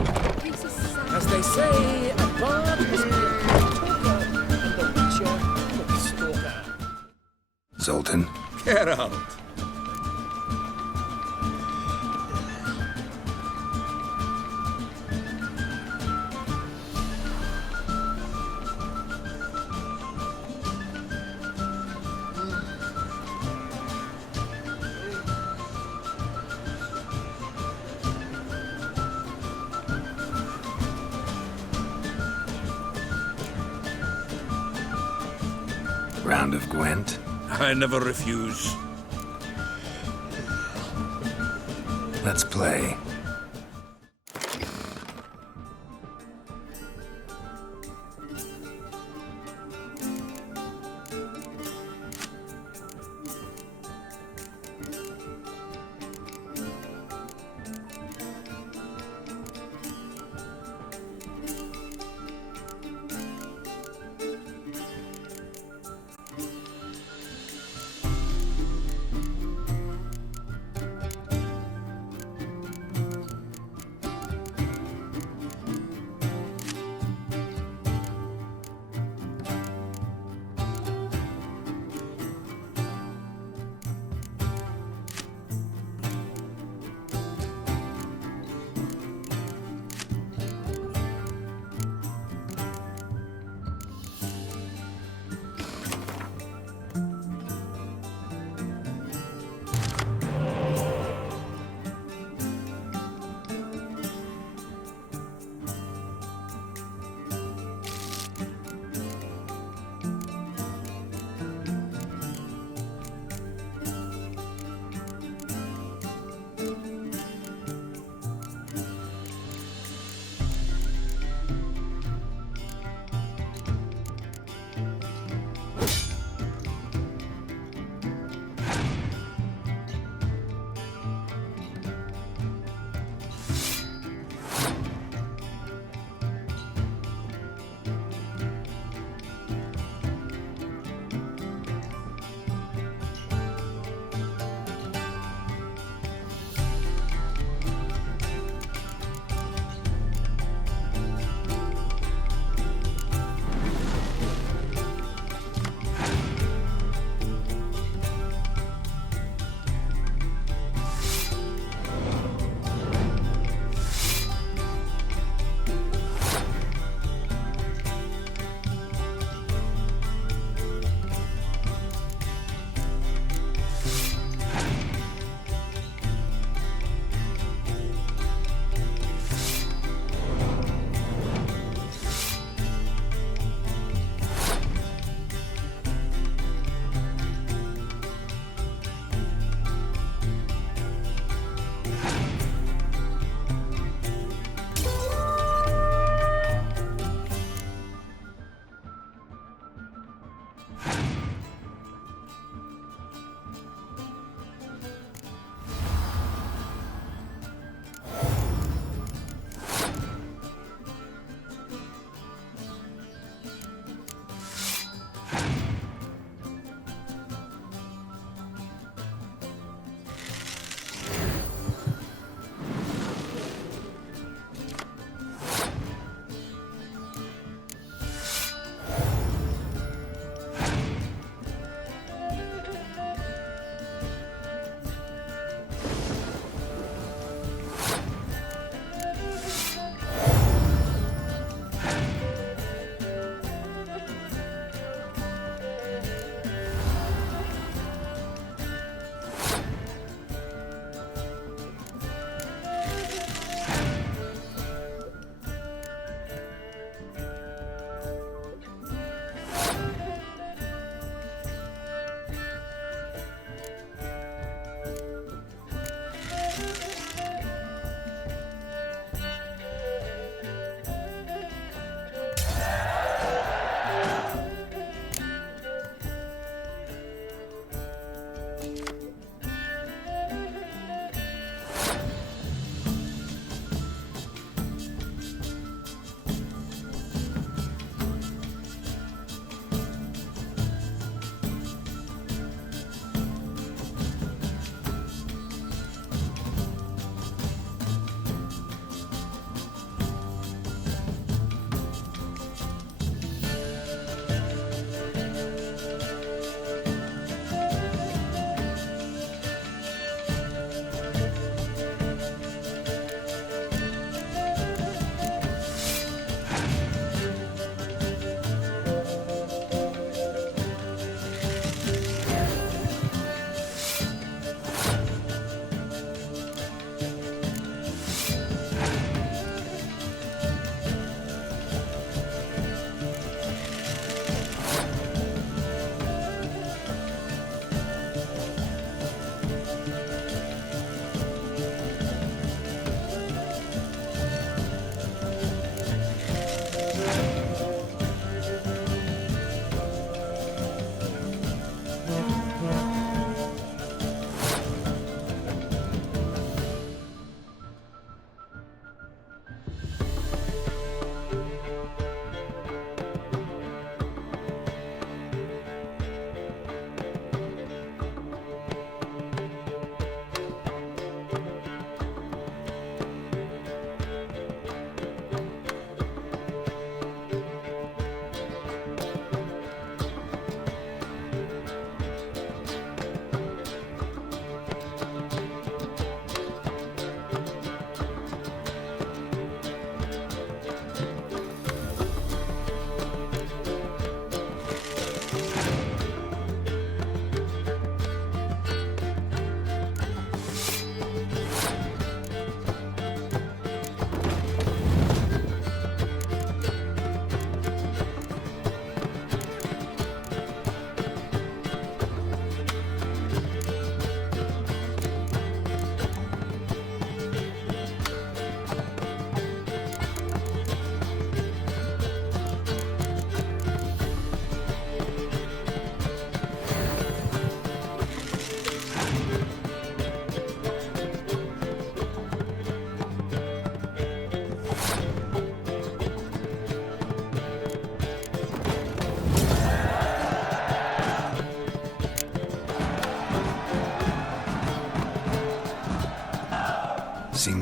He's a son. as they say, a bard must be a talker, and the witcher a stalker. Zoltan? Get out. Round of Gwent? I never refuse. Let's play.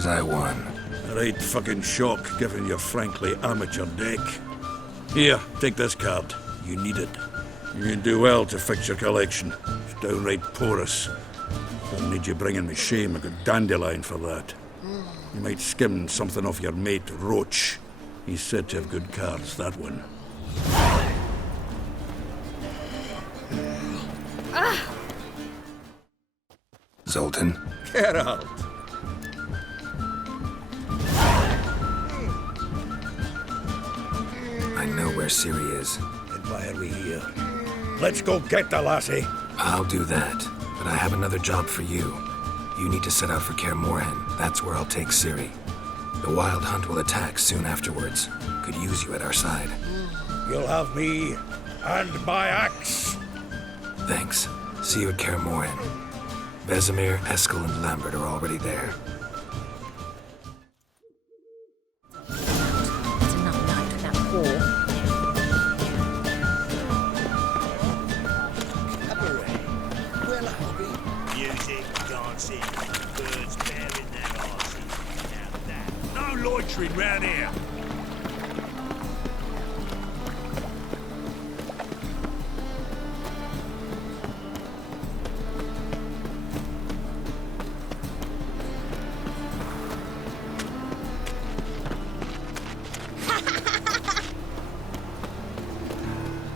Seems I won. Right fucking shock, given your frankly amateur deck. Here, take this card. You need it. You'd do well to fix your collection. It's downright porous. Don't need you bringing me shame. I got Dandelion for that. You might skim something off your mate, Roach. He's said to have good cards, that one. Zoltan? Get out! I know where Ciri is. Then why are we here? Let's go get the lassie! I'll do that, but I have another job for you. You need to set out for Kaer Morhen. That's where I'll take Ciri. The Wild Hunt will attack soon afterwards. Could use you at our side. You'll have me and my axe. Thanks. See you at Kaer Morhen. Vesemir, Eskel, and Lambert are already there. It's another night with that whore. Music, dancing, birds bearing their arses. Now that. No loitering round here.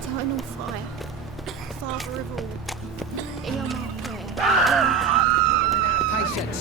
Eternal fire, Father of all, hear my prayer. Patience.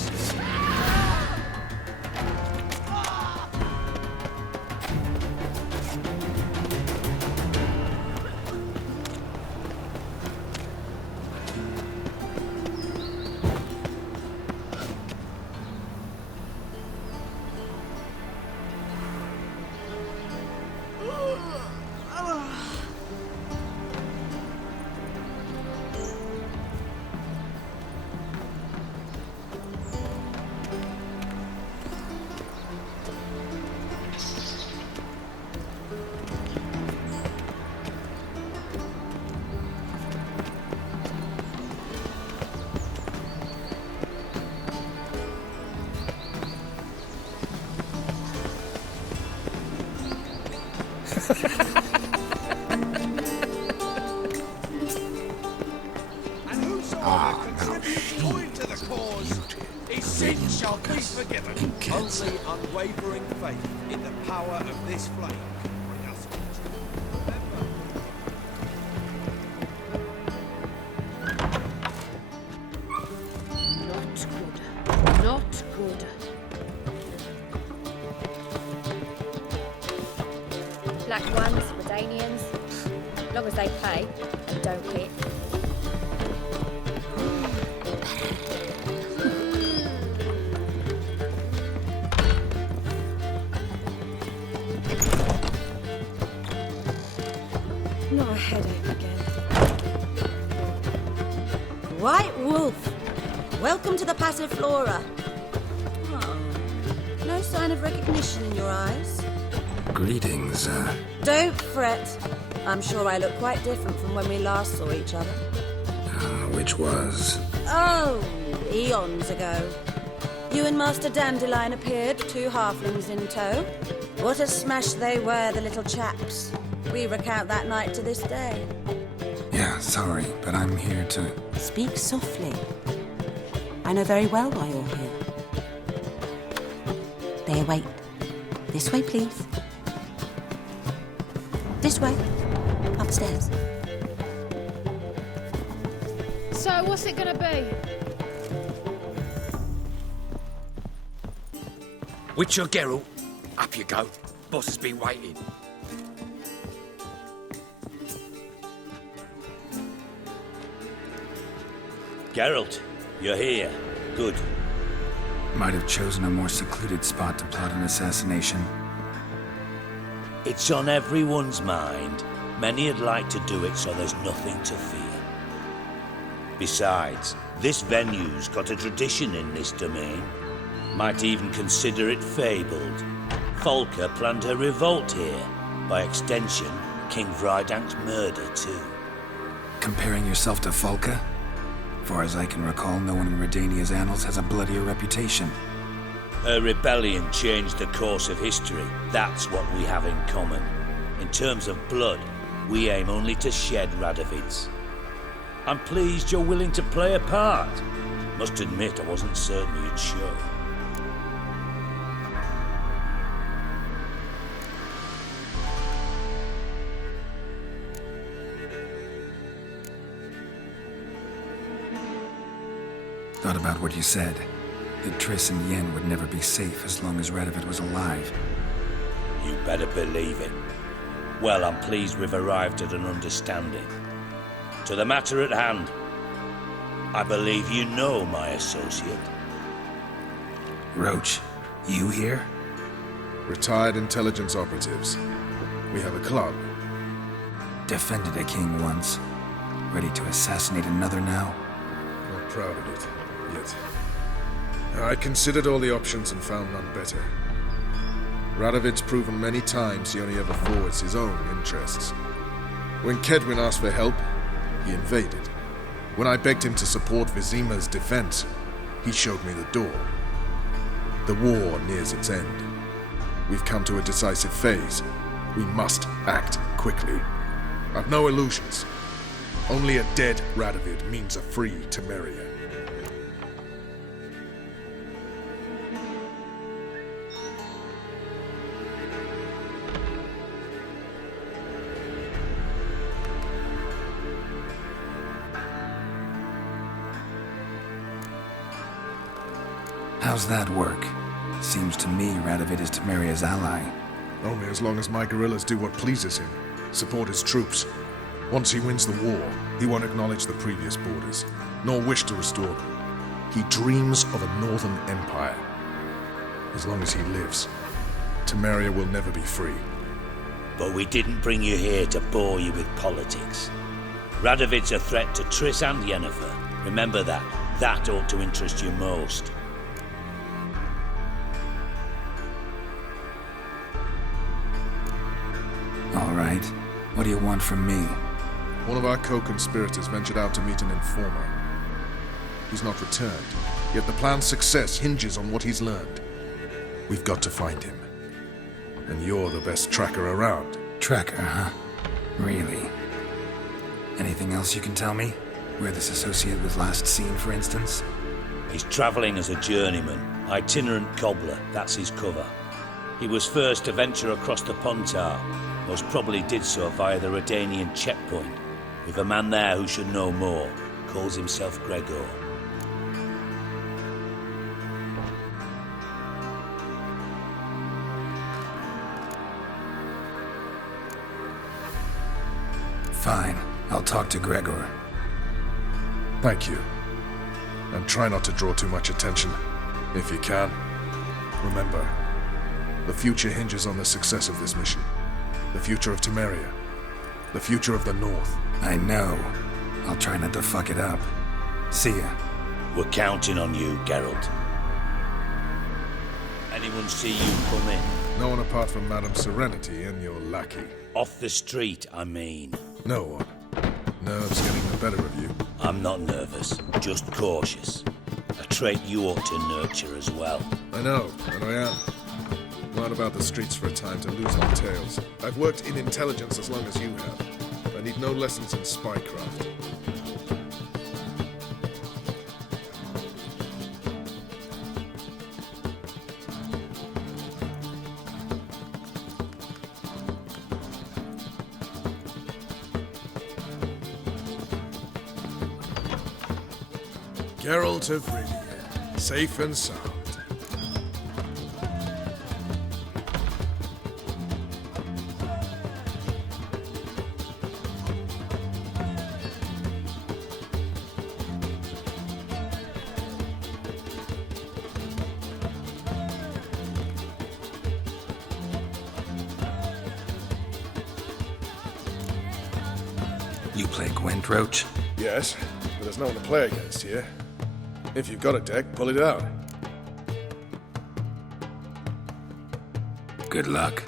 And whosoever contributes coin to the cause, his sins shall be forgiven. Only unwavering faith in the power of this flame can bring us Not good. Not good. Black ones, Redanians. Long as they pay and don't hit. Not a headache again. White Wolf, welcome to the Passiflora. Oh, no sign of recognition in your eyes. Greetings, Don't fret. I'm sure I look quite different from when we last saw each other. which was? Oh, eons ago. You and Master Dandelion appeared, two halflings in tow. What a smash they were, the little chaps. We recount that night to this day. Yeah, sorry, but I'm here to... Speak softly. I know very well why you're here. They await. This way, please. This way. Upstairs. So, what's it gonna be? Witcher Geralt, up you go. Boss has been waiting. Geralt, you're here. Good. Might have chosen a more secluded spot to plot an assassination. It's on everyone's mind. Many would like to do it, so there's nothing to fear. Besides, this venue's got a tradition in this domain. Might even consider it fabled. Folka planned her revolt here. By extension, King Vrydank's murder, too. Comparing yourself to Folka? Far as I can recall, no one in Redania's annals has a bloodier reputation. Her rebellion changed the course of history. That's what we have in common. In terms of blood, we aim only to shed Radovid's. I'm pleased you're willing to play a part. Must admit, I wasn't certain you'd show. Thought about what you said. That Triss and Yen would never be safe as long as Radovid was alive. You better believe it. Well, I'm pleased we've arrived at an understanding. To the matter at hand, I believe you know my associate. Roach, you here? Retired intelligence operatives. We have a club. Defended a king once. Ready to assassinate another now? Not proud of it, yet. I considered all the options and found none better. Radovid's proven many times he only ever forwards his own interests. When Kedwin asked for help, he invaded. When I begged him to support Vizima's defense, he showed me the door. The war nears its end. We've come to a decisive phase. We must act quickly. I've no illusions. Only a dead Radovid means a free Temeria. How's that work? Seems to me Radovid is Temeria's ally. Only as long as my guerrillas do what pleases him, support his troops. Once he wins the war, he won't acknowledge the previous borders, nor wish to restore them. He dreams of a northern empire. As long as he lives, Temeria will never be free. But we didn't bring you here to bore you with politics. Radovid's a threat to Triss and Yennefer. Remember that. That ought to interest you most. All right. What do you want from me? One of our co-conspirators ventured out to meet an informer. He's not returned, yet the plan's success hinges on what he's learned. We've got to find him. And you're the best tracker around. Tracker, huh? Really? Anything else you can tell me? Where this associate was last seen, for instance? He's traveling as a journeyman, itinerant cobbler, that's his cover. He was first to venture across the Pontar, most probably did so via the Redanian checkpoint. With a man there who should know more, calls himself Gregor. Fine, I'll talk to Gregor. Thank you. And try not to draw too much attention, if you can. Remember, the future hinges on the success of this mission. The future of Temeria. The future of the North. I know. I'll try not to fuck it up. See ya. We're counting on you, Geralt. Anyone see you come in? No one apart from Madame Serenity and your lackey. Off the street, I mean. No one. Nerves getting the better of you. I'm not nervous, just cautious. A trait you ought to nurture as well. I know, and I am. Not about the streets for a time to lose our tails. I've worked in intelligence as long as you have. I need no lessons in spycraft. Geralt of Rivia, safe and sound. You play Gwent, Roach? Yes, but there's no one to play against here. If you've got a deck, pull it out. Good luck.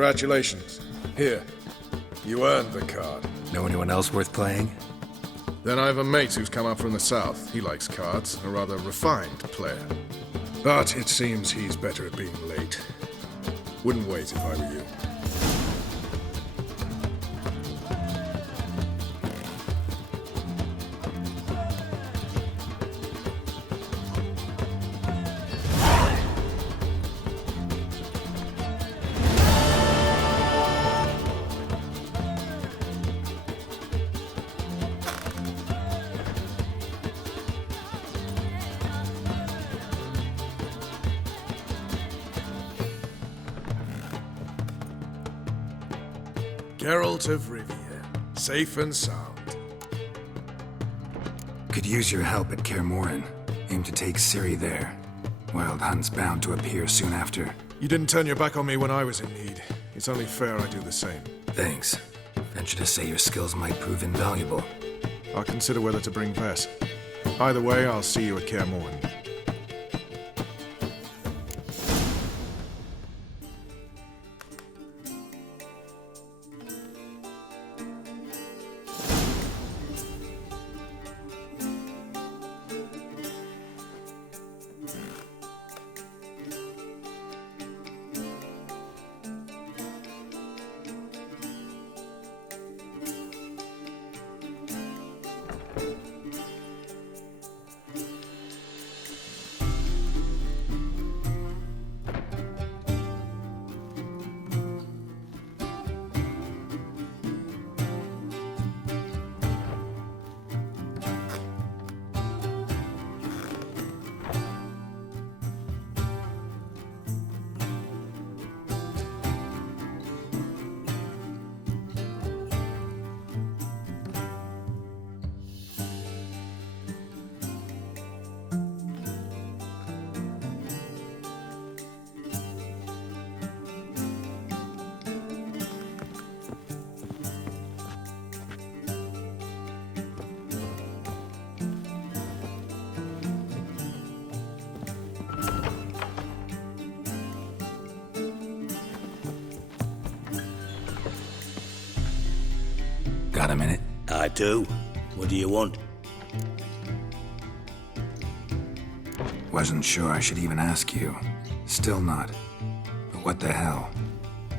Congratulations. Here. You earned the card. Know anyone else worth playing? Then I have a mate who's come up from the south. He likes cards, a rather refined player. But it seems he's better at being late. Wouldn't wait if I were you. Geralt of Rivia, safe and sound. Could use your help at Kaer Morhen. Aim to take Ciri there. Wild Hunt's bound to appear soon after. You didn't turn your back on me when I was in need. It's only fair I do the same. Thanks. Venture to say your skills might prove invaluable. I'll consider whether to bring Vess. Either way, I'll see you at Kaer Morhen. Got a minute? I do. What do you want? Wasn't sure I should even ask you. Still not. But what the hell?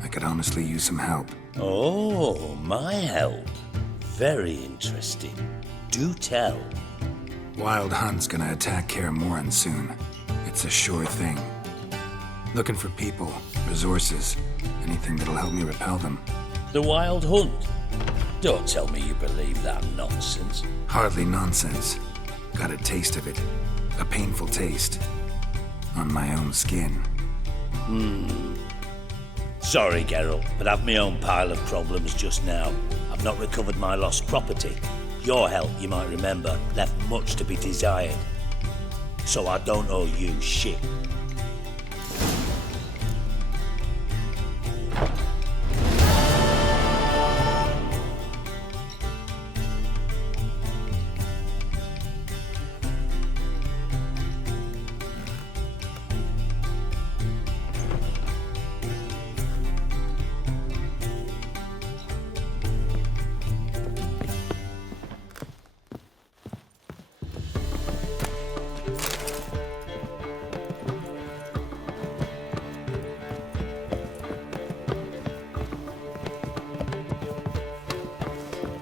I could honestly use some help. Oh, my help. Very interesting. Do tell. Wild Hunt's gonna attack Kaer Morhen soon. It's a sure thing. Looking for people, resources, anything that'll help me repel them. The Wild Hunt? Don't tell me you believe that nonsense. Hardly nonsense. Got a taste of it. A painful taste. On my own skin. Sorry, Geralt, but I've my own pile of problems just now. I've not recovered my lost property. Your help, you might remember, left much to be desired. So I don't owe you shit.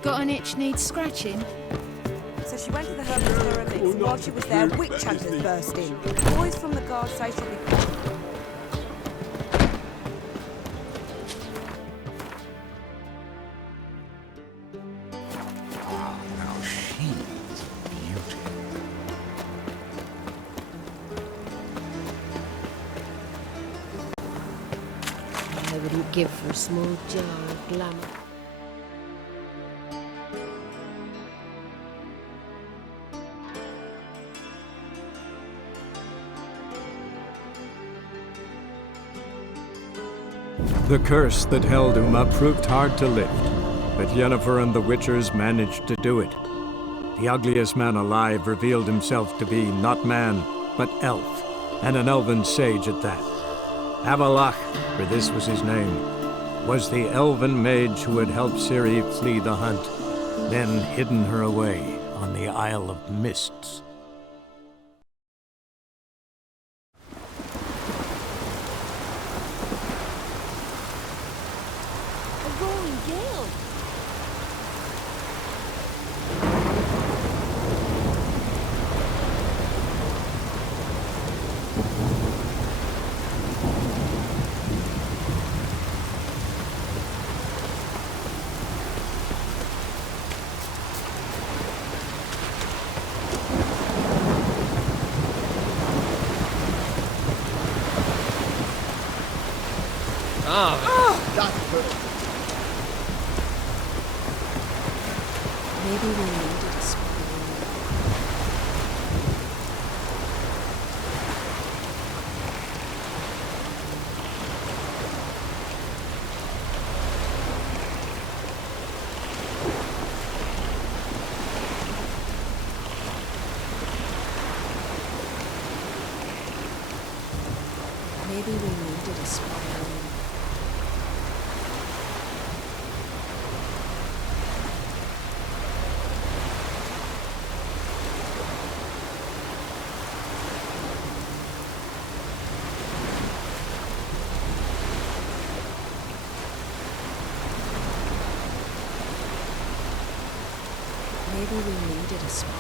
Got an itch needs scratching? So she went to the Herbert's Pyramids, and while she was there, witch hunters burst in. Boys from the guard say she'll be... Now she's beauty. I wouldn't give for a small jar of glamour. The curse that held Uma proved hard to lift, but Yennefer and the Witchers managed to do it. The ugliest man alive revealed himself to be not man, but elf, and an elven sage at that. Avalach, for this was his name. was the elven mage who had helped Ciri flee the hunt, then hidden her away on the Isle of Mists. A roaring gale. That's good. Maybe we needed a spell. Maybe we needed a spell. Maybe we needed a spell.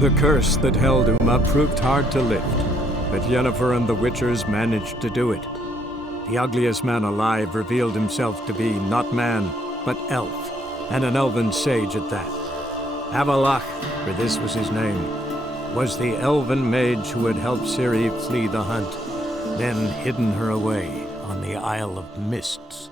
The curse that held Uma proved hard to lift, but Yennefer and the Witchers managed to do it. The ugliest man alive revealed himself to be not man, but elf, and an elven sage at that. Avalach, for this was his name, was the elven mage who had helped Ciri flee the hunt, then hidden her away on the Isle of Mists.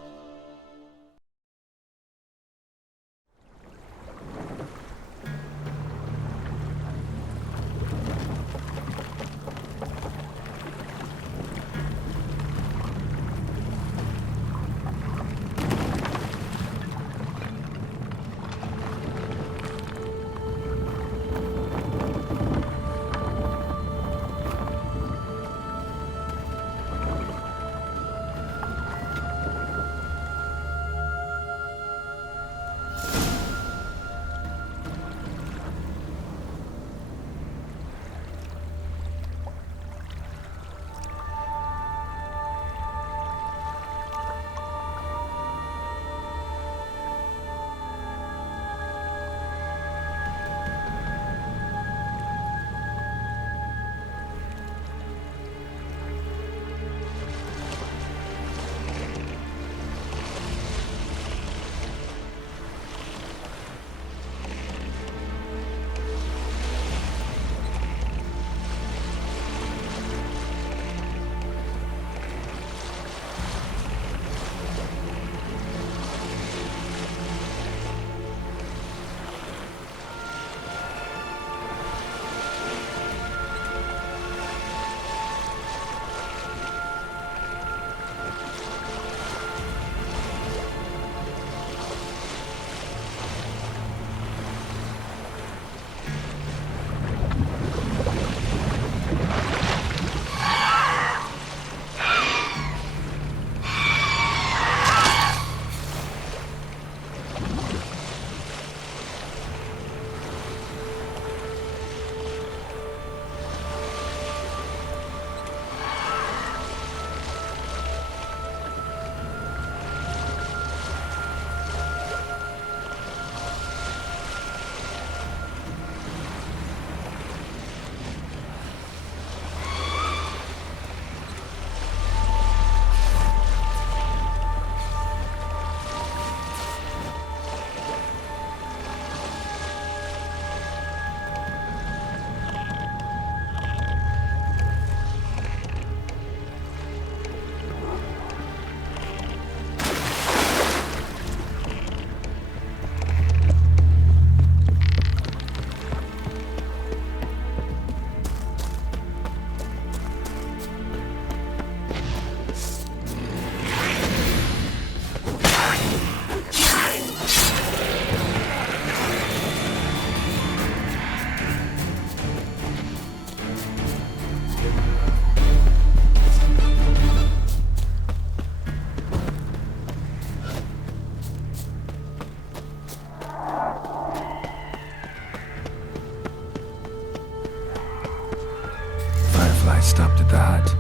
Stopped at the hut.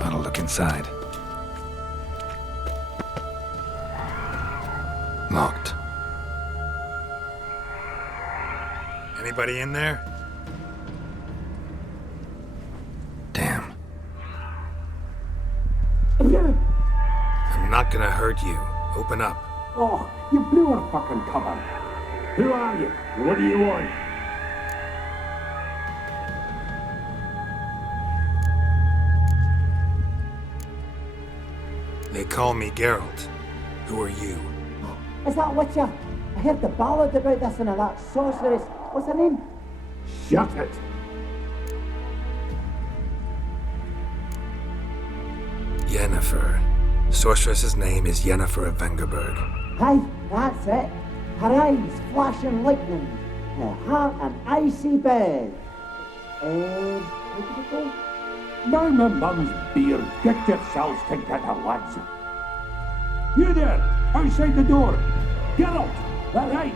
Ought to look inside. Locked. Anybody in there? Damn. I'm not gonna hurt you. Open up. Oh, you blew our fucking cover. Who are you? What do you want? They call me Geralt. Who are you? Is that Witcher? I heard the ballad about this and that sorceress. What's her name? Shut it! Yennefer. Sorceress's name is Yennefer of Vengerberg. Aye, that's it. Her eyes flashing lightning. Her heart an icy bed. Where did it go? Now my mum's beard. Get yourselves together, lads. You there, outside the door. Geralt, that right?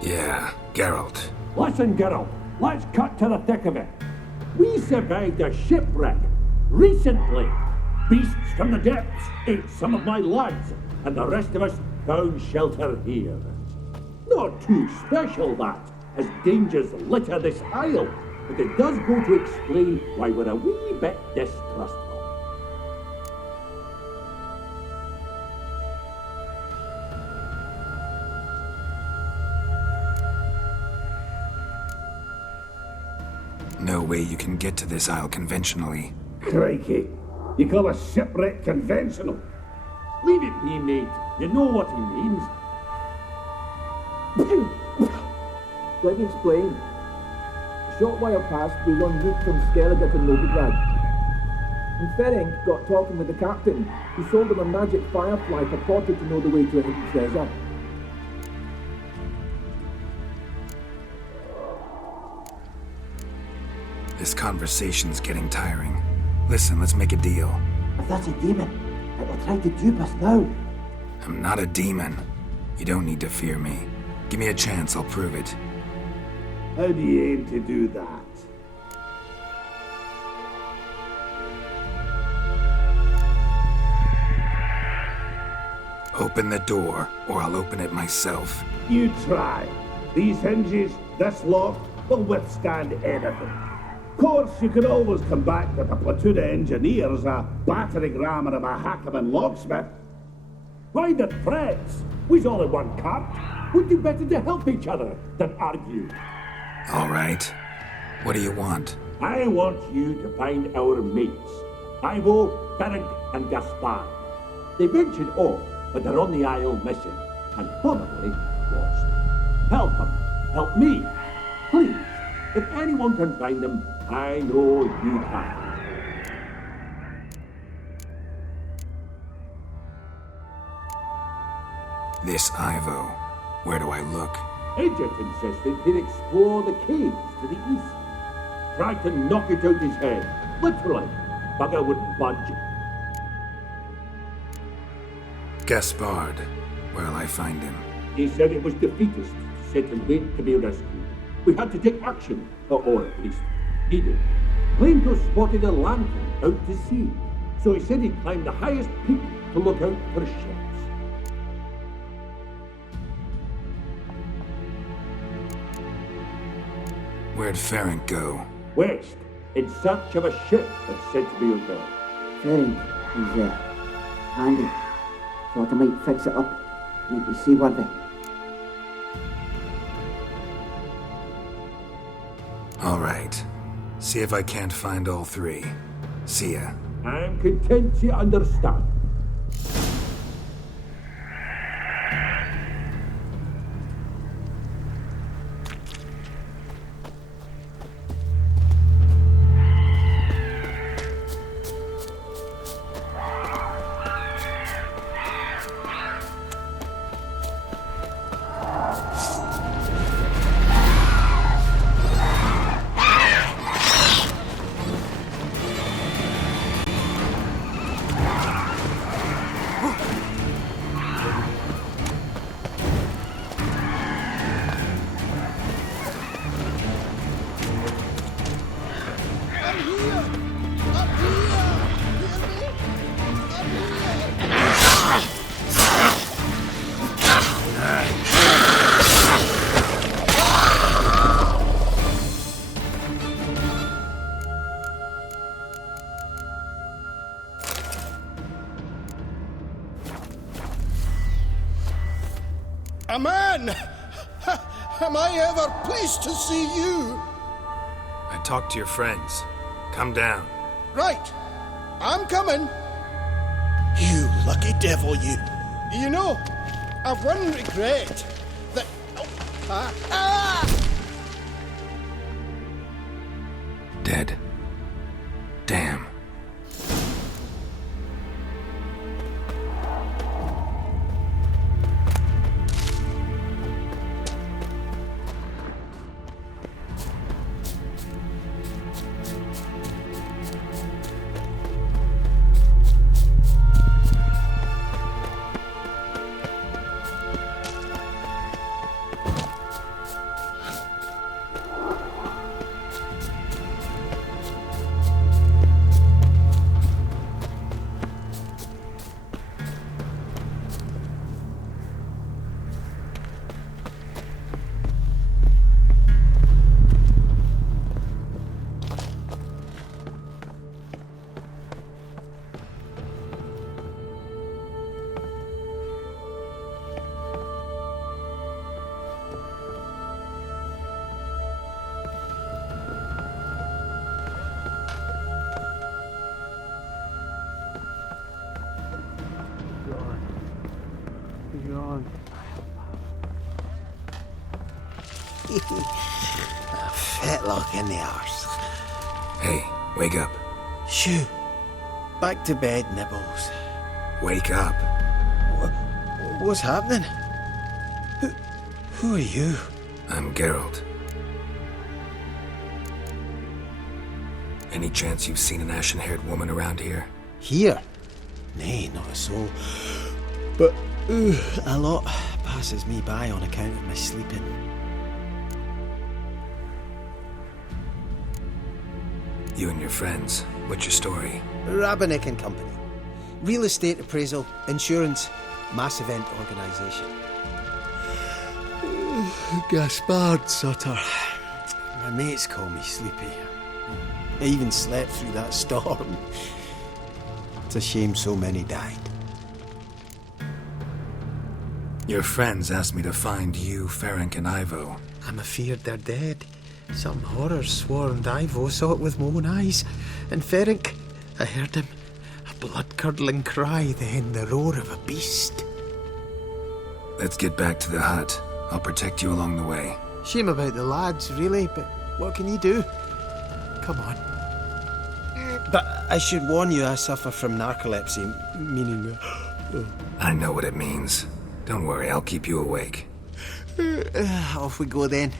Yeah, Geralt. Listen, Geralt, let's cut to the thick of it. We survived a shipwreck recently. Beasts from the depths ate some of my lads, and the rest of us found shelter here. Not too special, that. as dangers litter this isle, but it does go to explain why we're a wee bit distrustful. No way you can get to this isle conventionally. Crikey, you call a shipwreck conventional? Leave it be, mate. You know what he means. Let me explain. A short while past, we were en route from Skellige to Novigrad. And Ferenc got talking with the captain, who sold him a magic firefly purported to know the way to a hidden treasure. This conversation's getting tiring. Listen, let's make a deal. If that's a demon, it will try to dupe us now. I'm not a demon. You don't need to fear me. Give me a chance, I'll prove it. How do you aim to do that? Open the door, or I'll open it myself. You try. These hinges, this lock, will withstand anything. Of course, you can always come back with a platoon of engineers, a battering ram, and a Hackman locksmith. Why the threats? We's all in one camp. We'd do better to help each other than argue. All right. What do you want? I want you to find our mates. Ivo, Ferenc, and Gaspar. They ventured off, but they're on the Isle mission, and probably lost. Help them. Help me. Please. If anyone can find them, I know you can. This Ivo. Where do I look? Agent insisted he'd explore the caves to the east. Tried to knock it out his head. Literally. Bugger wouldn't budge. Gaspard. Where'll I find him? He said it was defeatist, set and wait to be rescued. We had to take action, or at least he did. Claimed to have spotted a lantern out to sea, so he said he'd climb the highest peak to look out for ships. Where'd Ferenc go? West, in search of a ship that's said to be out there. Ferenc is handy. Thought I might fix it up. Make it seaworthy. All right. See if I can't find all three. See ya. I'm content you understand. A man! Am I ever pleased to see you? I talked to your friends. Come down. Right. I'm coming. You lucky devil, you. You know, I've one regret. That... Dead. Damn. Fetlock in the arse. Hey, wake up. Shoo. Back to bed, Nibbles. Wake up. What's happening? Who are you? I'm Geralt. Any chance you've seen an ashen-haired woman around here? Here? Nay, not a soul. But a lot passes me by on account of my sleeping. You and your friends, what's your story? Rabbinick and Company. Real estate appraisal, insurance, mass event organisation. Gaspard Sutter. My mates call me Sleepy. I even slept through that storm. It's a shame so many died. Your friends asked me to find you, Ferenc, and Ivo. I'm afeard they're dead. Some horrors swarmed Ivo, saw it with my own eyes. And Ferenc, I heard him. A blood-curdling cry, then the roar of a beast. Let's get back to the hut. I'll protect you along the way. Shame about the lads, really, but what can you do? Come on. But I should warn you, I suffer from narcolepsy, meaning... I know what it means. Don't worry, I'll keep you awake. Off we go then.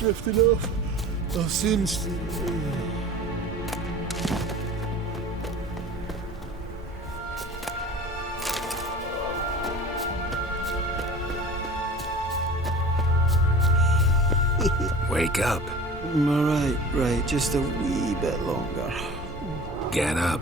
Drifting off. I'll soon see. Wake up. Right. Just a wee bit longer. Get up.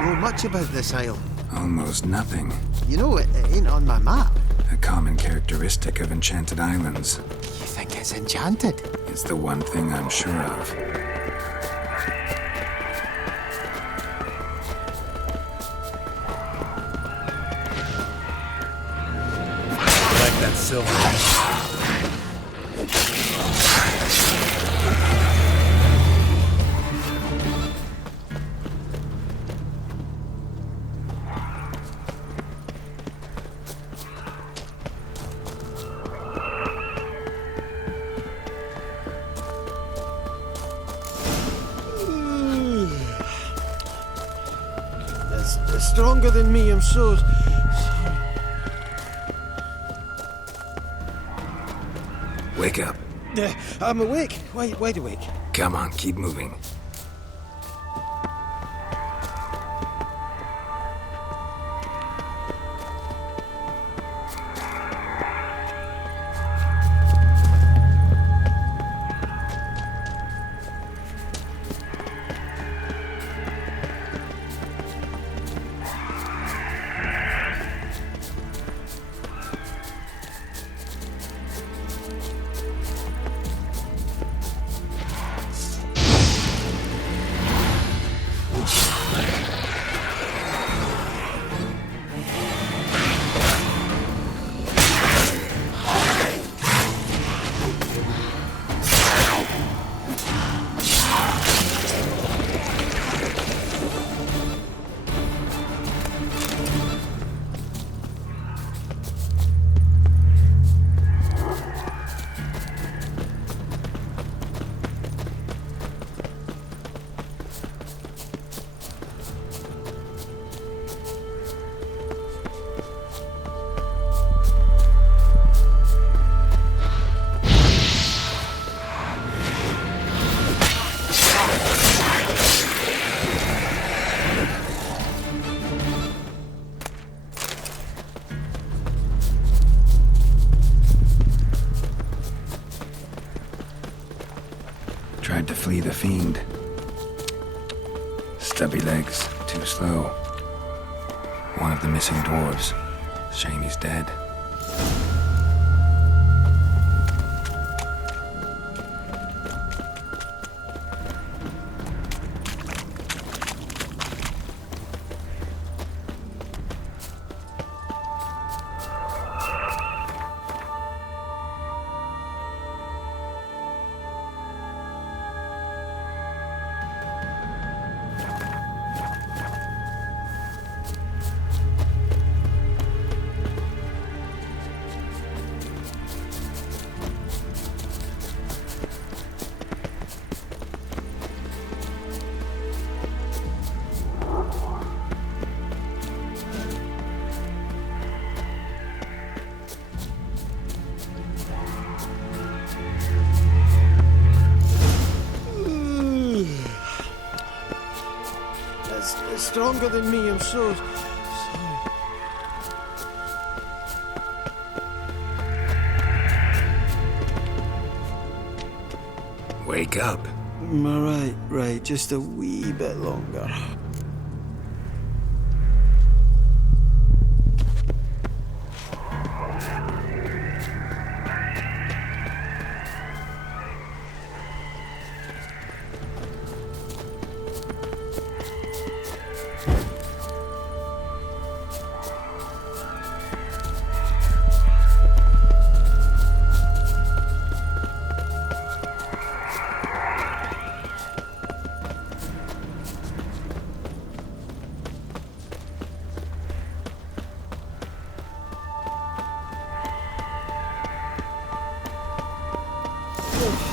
Know much about this isle. Almost nothing. You know, it ain't on my map. A common characteristic of enchanted islands. You think it's enchanted? It's the one thing I'm sure of. Like that silver. It's stronger than me, I'm so sorry. Wake up. I'm awake. Wide awake. Come on, keep moving. Tried to flee the fiend. Stubby legs, too slow. One of the missing dwarves. Shame he's dead. It's stronger than me, I'm so sorry. Wake up. Right, just a wee bit longer.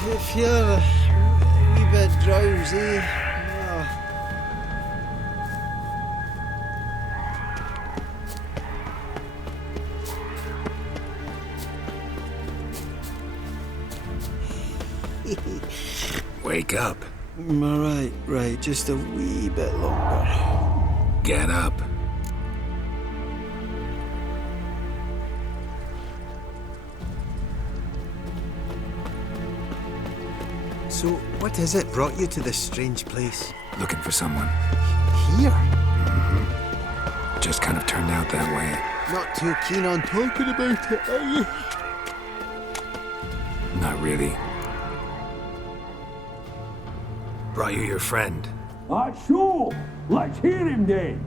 If you're a wee bit drowsy, Wake up. Right, just a wee bit longer. Get up. So, what is it brought you to this strange place? Looking for someone. Here? Just kind of turned out that way. Not too keen on talking about it, are you? Not really. Brought you your friend. Sure. Let's hear him then.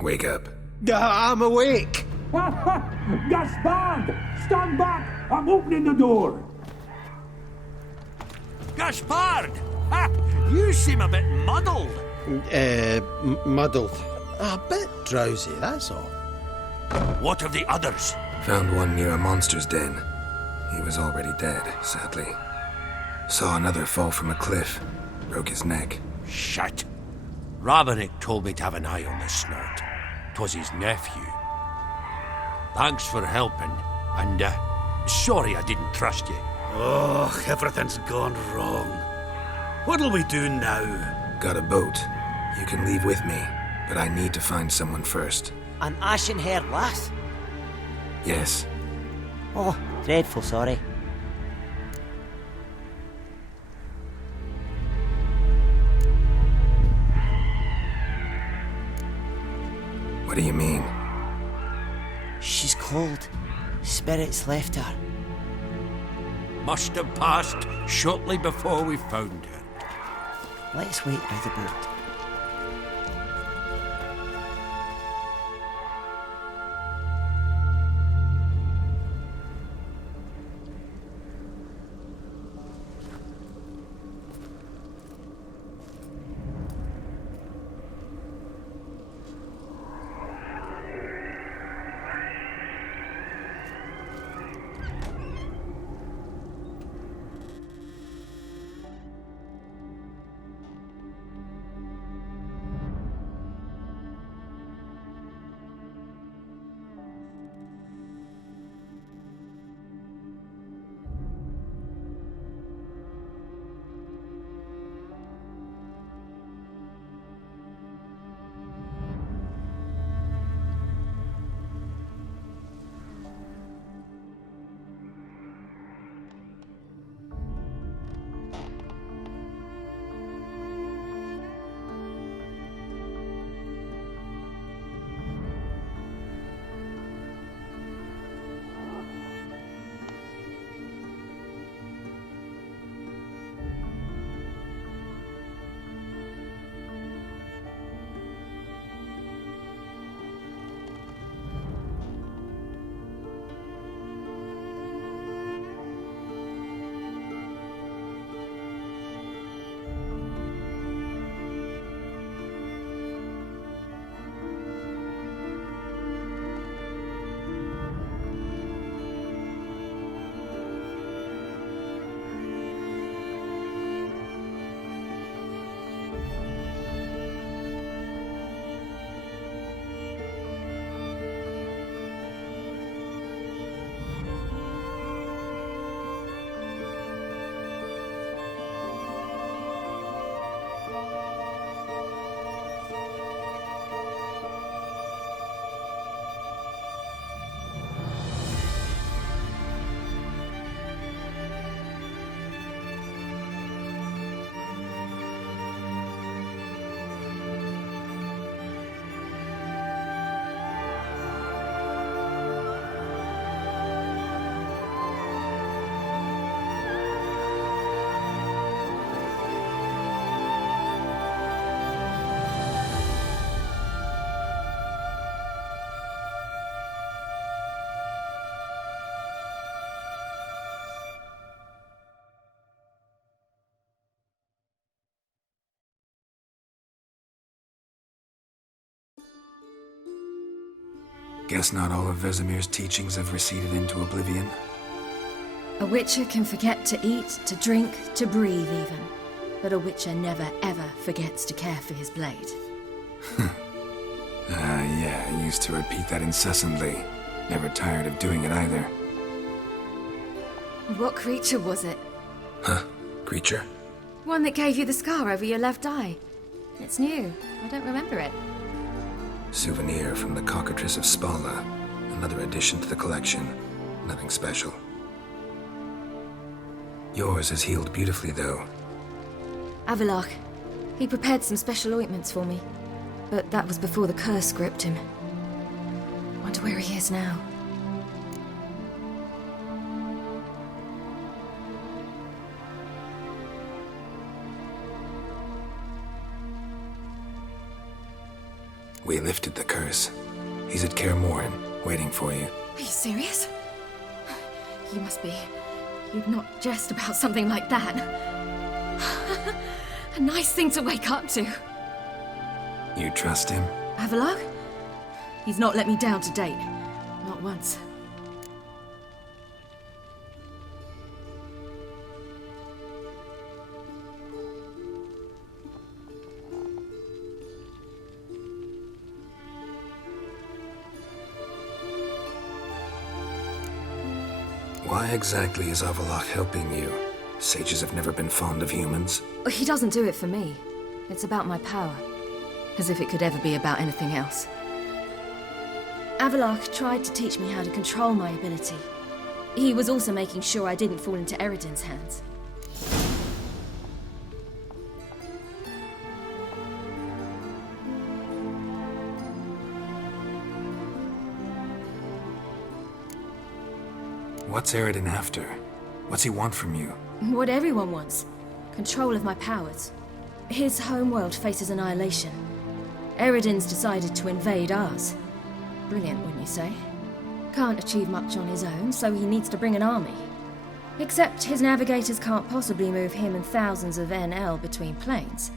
Wake up. I'm awake. Gaspard! Stand back! I'm opening the door. Gaspard! Ha! You seem a bit muddled. Muddled. A bit drowsy, that's all. What of the others? Found one near a monster's den. He was already dead, sadly. Saw another fall from a cliff. Broke his neck. Shit. Robinick told me to have an eye on the snort. 'Twas his nephew. Thanks for helping, and sorry I didn't trust you. Oh, everything's gone wrong. What'll we do now? Got a boat. You can leave with me, but I need to find someone first. An ashen-haired lass? Yes. Oh, dreadful sorry. What do you mean? She's cold. Spirits left her. Must have passed shortly before we found her. Let's wait by the boat. Guess not all of Vesemir's teachings have receded into oblivion. A witcher can forget to eat, to drink, to breathe even. But a witcher never ever forgets to care for his blade. Yeah, I used to repeat that incessantly. Never tired of doing it either. What creature was it? Huh? Creature? One that gave you the scar over your left eye. It's new. I don't remember it. Souvenir from the Cockatrice of Spala. Another addition to the collection. Nothing special. Yours is healed beautifully, though. Avalok. He prepared some special ointments for me. But that was before the curse gripped him. Wonder where he is now. We lifted the curse. He's at Kaer Morhen, waiting for you. Are you serious? You must be. You'd not jest about something like that. A nice thing to wake up to. You trust him? Avallac'h? He's not let me down to date. Not once. Why exactly is Avallac'h helping you? Sages have never been fond of humans. He doesn't do it for me. It's about my power. As if it could ever be about anything else. Avallac'h tried to teach me how to control my ability. He was also making sure I didn't fall into Eredin's hands. What's Eredin after? What's he want from you? What everyone wants. Control of my powers. His homeworld faces annihilation. Eredin's decided to invade ours. Brilliant, wouldn't you say? Can't achieve much on his own, so he needs to bring an army. Except his navigators can't possibly move him and thousands of NL between planes.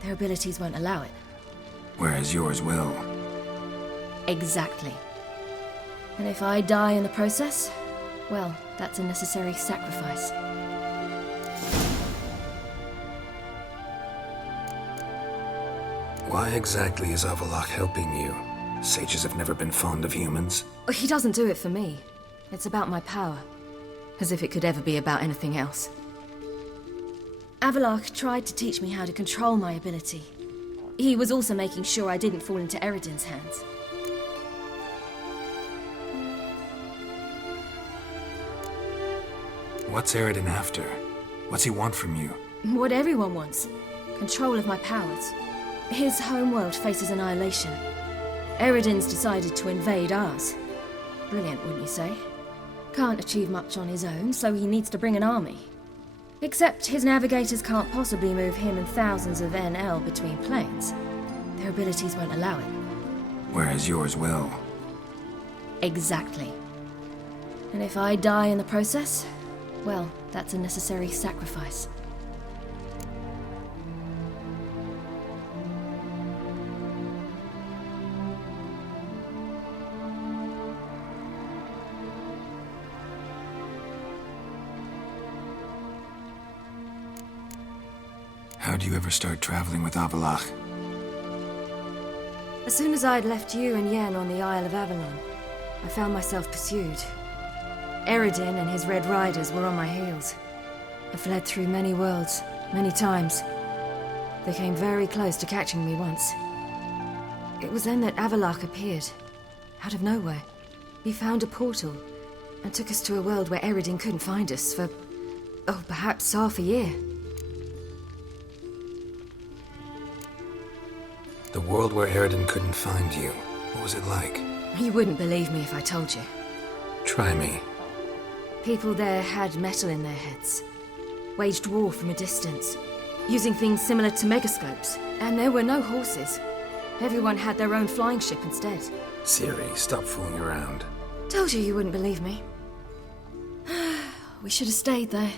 Their abilities won't allow it. Whereas yours will. Exactly. And if I die in the process, well, that's a necessary sacrifice. Why exactly is Avallac'h helping you? Sages have never been fond of humans. He doesn't do it for me. It's about my power. As if it could ever be about anything else. Avallac'h tried to teach me how to control my ability. He was also making sure I didn't fall into Eredin's hands. What's Eredin after? What's he want from you? What everyone wants. Control of my powers. His homeworld faces annihilation. Eredin's decided to invade ours. Brilliant, wouldn't you say? Can't achieve much on his own, so he needs to bring an army. Except his navigators can't possibly move him and thousands of NL between planes. Their abilities won't allow it. Whereas yours will. Exactly. And if I die in the process, well, that's a necessary sacrifice. How'd you ever start traveling with Avallac'h? As soon as I'd left you and Yen on the Isle of Avalon, I found myself pursued. Eredin and his Red Riders were on my heels. I fled through many worlds, many times. They came very close to catching me once. It was then that Avallac'h appeared, out of nowhere. He found a portal, and took us to a world where Eredin couldn't find us for, perhaps half a year. The world where Eredin couldn't find you. What was it like? You wouldn't believe me if I told you. Try me. People there had metal in their heads. Waged war from a distance, using things similar to megascopes. And there were no horses. Everyone had their own flying ship instead. Ciri, stop fooling around. Told you you wouldn't believe me. We should have stayed there.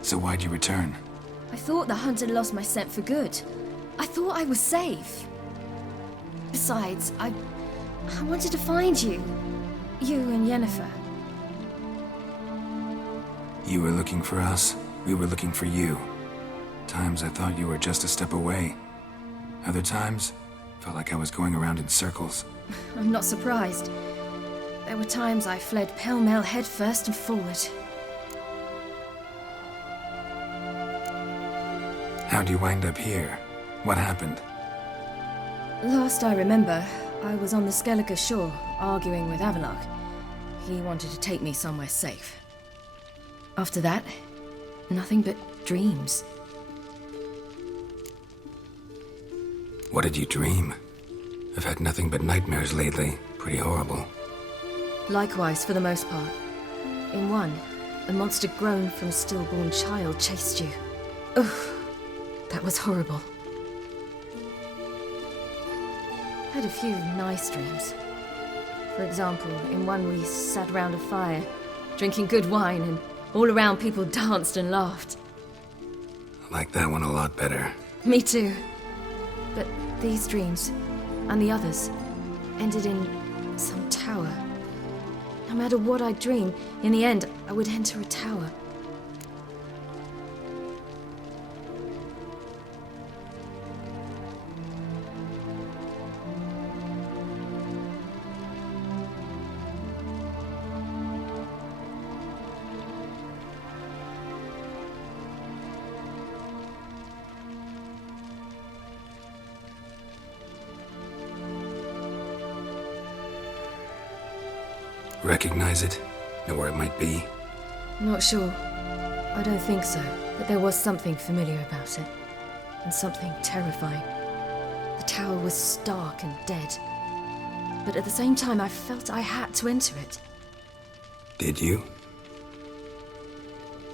So why'd you return? I thought the hunt had lost my scent for good. I thought I was safe. Besides, I wanted to find you. You and Yennefer. You were looking for us, we were looking for you. Times I thought you were just a step away. Other times, felt like I was going around in circles. I'm not surprised. There were times I fled pell-mell head first and forward. How'd you wind up here? What happened? Last I remember, I was on the Skellige shore, arguing with Avallac'h. He wanted to take me somewhere safe. After that, nothing but dreams. What did you dream? I've had nothing but nightmares lately. Pretty horrible. Likewise, for the most part. In one, a monster grown from a stillborn child chased you. Ugh, that was horrible. I had a few nice dreams. For example, in one we sat round a fire, drinking good wine, and all around people danced and laughed. I like that one a lot better. Me too. But these dreams, and the others, ended in some tower. No matter what I dream, in the end, I would enter a tower. Recognize it? Know where it might be? Not sure. I don't think so, but there was something familiar about it. And something terrifying. The tower was stark and dead. But at the same time, I felt I had to enter it. Did you?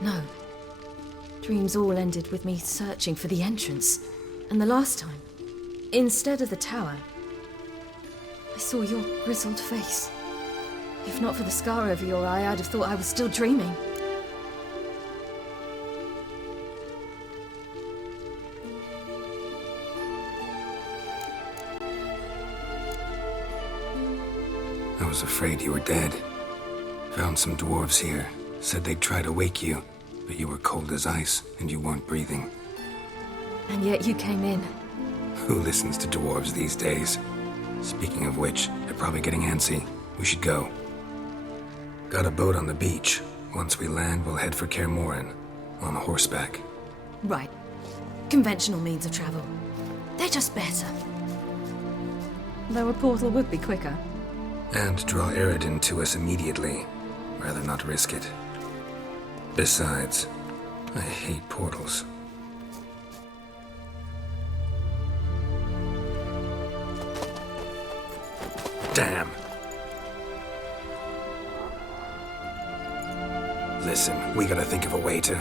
No. Dreams all ended with me searching for the entrance. And the last time, instead of the tower, I saw your grizzled face. If not for the scar over your eye, I'd have thought I was still dreaming. I was afraid you were dead. Found some dwarves here. Said they'd try to wake you, but you were cold as ice and you weren't breathing. And yet you came in. Who listens to dwarves these days? Speaking of which, they're probably getting antsy. We should go. Got a boat on the beach. Once we land, we'll head for Kaer Morhen. On horseback. Right. Conventional means of travel. They're just better. Though a portal would be quicker. And draw Eredin to us immediately. Rather not risk it. Besides, I hate portals. Damn. Listen, we gotta think of a way to...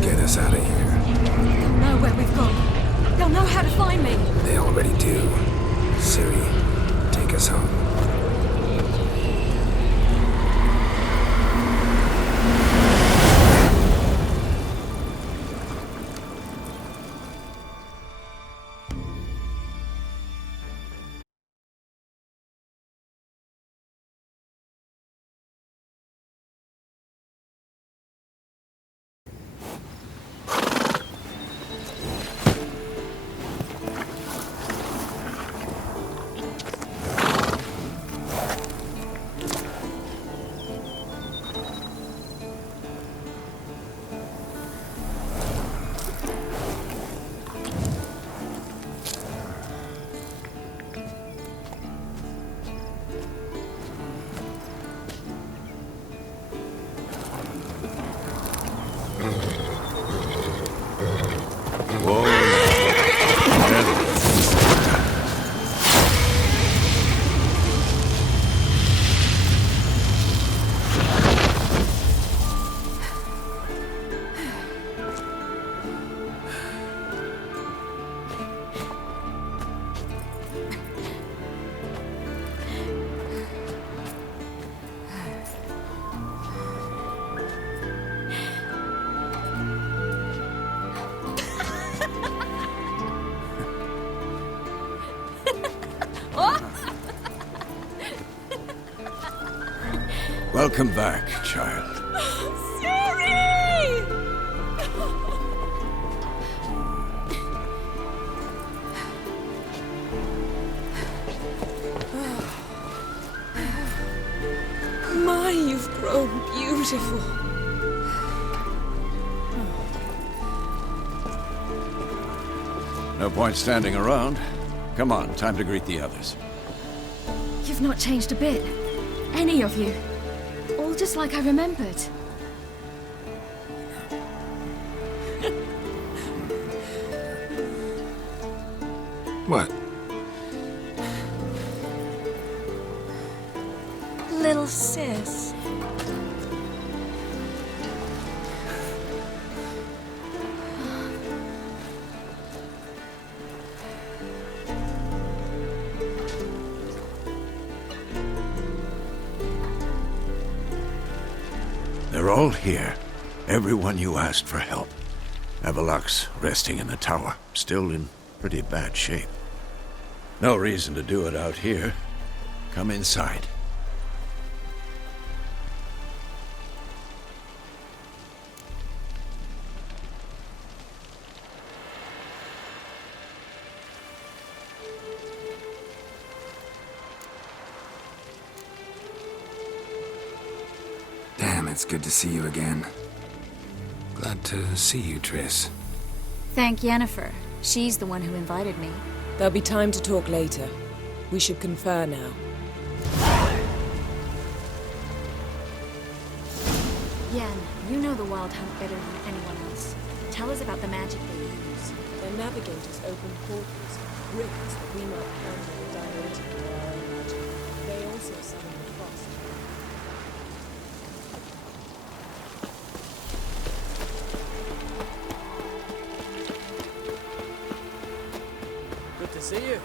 get us out of here. They'll know where we've gone. They'll know how to find me. They already do. Ciri, take us home. Welcome back, child. My, you've grown. beautiful. No point standing around. Come on, time to greet the others. You've not changed a bit. Any of you. All just like I remembered. What? Little sis. They're all here. Everyone you asked for help. Avalok's resting in the tower, still in pretty bad shape. No reason to do it out here. Come inside. Damn, it's good to see you again. Glad to see you, Triss. Thank Yennefer. She's the one who invited me. There'll be time to talk later. We should confer now. Yen, you know the Wild Hunt better than anyone else. Tell us about the magic they use. Their navigators open portals, rifts that we might permanently direct into our own magic. They also summon the frost. Good to see you.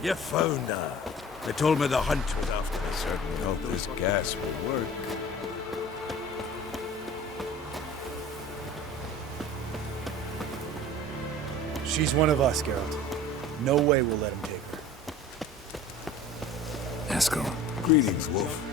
You found her. They told me the hunt was after I certainly hope this gas will work. She's one of us, Geralt. No way we'll let him take her. Eskel. Greetings, Wolf.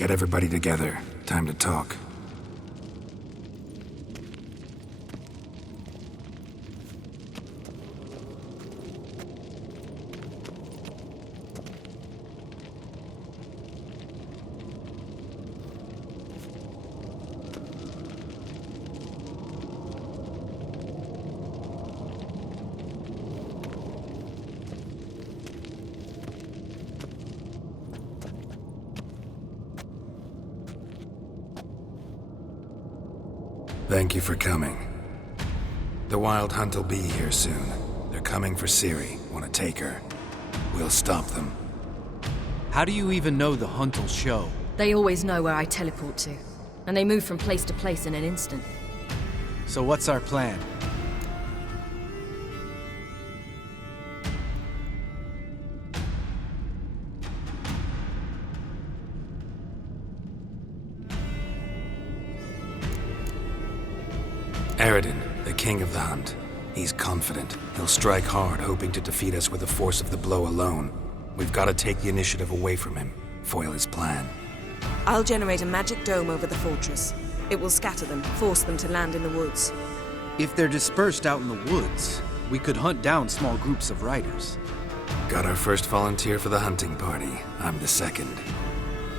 Get everybody together. Time to talk. Thank you for coming. The Wild Hunt will be here soon. They're coming for Ciri. Want to take her? We'll stop them. How do you even know the Hunt will show? They always know where I teleport to, and they move from place to place in an instant. So what's our plan? Aradin, the king of the Hunt. He's confident. He'll strike hard, hoping to defeat us with the force of the blow alone. We've got to take the initiative away from him, foil his plan. I'll generate a magic dome over the fortress. It will scatter them, force them to land in the woods. If they're dispersed out in the woods, we could hunt down small groups of riders. Got our first volunteer for the hunting party. I'm the second.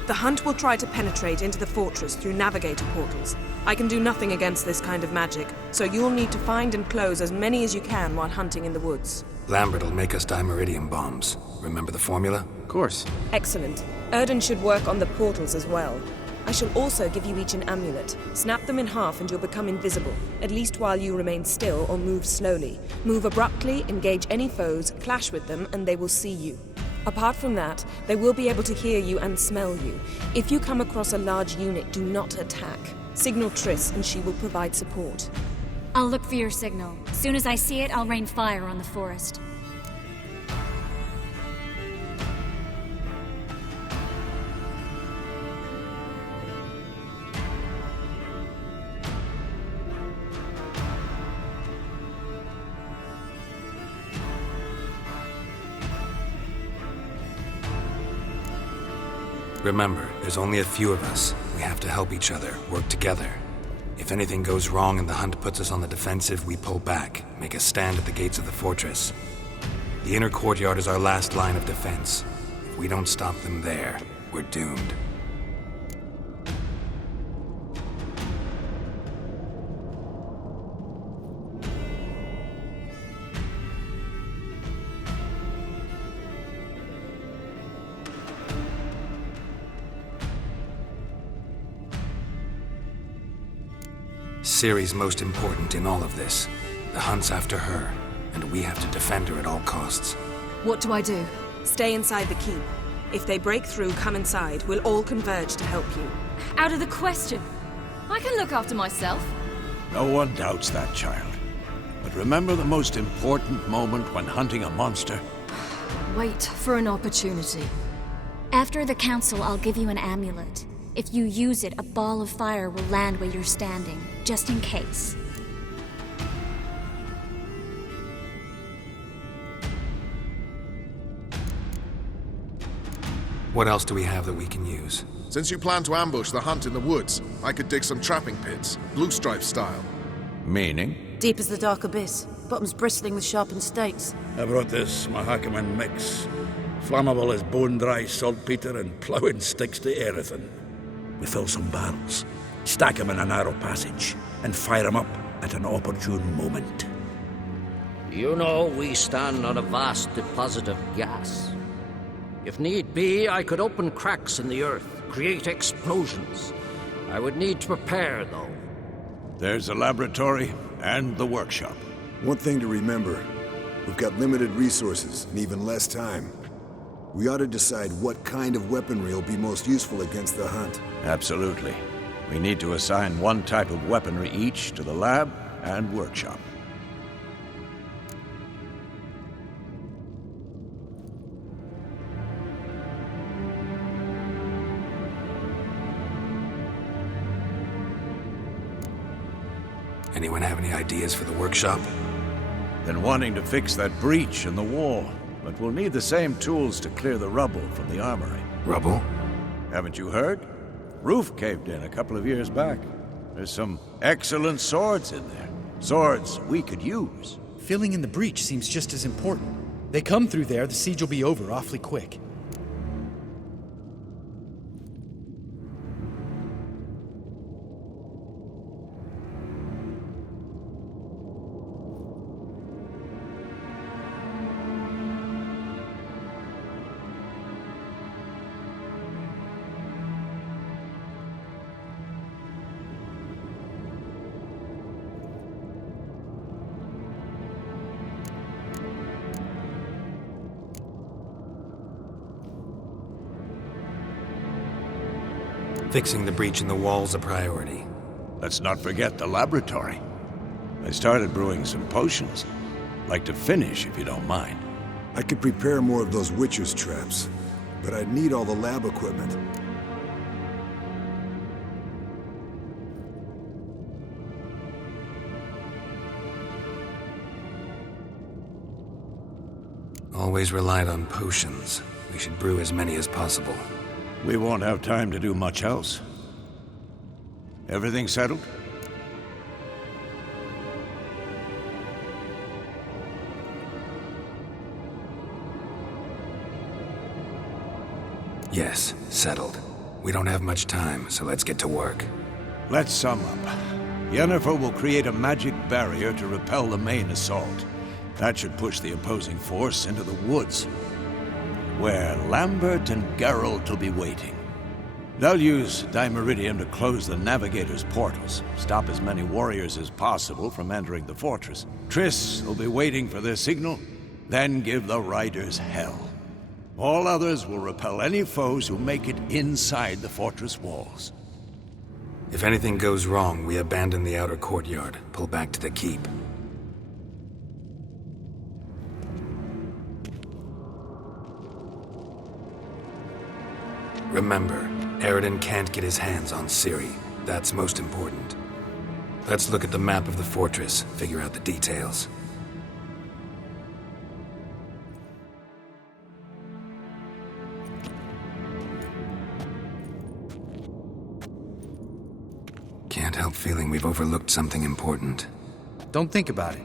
The Hunt will try to penetrate into the fortress through navigator portals. I can do nothing against this kind of magic, so you'll need to find and close as many as you can while hunting in the woods. Lambert will make us dimeridium bombs. Remember the formula? Of course. Excellent. Erden should work on the portals as well. I shall also give you each an amulet. Snap them in half and you'll become invisible, at least while you remain still or move slowly. Move abruptly, engage any foes, clash with them, and they will see you. Apart from that, they will be able to hear you and smell you. If you come across a large unit, do not attack. Signal Triss and she will provide support. I'll look for your signal. As soon as I see it, I'll rain fire on the forest. Remember, there's only a few of us. We have to help each other, work together. If anything goes wrong and the Hunt puts us on the defensive, we pull back, make a stand at the gates of the fortress. The inner courtyard is our last line of defense. If we don't stop them there, we're doomed. Ciri's most important in all of this. The Hunt's after her, and we have to defend her at all costs. What do I do? Stay inside the keep. If they break through, come inside. We'll all converge to help you. Out of the question. I can look after myself. No one doubts that, child. But remember the most important moment when hunting a monster? Wait for an opportunity. After the council, I'll give you an amulet. If you use it, a ball of fire will land where you're standing, just in case. What else do we have that we can use? Since you plan to ambush the Hunt in the woods, I could dig some trapping pits, Blue Stripe style. Meaning? Deep as the dark abyss, bottoms bristling with sharpened stakes. I brought this Mahakaman mix. Flammable as bone-dry saltpeter and ploughing sticks to Erethan. We fill some barrels, stack them in a narrow passage, and fire them up at an opportune moment. You know, we stand on a vast deposit of gas. If need be, I could open cracks in the earth, create explosions. I would need to prepare, though. There's a laboratory and the workshop. One thing to remember, we've got limited resources and even less time. We ought to decide what kind of weaponry will be most useful against the Hunt. Absolutely. We need to assign one type of weaponry each to the lab and workshop. Anyone have any ideas for the workshop? Been wanting to fix that breach in the wall, but we'll need the same tools to clear the rubble from the armory. Rubble? Haven't you heard? Roof caved in a couple of years back. There's some excellent swords in there. Swords we could use. Filling in the breach seems just as important. They come through there, the siege will be over awfully quick. Fixing the breach in the wall's a priority. Let's not forget the laboratory. I started brewing some potions. Like to finish, if you don't mind. I could prepare more of those Witcher's traps, but I'd need all the lab equipment. Always relied on potions. We should brew as many as possible. We won't have time to do much else. Everything settled? Yes, settled. We don't have much time, so let's get to work. Let's sum up. Yennefer will create a magic barrier to repel the main assault. That should push the opposing force into the woods, where Lambert and Geralt will be waiting. They'll use Dimeridium to close the Navigator's portals, stop as many warriors as possible from entering the fortress. Triss will be waiting for their signal, then give the riders hell. All others will repel any foes who make it inside the fortress walls. If anything goes wrong, we abandon the outer courtyard, pull back to the keep. Remember, Aroden can't get his hands on Ciri. That's most important. Let's look at the map of the fortress, figure out the details. Can't help feeling we've overlooked something important. Don't think about it.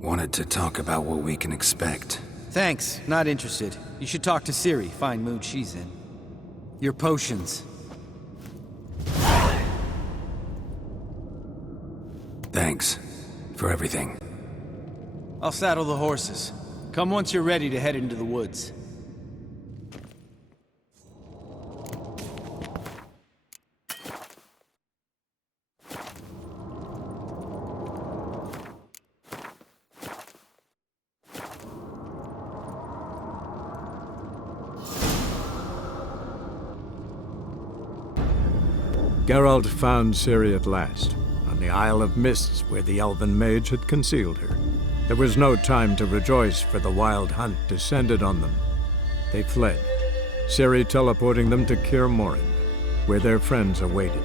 Wanted to talk about what we can expect. Thanks, not interested. You should talk to Ciri, fine mood she's in. Your potions. Thanks for everything. I'll saddle the horses. Come once you're ready to head into the woods. Geralt found Ciri at last, on the Isle of Mists where the Elven mage had concealed her. There was no time to rejoice, for the Wild Hunt descended on them. They fled, Ciri teleporting them to Kaer Morhen, where their friends awaited.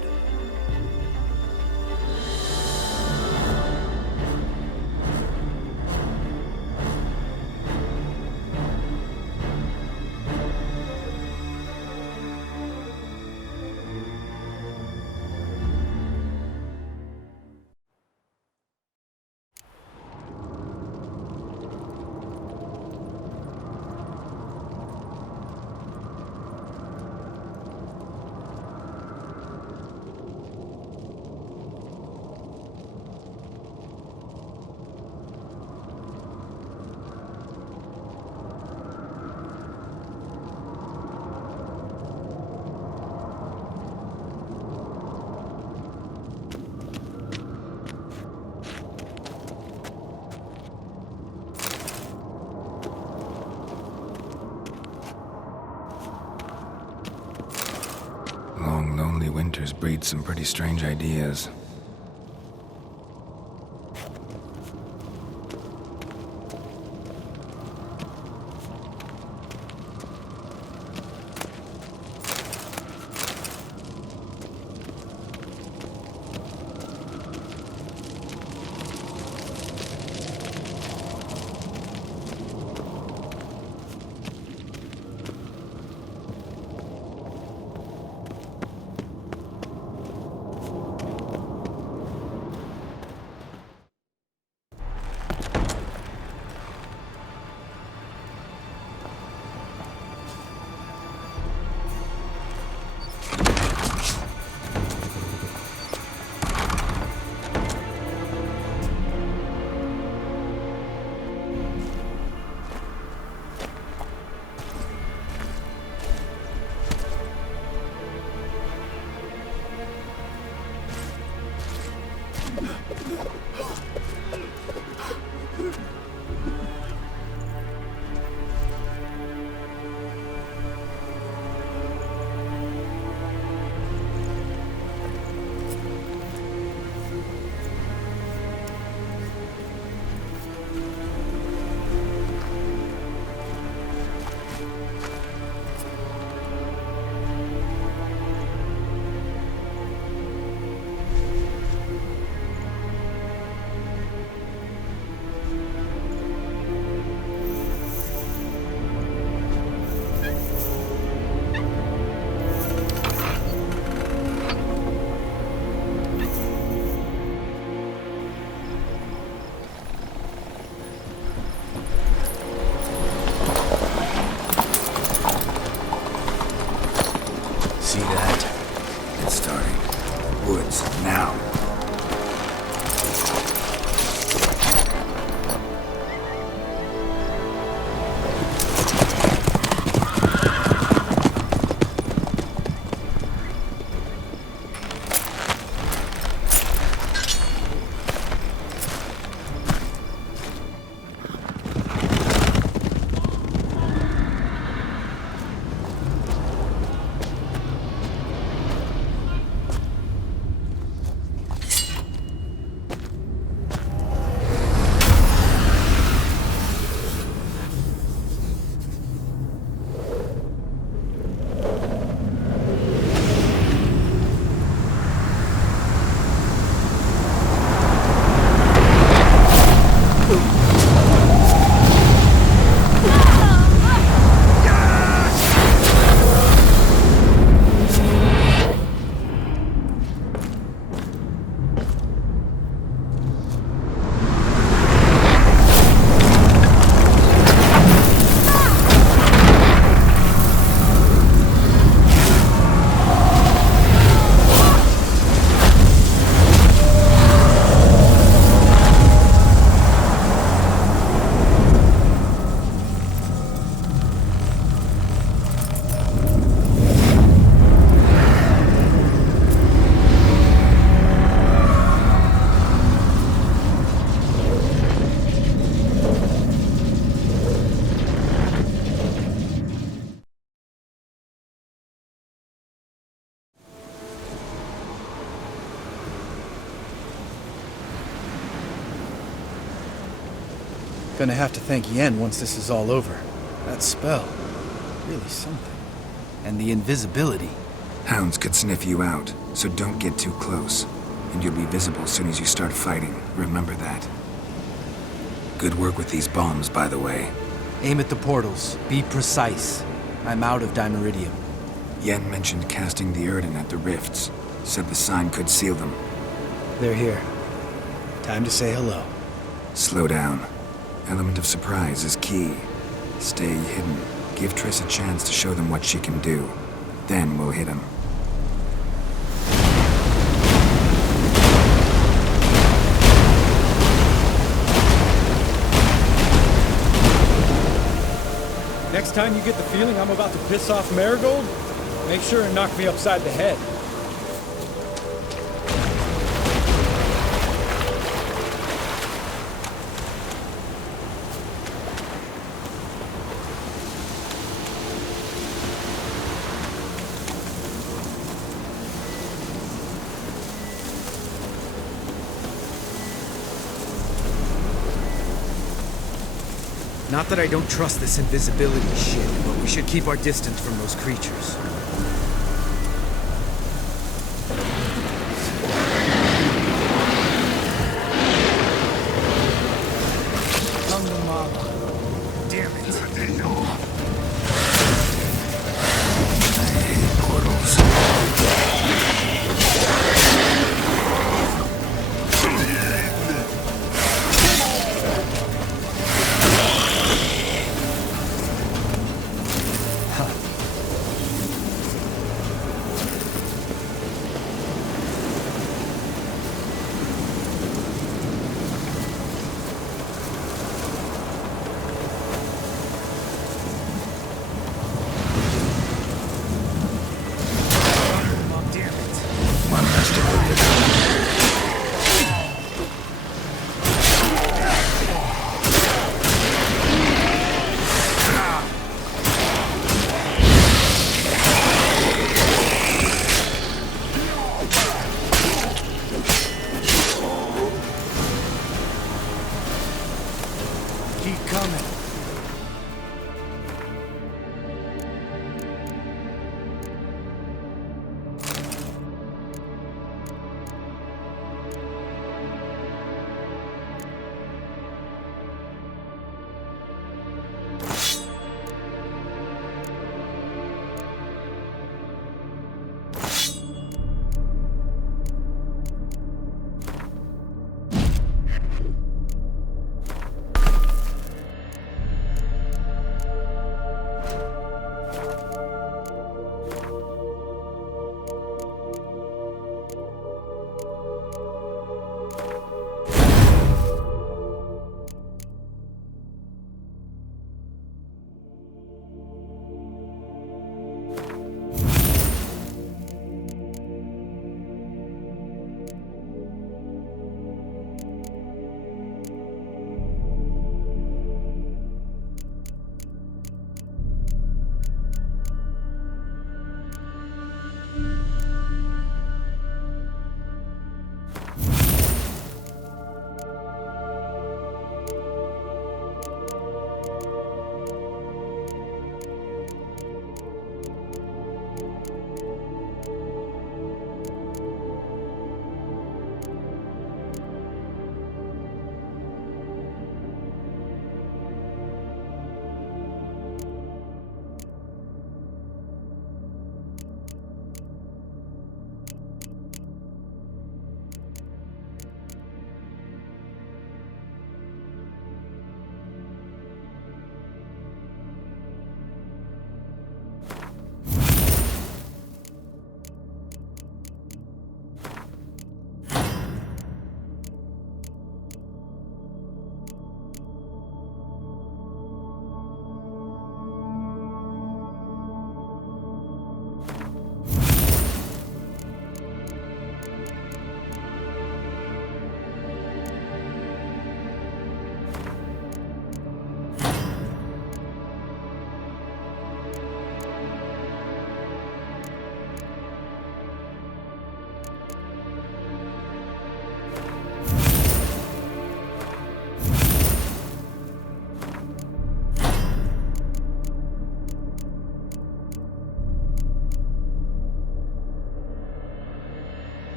Long, lonely winters breed some pretty strange ideas. Gonna have to thank Yen once this is all over. That spell, really something. And the invisibility. Hounds could sniff you out, so don't get too close. And you'll be visible as soon as you start fighting. Remember that. Good work with these bombs, by the way. Aim at the portals. Be precise. I'm out of Dimeridium. Yen mentioned casting the Erden at the rifts. Said the sign could seal them. They're here. Time to say hello. Slow down. Element of surprise is key. Stay hidden. Give Triss a chance to show them what she can do. Then we'll hit him. Next time you get the feeling I'm about to piss off Marigold, make sure and knock me upside the head. Not that I don't trust this invisibility shit, but we should keep our distance from those creatures. Come to mama. Damn it.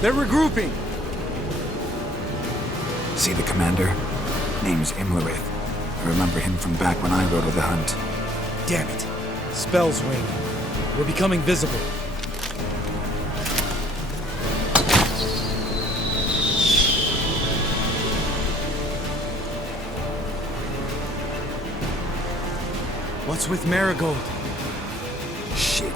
They're regrouping! See the commander? Name's Imlerith. I remember him from back when I rode with the hunt. Damn it. Spell's waning. We're becoming visible. What's with Marigold? Shit.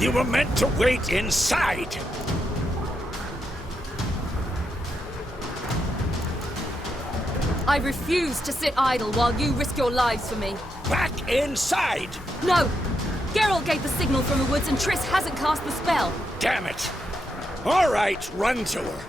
You were meant to wait inside! I refuse to sit idle while you risk your lives for me. Back inside! No! Geralt gave the signal from the woods and Triss hasn't cast the spell. Damn it! All right, run to her.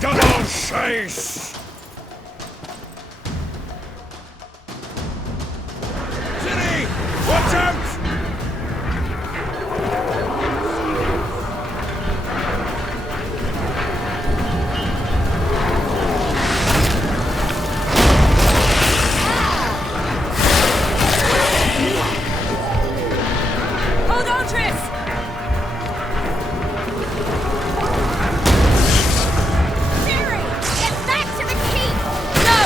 Double chase! City! Watch out! Hold on, Triss! Ciri! Get back to the keep! No!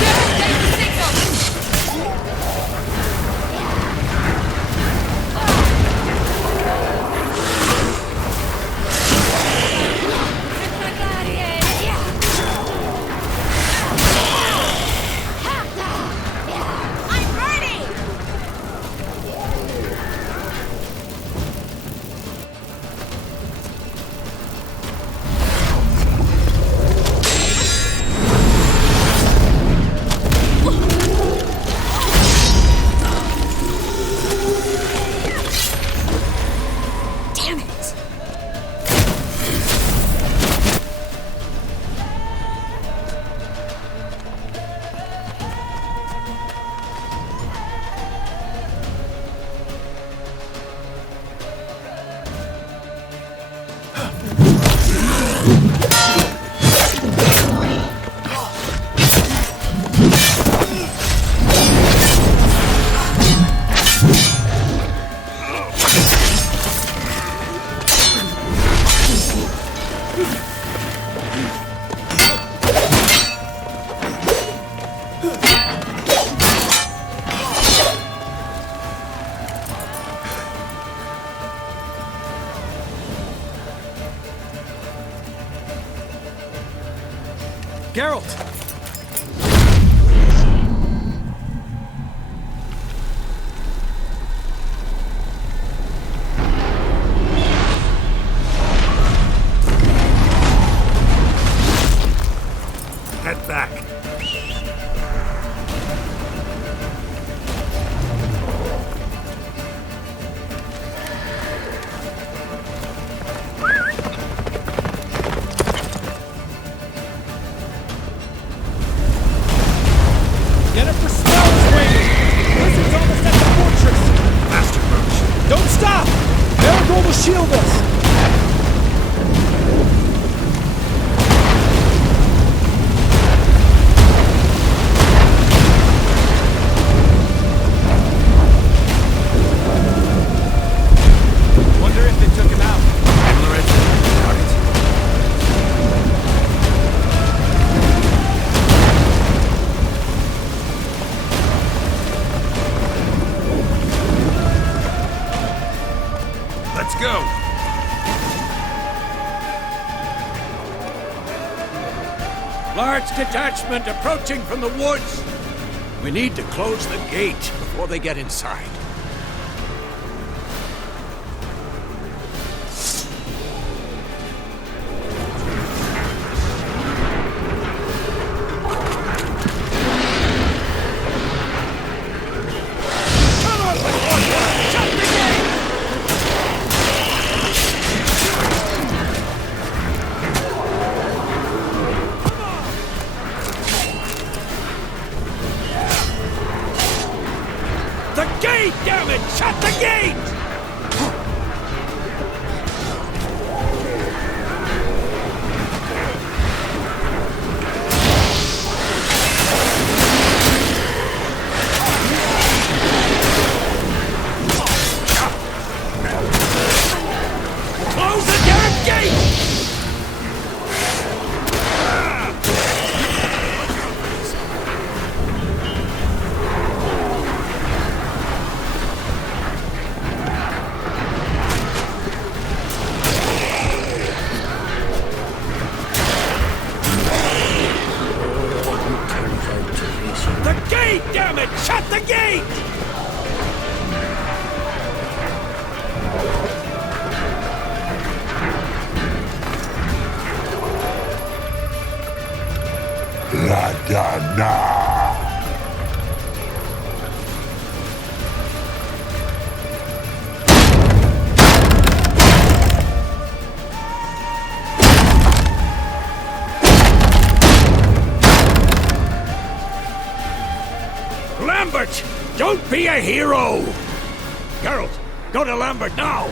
Geralt gave the signal! I'm ready! Damn it! Geralt! Head back. Get it for spells waiting! Blizzard's almost at the fortress! Faster, Roach. Don't stop! Marigold will shield us! Wonder if they took him out. Imlerith? Doubt it. Let's go. Large detachment approaching from the woods. We need to close the gate before they get inside. Lambert! Don't be a hero! Geralt, go to Lambert now!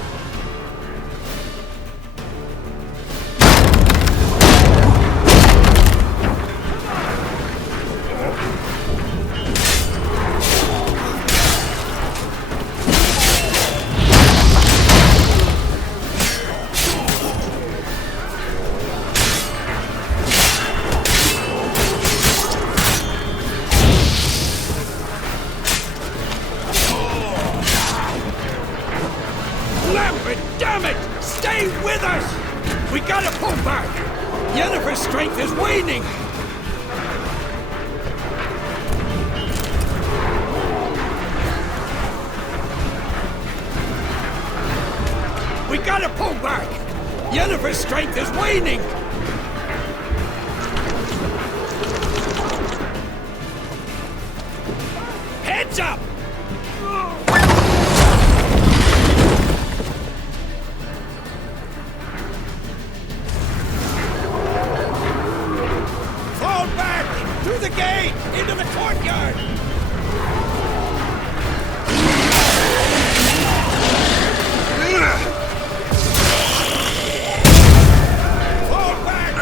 Lambert, damn it! Stay with us! We gotta pull back! Yennefer's strength is waning! We gotta pull back! Yennefer's strength is waning! Heads up! Fall back! Through the gate! Into the courtyard! Fall back!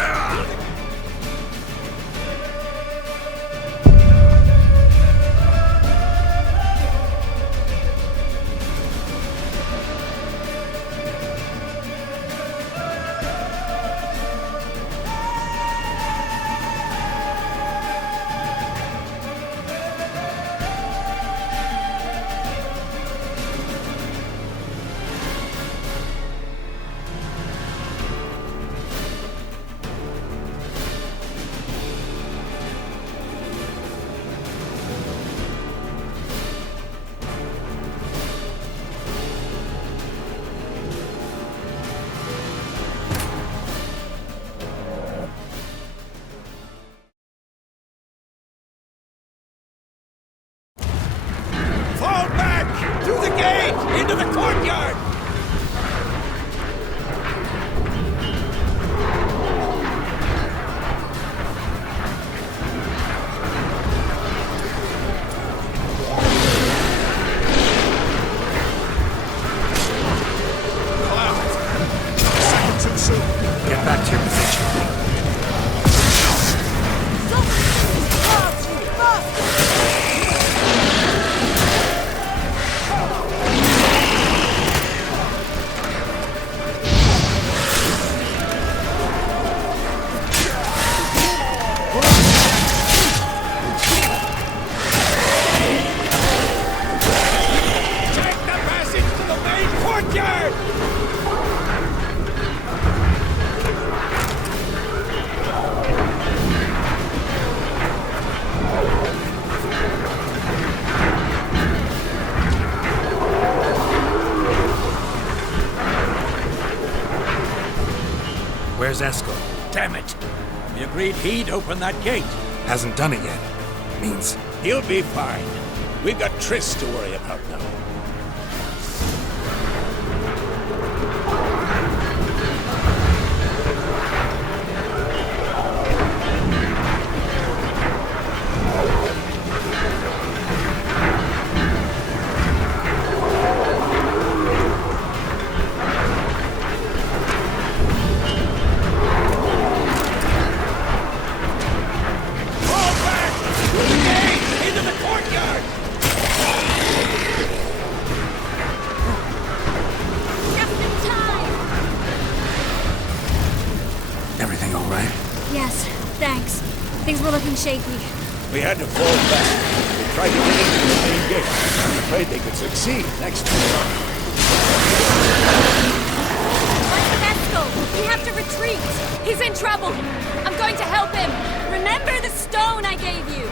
Fall back! Through the gate! Into the courtyard! Seconds and soon. Get back to your position. Take the passage to the main courtyard! Where's Eskel? Damn it! We agreed he'd open that gate. Hasn't done it yet. Means He'll be fine. We've got Triss to worry about now. Fall back! Through the gate! Into the courtyard! Just in time! everything all right? Yes, thanks. Things were looking shaky. We had to fall back. They tried to get into the main gate. I'm afraid they could succeed next time. What's with Eskel? We have to retreat. He's in trouble. I'm going to help him. Remember the stone I gave you.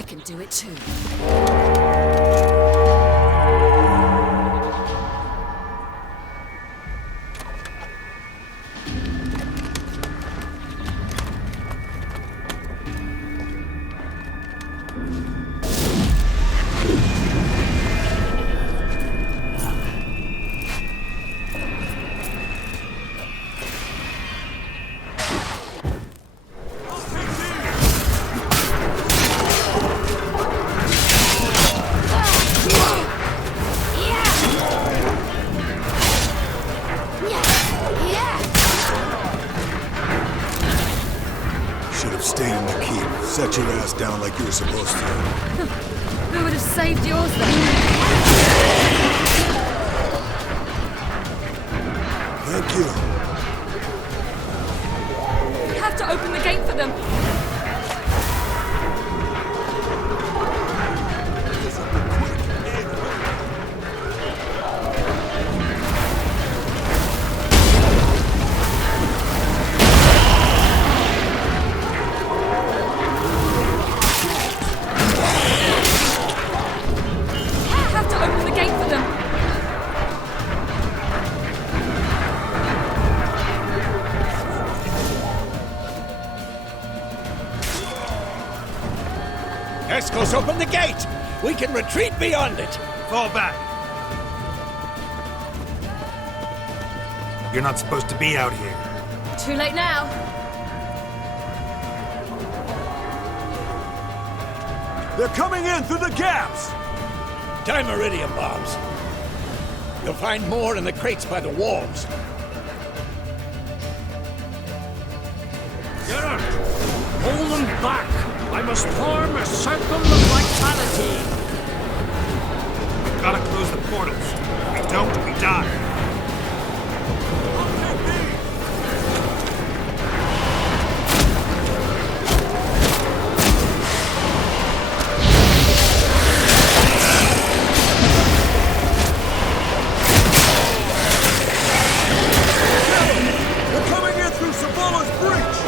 I can do it too. Set your ass down like you were supposed to. Who would have saved yours then? Thank you. We have to open the gate for them. Escos, open the gate! We can retreat beyond it! Fall back. You're not supposed to be out here. Too late now. They're coming in through the gaps! Time iridium bombs. You'll find more in the crates by the walls. Geralt! Hold them back! I must form a circle of vitality! We've gotta close the portals. If we don't, we die. They're coming in through Savola's breach!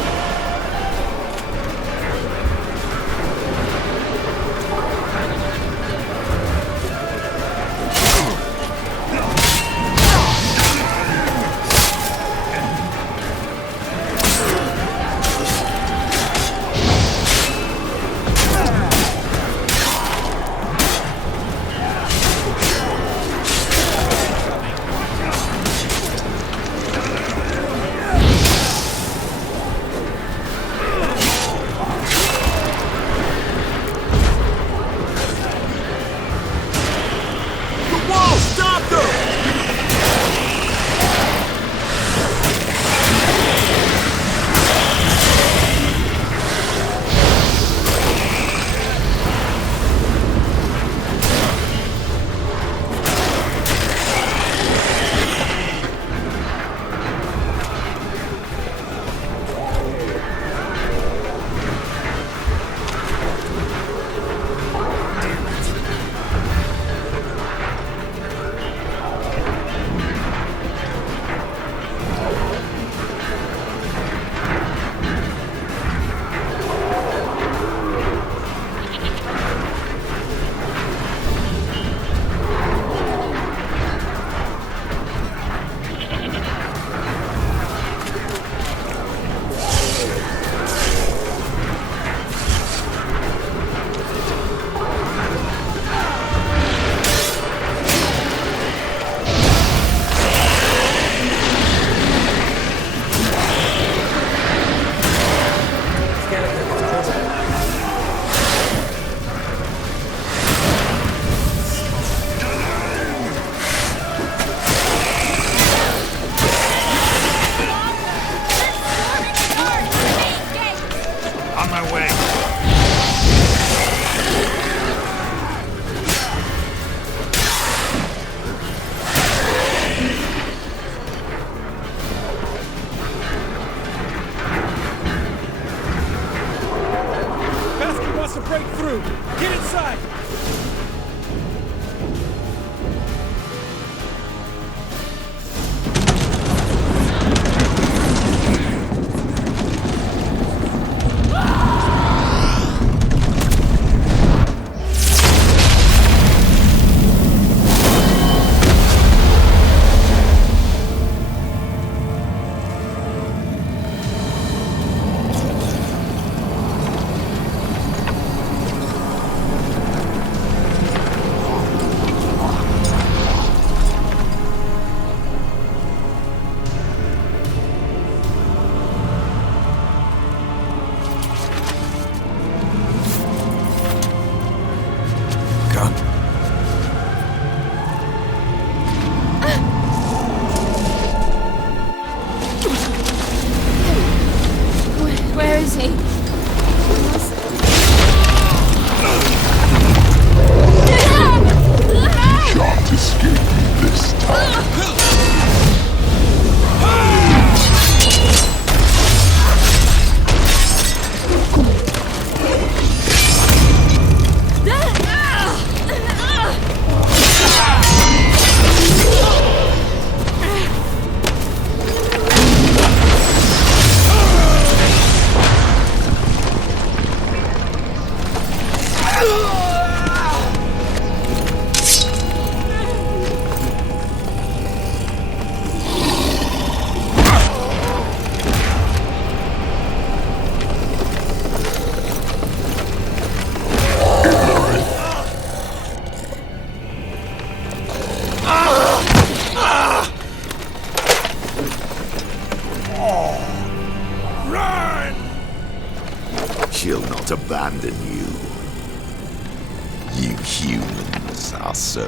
Humans are so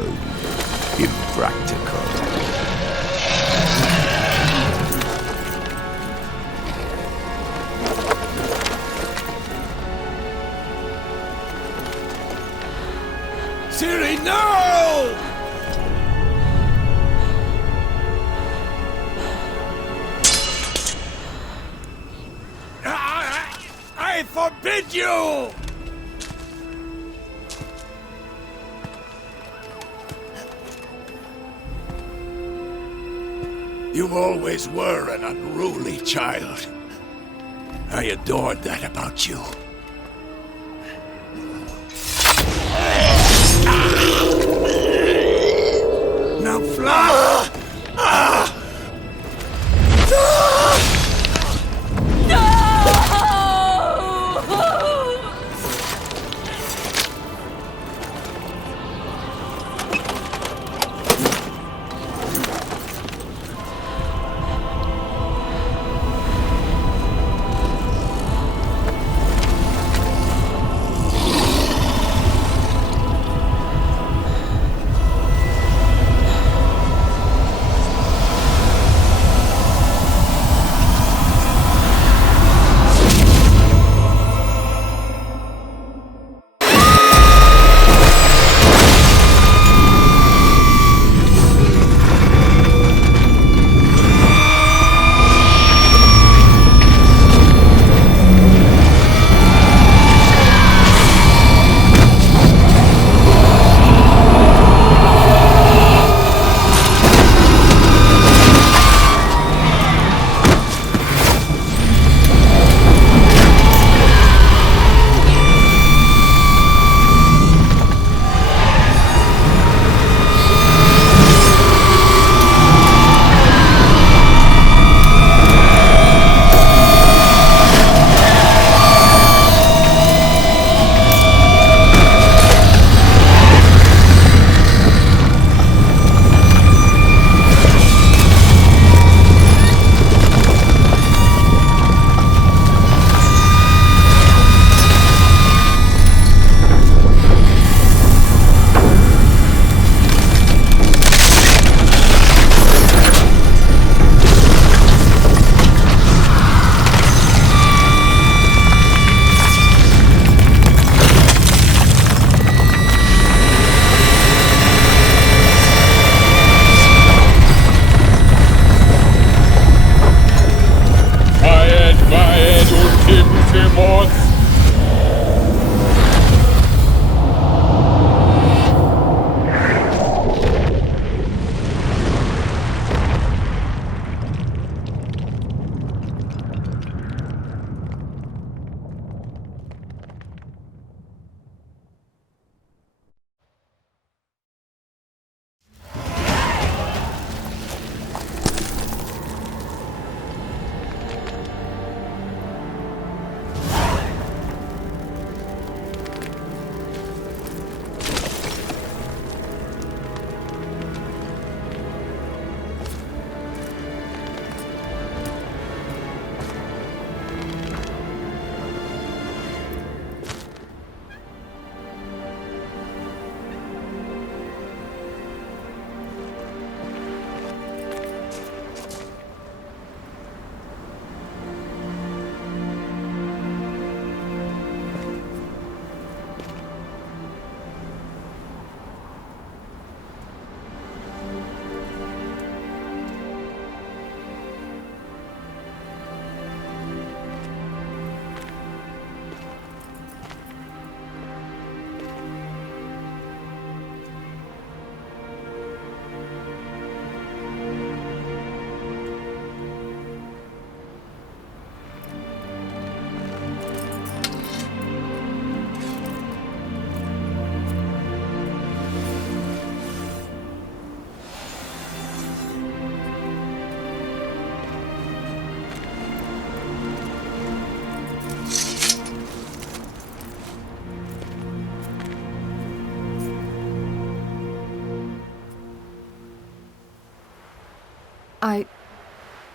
impractical. Ciri, no! I forbid you! You always were an unruly child. I adored that about you. Now fly!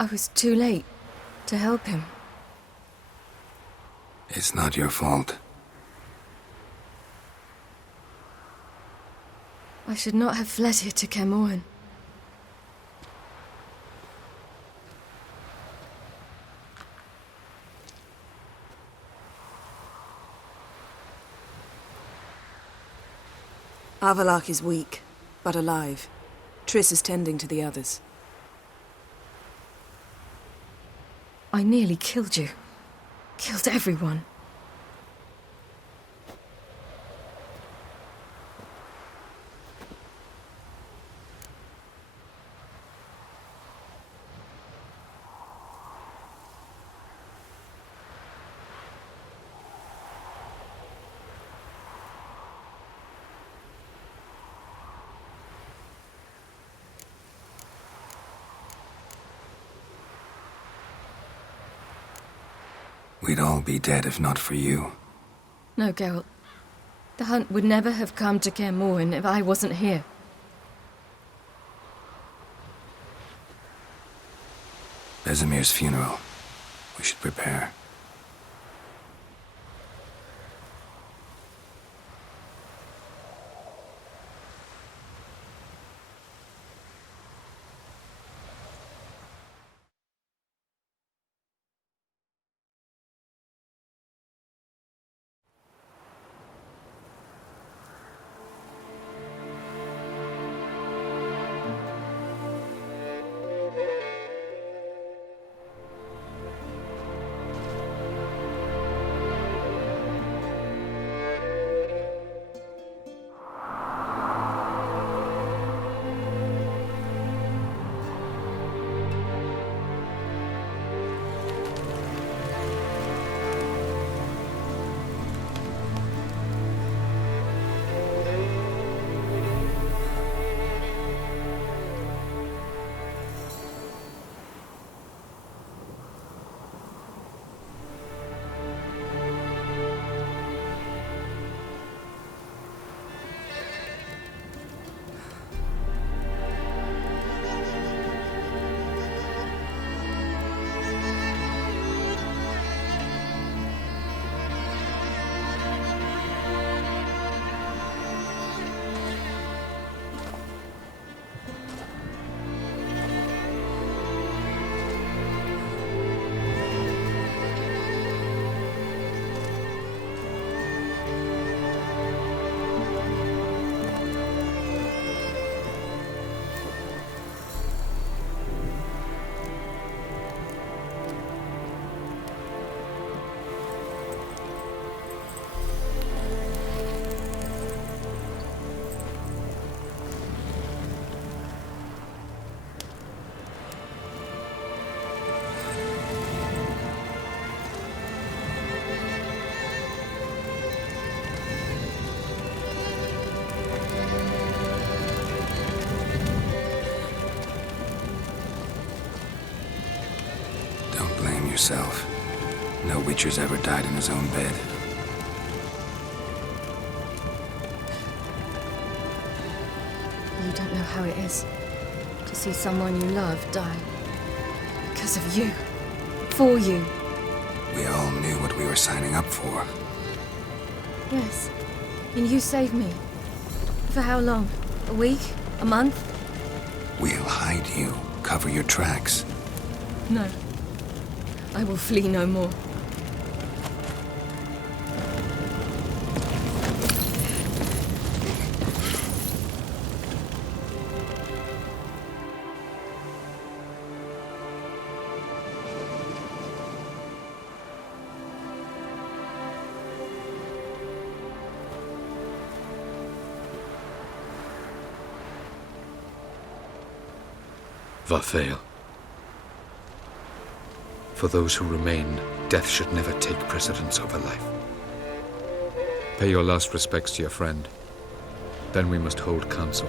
I was too late to help him. It's not your fault. I should not have fled here to Kaer Morhen. Avallac'h is weak, but alive. Triss is tending to the others. I nearly killed you. Killed everyone. We'd all be dead if not for you. No, Geralt. The hunt would never have come to Kaer Morhen if I wasn't here. Vesemir's funeral. We should prepare. Yourself. No Witcher's ever died in his own bed. You don't know how it is to see someone you love die. Because of you. For you. We all knew what we were signing up for. Yes. And you saved me. For how long? A week? A month? We'll hide you. Cover your tracks. No. I will flee no more. Vathael. For those who remain, death should never take precedence over life. Pay your last respects to your friend. Then we must hold council.